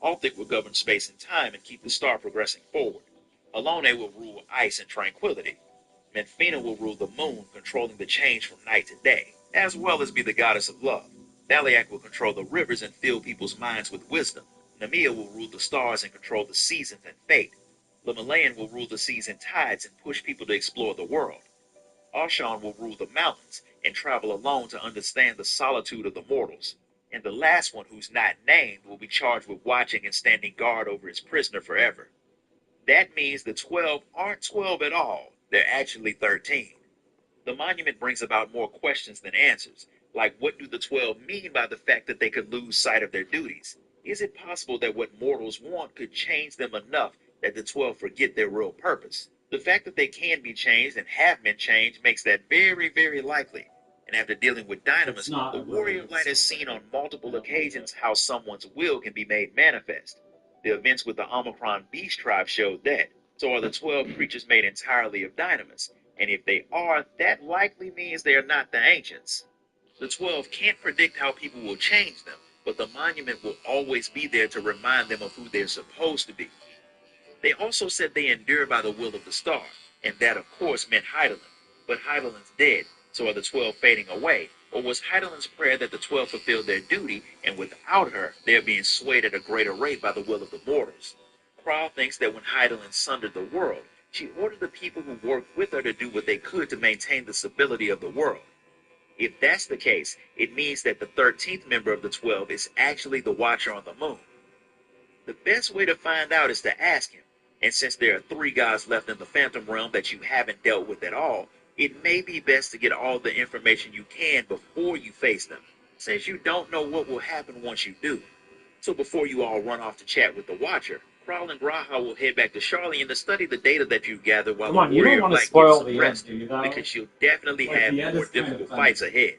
Althix will govern space and time and keep the star progressing forward. Alone will rule ice and tranquility. Menfina will rule the moon, controlling the change from night to day, as well as be the goddess of love. Thaliak will control the rivers and fill people's minds with wisdom. Nemia will rule the stars and control the seasons and fate. Lemalayan will rule the seas and tides and push people to explore the world. Ashan will rule the mountains and travel alone to understand the solitude of the mortals. And the last one, who's not named, will be charged with watching and standing guard over his prisoner forever. That means the 12 aren't 12 at all. They're actually 13. The monument brings about more questions than answers, like what do the 12 mean by the fact that they could lose sight of their duties? Is it possible that what mortals want could change them enough that the 12 forget their real purpose? The fact that they can be changed and have been changed makes that very, very likely. And after dealing with Dynamis, the Warrior of Light has seen on multiple occasions how someone's will can be made manifest. The events with the Omicron beast tribe showed that. So are the 12 creatures made entirely of Dynamis? And if they are, that likely means they are not the ancients. The 12 can't predict how people will change them, but the monument will always be there to remind them of who they're supposed to be. They also said they endure by the will of the star, and that of course meant Hydaelyn. But Hydaelyn's dead, so are the 12 fading away? Or was Hydaelyn's prayer that the 12 fulfilled their duty, and without her, they're being swayed at a greater rate by the will of the mortals? Kral thinks that when Hydaelyn sundered the world, she ordered the people who worked with her to do what they could to maintain the stability of the world. If that's the case, it means that the 13th member of the 12 is actually the Watcher on the moon. The best way to find out is to ask him, and since there are 3 gods left in the Phantom Realm that you haven't dealt with at all, it may be best to get all the information you can before you face them, since you don't know what will happen once you do. So before you all run off to chat with the Watcher, Kral and G'raha will head back to Sharlayan to study the data that you've gathered while Come on, the you don't Warrior want to Black spoil gets some the end, rest, do you, though? because she'll definitely Like, have the end more is kind of difficult funny. fights ahead.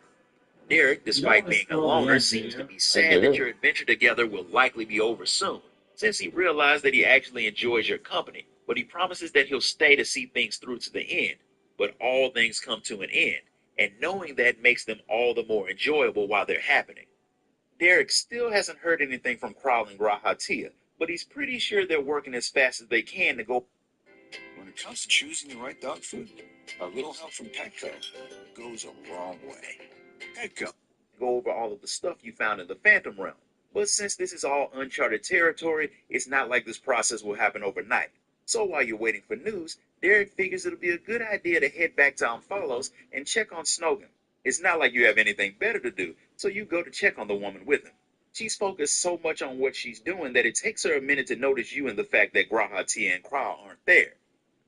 Derek, despite wanna being a spoil the loner, end, do seems you? to be sad that your adventure together will likely be over soon, since he realized that he actually enjoys your company, but he promises that he'll stay to see things through to the end. But all things come to an end, and knowing that makes them all the more enjoyable while they're happening. Derek still hasn't heard anything from Kral and G'raha Tia, but he's pretty sure they're working as fast as they can to go. When it comes to choosing the right dog food, a little help from Petco goes a long way. Petco. Go over all of the stuff you found in the Phantom Realm. But since this is all uncharted territory, it's not like this process will happen overnight. So while you're waiting for news, Derek figures it'll be a good idea to head back to Amphalos and check on Snogan. It's not like you have anything better to do, so you go to check on the woman with him. She's focused so much on what she's doing that it takes her a minute to notice you and the fact that G'raha Tia and Kral aren't there.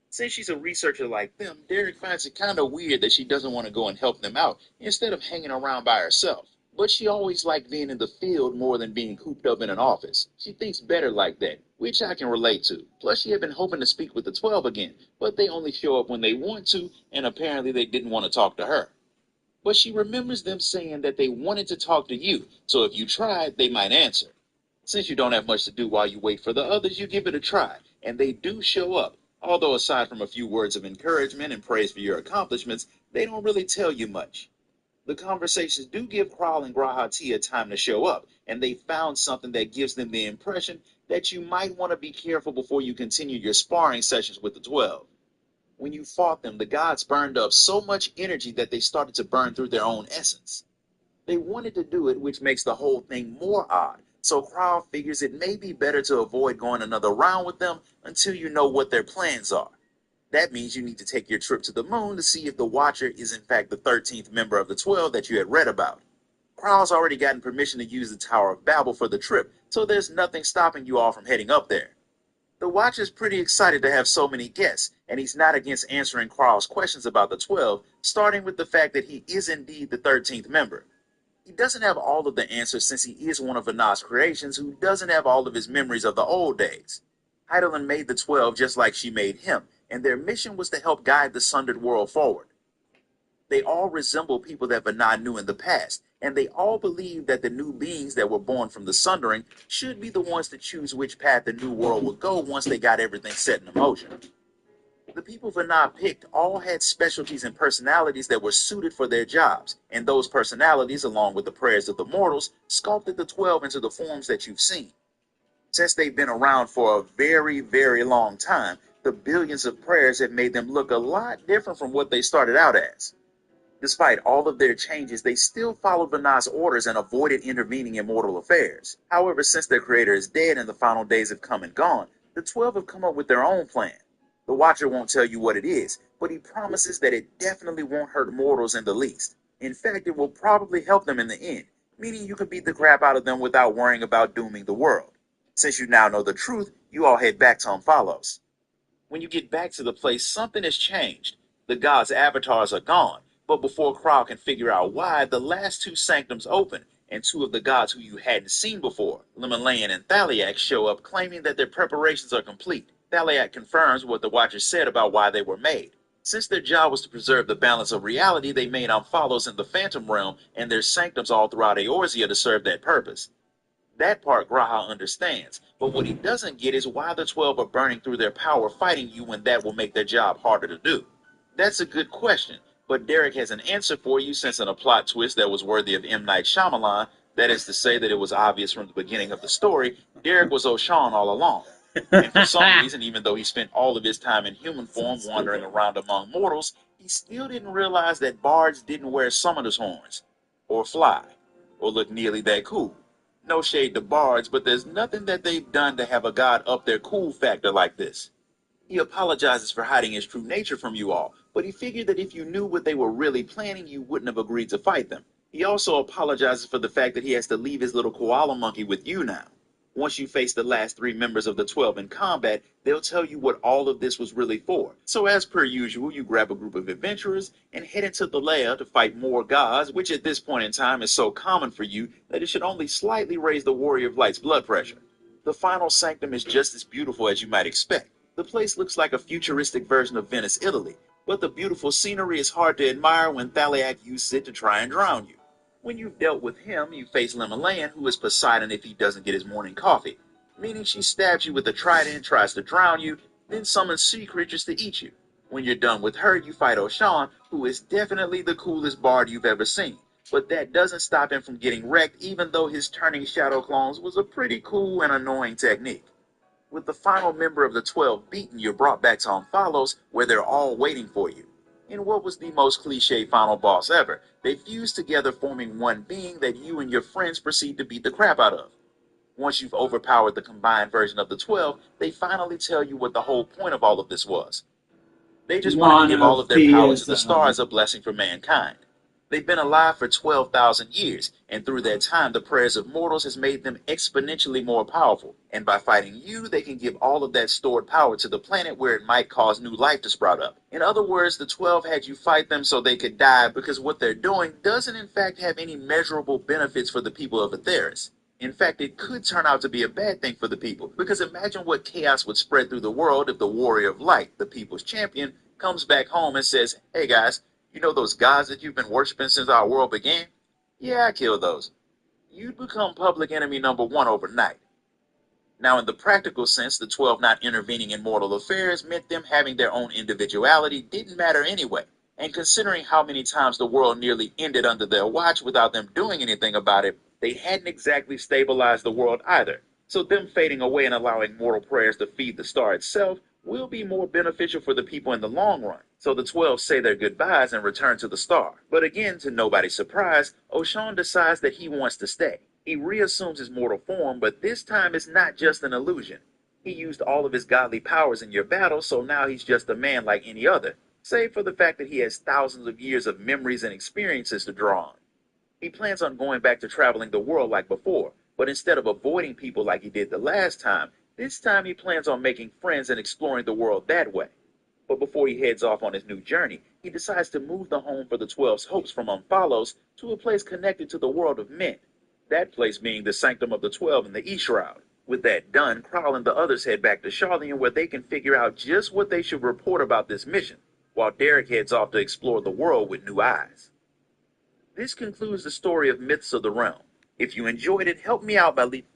Since she's a researcher like them, Derek finds it kind of weird that she doesn't want to go and help them out instead of hanging around by herself. But she always liked being in the field more than being cooped up in an office. She thinks better like that, which I can relate to. Plus, she had been hoping to speak with the 12 again, but they only show up when they want to, and apparently they didn't want to talk to her. But she remembers them saying that they wanted to talk to you, so if you tried, they might answer. Since you don't have much to do while you wait for the others, you give it a try, and they do show up. Although aside from a few words of encouragement and praise for your accomplishments, they don't really tell you much. The conversations do give Kral and G'raha Tia time to show up, and they found something that gives them the impression that you might want to be careful before you continue your sparring sessions with the 12. When you fought them, the gods burned up so much energy that they started to burn through their own essence. They wanted to do it, which makes the whole thing more odd. So Kral figures it may be better to avoid going another round with them until you know what their plans are. That means you need to take your trip to the moon to see if the Watcher is in fact the 13th member of the 12 that you had read about. Kral's already gotten permission to use the Tower of Babel for the trip, so there's nothing stopping you all from heading up there. The Watcher's pretty excited to have so many guests, and he's not against answering Kral's questions about the 12, starting with the fact that he is indeed the 13th member. He doesn't have all of the answers since he is one of Vanah's creations who doesn't have all of his memories of the old days. Hydaelyn made the 12 just like she made him, and their mission was to help guide the sundered world forward. They all resemble people that Vanah knew in the past, and they all believe that the new beings that were born from the sundering should be the ones to choose which path the new world would go once they got everything set in motion. The people Vanah picked all had specialties and personalities that were suited for their jobs, and those personalities, along with the prayers of the mortals, sculpted the 12 into the forms that you've seen. Since they've been around for a very, very long time, the billions of prayers have made them look a lot different from what they started out as. Despite all of their changes, they still followed Vanah's orders and avoided intervening in mortal affairs. However, since their creator is dead and the final days have come and gone, the 12 have come up with their own plan. The Watcher won't tell you what it is, but he promises that it definitely won't hurt mortals in the least. In fact, it will probably help them in the end, meaning you can beat the crap out of them without worrying about dooming the world. Since you now know the truth, you all head back to Amphalos. When you get back to the place, something has changed. The gods' avatars are gone, but before Kral can figure out why, the last 2 sanctums open, and 2 of the gods who you hadn't seen before, Lemalayan and Thaliak, show up claiming that their preparations are complete. Thaliak confirms what the Watcher said about why they were made. Since their job was to preserve the balance of reality, they made Amphalos in the Phantom Realm and their sanctums all throughout Eorzea to serve that purpose. That part Graha understands, but what he doesn't get is why the 12 are burning through their power fighting you when that will make their job harder to do. That's a good question, but Derek has an answer for you since in a plot twist that was worthy of M. Night Shyamalan, that is to say that it was obvious from the beginning of the story, Derek was O'Shawn all along. And for some reason, even though he spent all of his time in human form wandering around among mortals, he still didn't realize that bards didn't wear summoner's horns, or fly, or look nearly that cool. No shade to bards, but there's nothing that they've done to have a god up their cool factor like this. He apologizes for hiding his true nature from you all, but he figured that if you knew what they were really planning, you wouldn't have agreed to fight them. He also apologizes for the fact that he has to leave his little koala monkey with you now. Once you face the last 3 members of the 12 in combat, they'll tell you what all of this was really for. So as per usual, you grab a group of adventurers and head into the lair to fight more gods, which at this point in time is so common for you that it should only slightly raise the Warrior of Light's blood pressure. The final sanctum is just as beautiful as you might expect. The place looks like a futuristic version of Venice, Italy, but the beautiful scenery is hard to admire when Thaliak uses it to try and drown you. When you've dealt with him, you face Lemalayan, who is Poseidon if he doesn't get his morning coffee, meaning she stabs you with a trident, tries to drown you, then summons sea creatures to eat you. When you're done with her, you fight O'Shawn, who is definitely the coolest bard you've ever seen, but that doesn't stop him from getting wrecked, even though his turning shadow clones was a pretty cool and annoying technique. With the final member of the 12 beaten, you're brought back to Omphalos, where they're all waiting for you. In what was the most cliche final boss ever, they fuse together forming one being that you and your friends proceed to beat the crap out of. Once you've overpowered the combined version of the 12, they finally tell you what the whole point of all of this was. They just wanted to give all of their power to the stars, a blessing for mankind. They've been alive for 12,000 years, and through that time, the prayers of mortals has made them exponentially more powerful. And by fighting you, they can give all of that stored power to the planet where it might cause new life to sprout up. In other words, the 12 had you fight them so they could die because what they're doing doesn't in fact have any measurable benefits for the people of Atheris. In fact, it could turn out to be a bad thing for the people, because imagine what chaos would spread through the world if the Warrior of Light, the people's champion, comes back home and says, "Hey guys, you know those gods that you've been worshiping since our world began? Yeah, I killed those." You'd become public enemy number 1 overnight. Now, in the practical sense, the 12 not intervening in mortal affairs meant them having their own individuality didn't matter anyway. And considering how many times the world nearly ended under their watch without them doing anything about it, they hadn't exactly stabilized the world either. So them fading away and allowing mortal prayers to feed the star itself will be more beneficial for the people in the long run. So the 12 say their goodbyes and return to the star. But again, to nobody's surprise, O'Shawn decides that he wants to stay. He reassumes his mortal form, but this time it's not just an illusion. He used all of his godly powers in your battle, so now he's just a man like any other, save for the fact that he has thousands of years of memories and experiences to draw on. He plans on going back to traveling the world like before, but instead of avoiding people like he did the last time, this time he plans on making friends and exploring the world that way. But before he heads off on his new journey, he decides to move the home for the 12's hopes from Omphalos to a place connected to the world of men. That place being the Sanctum of the 12 in the E-Shroud. With that done, Krall and the others head back to Charlian, where they can figure out just what they should report about this mission, while Derek heads off to explore the world with new eyes. This concludes the story of Myths of the Realm. If you enjoyed it, help me out by leaving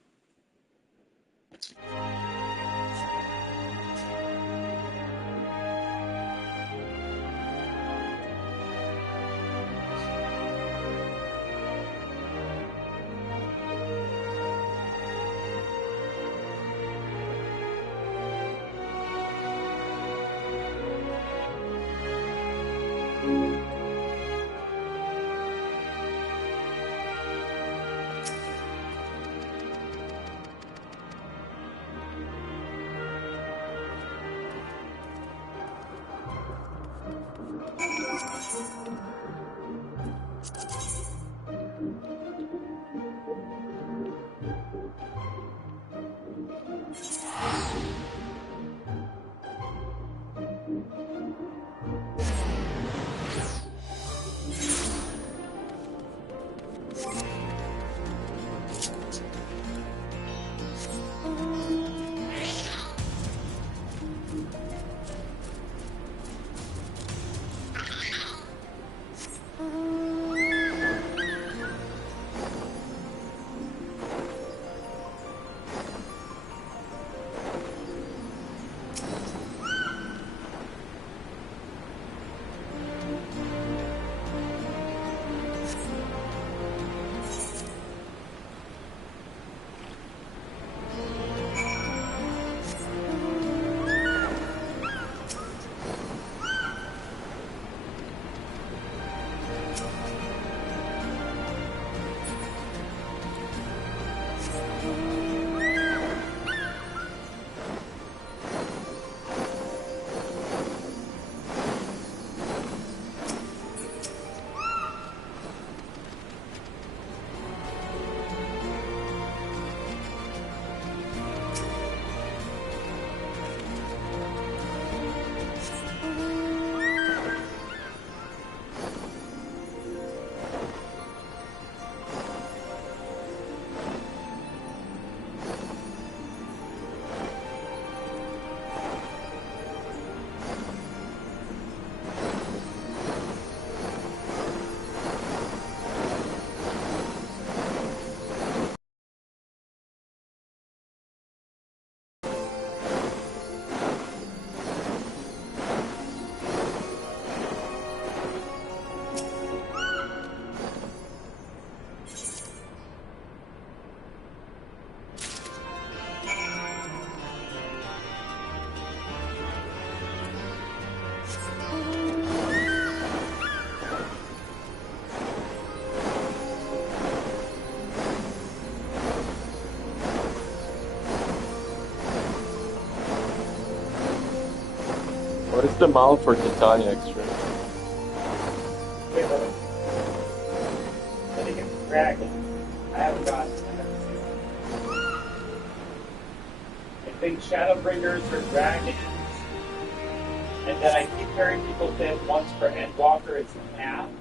What's the amount for Titania Extra? Wait, hold on. I think it's Dragon. I haven't gotten it. I think Shadowbringers are dragons. And then I keep hearing people say once for Endwalker it's cats.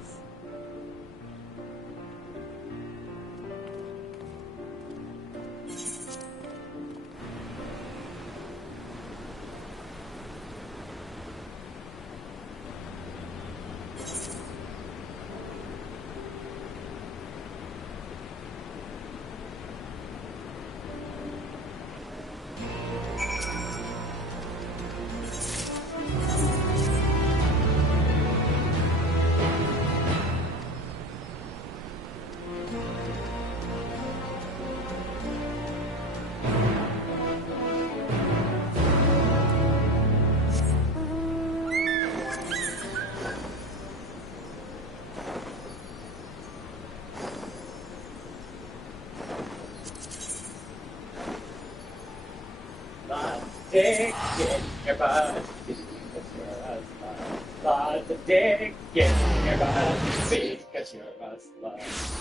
Dick in your butt. Lots of dick in your butt. Because you're a slut.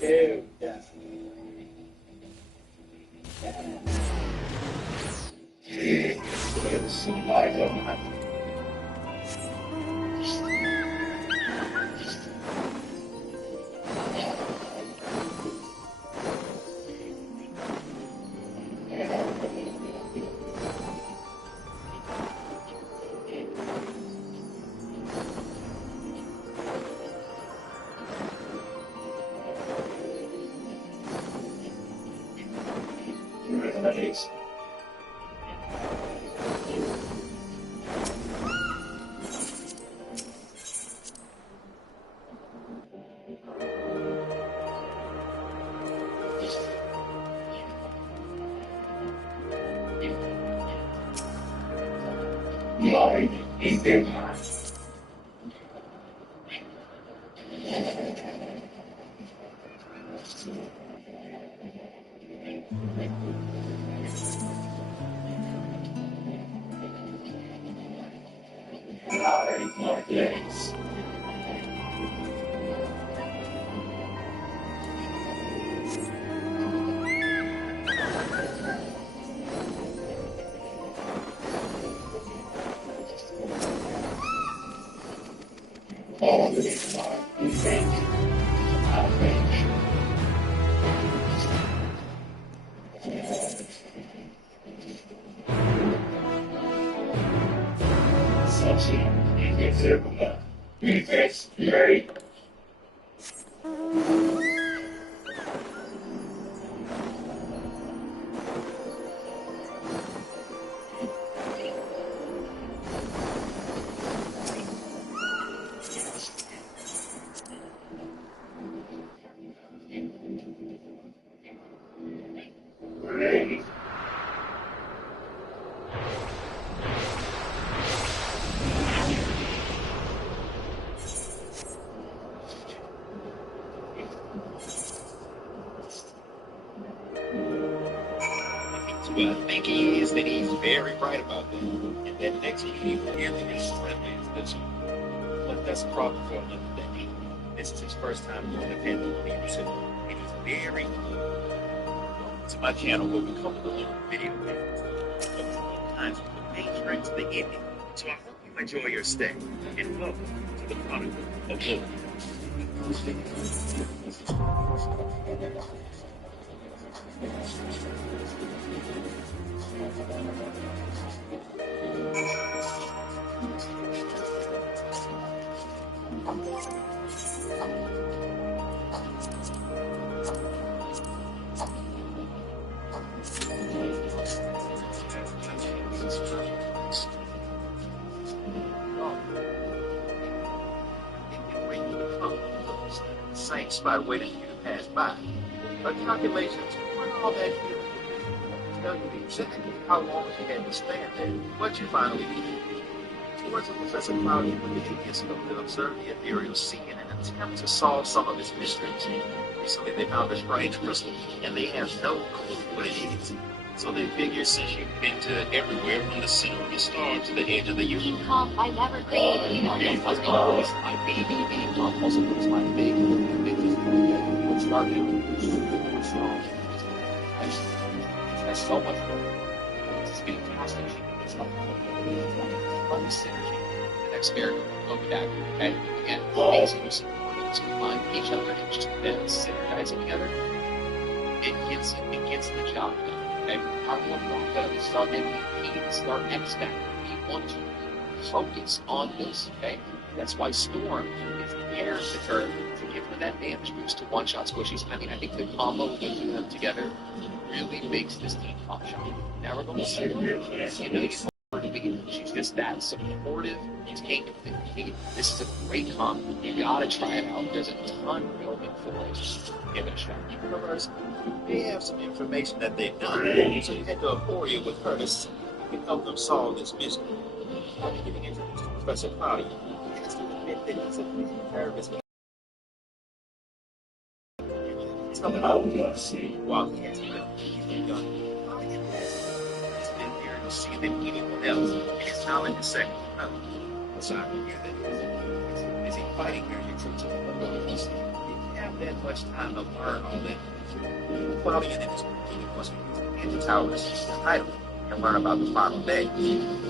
Dude, yeah. all the time in danger. Outrage. Sexy, invisible, investigate. Ready. What I think he is that he's very right about that. And that next week he really is friendly as this one. But that's a problem for another day. This is his first time doing a pandemic video, so it is very good. Welcome to my channel where we cover the little video games. Sometimes we put main straight to the ending. So I hope you enjoy your stay. And welcome to the Chronicle of Lily. Same spot waiting for you to pass by. But calculations weren't all that good. Tell you exactly how long you had to stand there, what you finally needed. Towards Professor Cloudy with the Atheoscope that observed the ethereal sea in an attempt to solve some of its mysteries. Recently they found a strange crystal, and they have no clue what it is. So they figure since you've been to everywhere from the center of the star to the edge of the universe. I never created you. As always, my BBB also looks like big. What started strong. That's so much more. It's fantastic. It's like fun synergy. The next area will be back. Okay, again, things to combine each other and just synergize together. It gets the job done. Okay, our one want to start MVP, start X Factor. We want to focus on this. Okay, that's why Storm is there with her to give her that damage boost to one-shot squishies. I mean, I think the combo of them together really makes this team top shot. Now we're going to see her to be. She's just that supportive. This is a great combo. You gotta try it out. There's a ton going for it. Give it a shot. Universe, they have some information that they've done. So you head to Aporia with her to see if you can help them solve this mystery. After getting introduced to Professor Cloudy, he has to admit that he's a pretty nervous. Tell him how to see while he has been done. He's been there to see than anyone else, and his knowledge is second to none. Aside from here, that he's busy fighting here in your trip to the world. You didn't have that much time to learn all that. Cloudy and then his companion was in the towers to hide him and learn about the final day.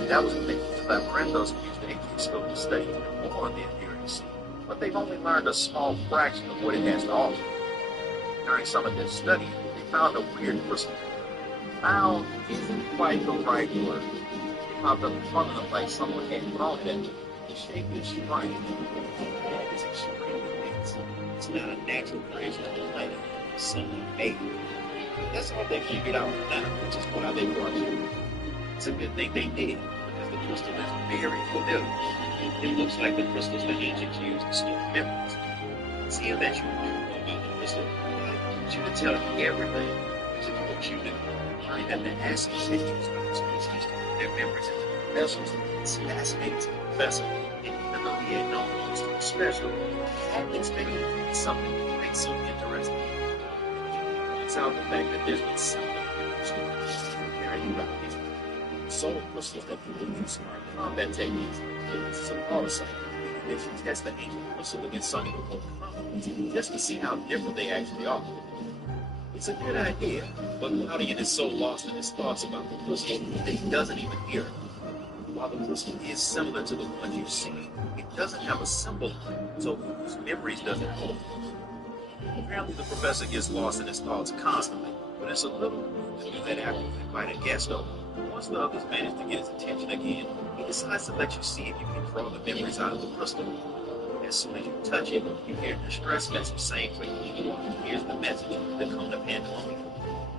That was when they used Labyrinthos and used the Atheoscope to study more of the Ethereal Sea. But they've only learned a small fraction of what it has to offer. During some of this study, they found a weird crystal. Found isn't quite the right word. It popped up in front of them like someone had thrown it at them. The shape is strange. It's extremely dense. It's not a natural creation of the planet. Someone made it. That's all they figured out now, which is why they brought you. It's a good thing they did, because the crystal is very familiar. It looks like the crystals the ancients used to store memories. Seeing that you knew about the crystal, you to tell you everything. Because if you what you knew, learning that the acids they use for the species, their memories into the vessels, it's fascinating to the professor. And even though he had known it was so special, he hadn't expected it to be something quite so interesting. It's out the fact that there's been something very right. Solar crystals that people use are combat techniques. This is a parasite. They should test the ancient crystal against something just to see how different they actually are. It's a good idea, but Claudian is so lost in his thoughts about the crystal that he doesn't even hear it. While the crystal is similar to the ones you've seen, it doesn't have a symbol on it, so whose memories does it hold? Apparently, the professor gets lost in his thoughts constantly, but it's a little rude to do that after you invite a guest over. Once the others manage to get his attention again, he decides to let you see if you can draw the memories out of the crystal. As soon as you touch it, you hear a distress message saying for you, here's the message, the cone of pandemonium.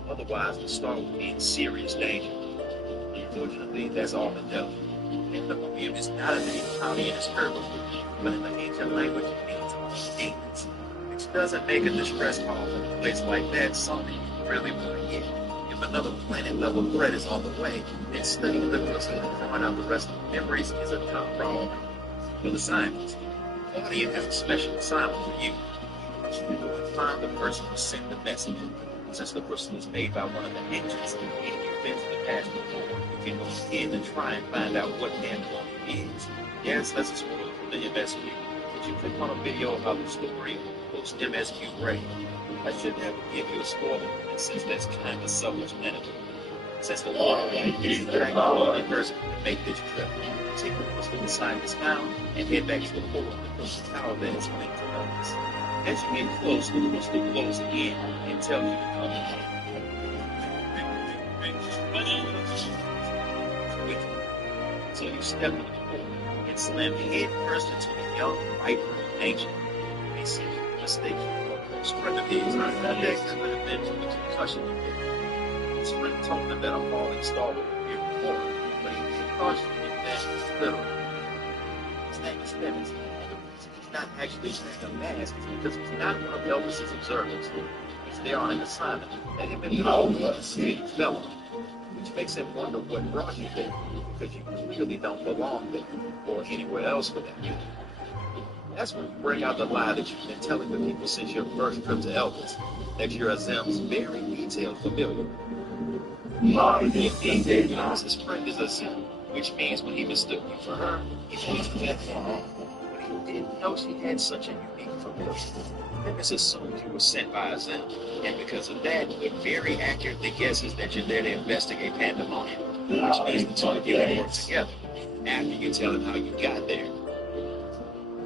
Otherwise, the star will be in serious danger. Unfortunately, that's all it does. Pandemonium is not in the Italian Scribble, but in the ancient language it means demons, which doesn't make a distress call in a place like that something you really want to get. If another planet-level threat is on the way, then studying the crystal and drawing out the rest of the memories is a top priority. For the scientist, Claudia has a special assignment for you. You will find the person who sent the message. Since the crystal is made by one of the ancients, and you've been to the past before, you can go ahead and try and find out what pandemonium is. Yes, that's a spoiler from the MSQ. But you click on a video about the story, post MSQ Radio. I shouldn't have to give you a spoiler, since that's kind of self-explanatory. Since the Lord is the only person who can make this trip, take the crystal inside this town and head back to the core of the crystal tower that is linked to Elvis. As you get close, the crystal glows again and tells you to come in. So you step into the core and slam head first into a young, vibrant ancient. They see you mistake you for a Sprint that could have been from the concussion you get. Sprint told them that a falling star would appear before him, but he didn't caution him that little. His name is Evans. He's not actually wearing a mask because he's not one of Elvis's observers. He's there on an assignment that him and the city fellow, which makes him wonder what brought you there, because you clearly don't belong there, or anywhere else for that matter. That's when you bring out the lie that you've been telling the people since your first trip to Elvis, that you're Azem's very detailed familiar. His friend is Azem, which means when he mistook you for her, he pointed to that far. He didn't know she had such a unique familiar. Nimbus assumed you were sent by Azem, and because of that, it very accurately guesses that you're there to investigate pandemonium, which means the two of you can work together, after you tell him how you got there.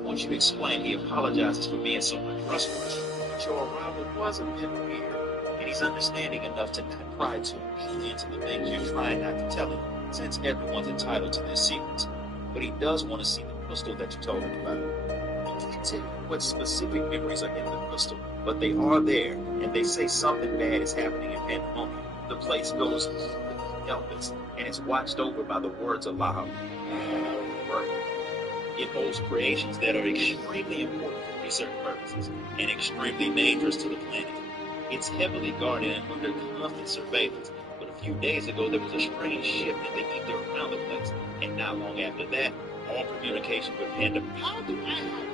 Once you explain, he apologizes for being so untrustworthy, but your arrival was a bit weird, and he's understanding enough to not pry too deeply into the things you're trying not to tell him, since everyone's entitled to their secrets. But he does want to see the crystal that you told him about. He can't tell you what specific memories are in the crystal, but they are there, and they say something bad is happening in Pandemonium. The place goes Elvis, and it's watched over by the words aloud. It holds creations that are extremely important for research purposes and extremely dangerous to the planet. It's heavily guarded and under constant surveillance, but a few days ago there was a strange shift in the ether around the place, and not long after that, all communication with Pandemonium. How do I help?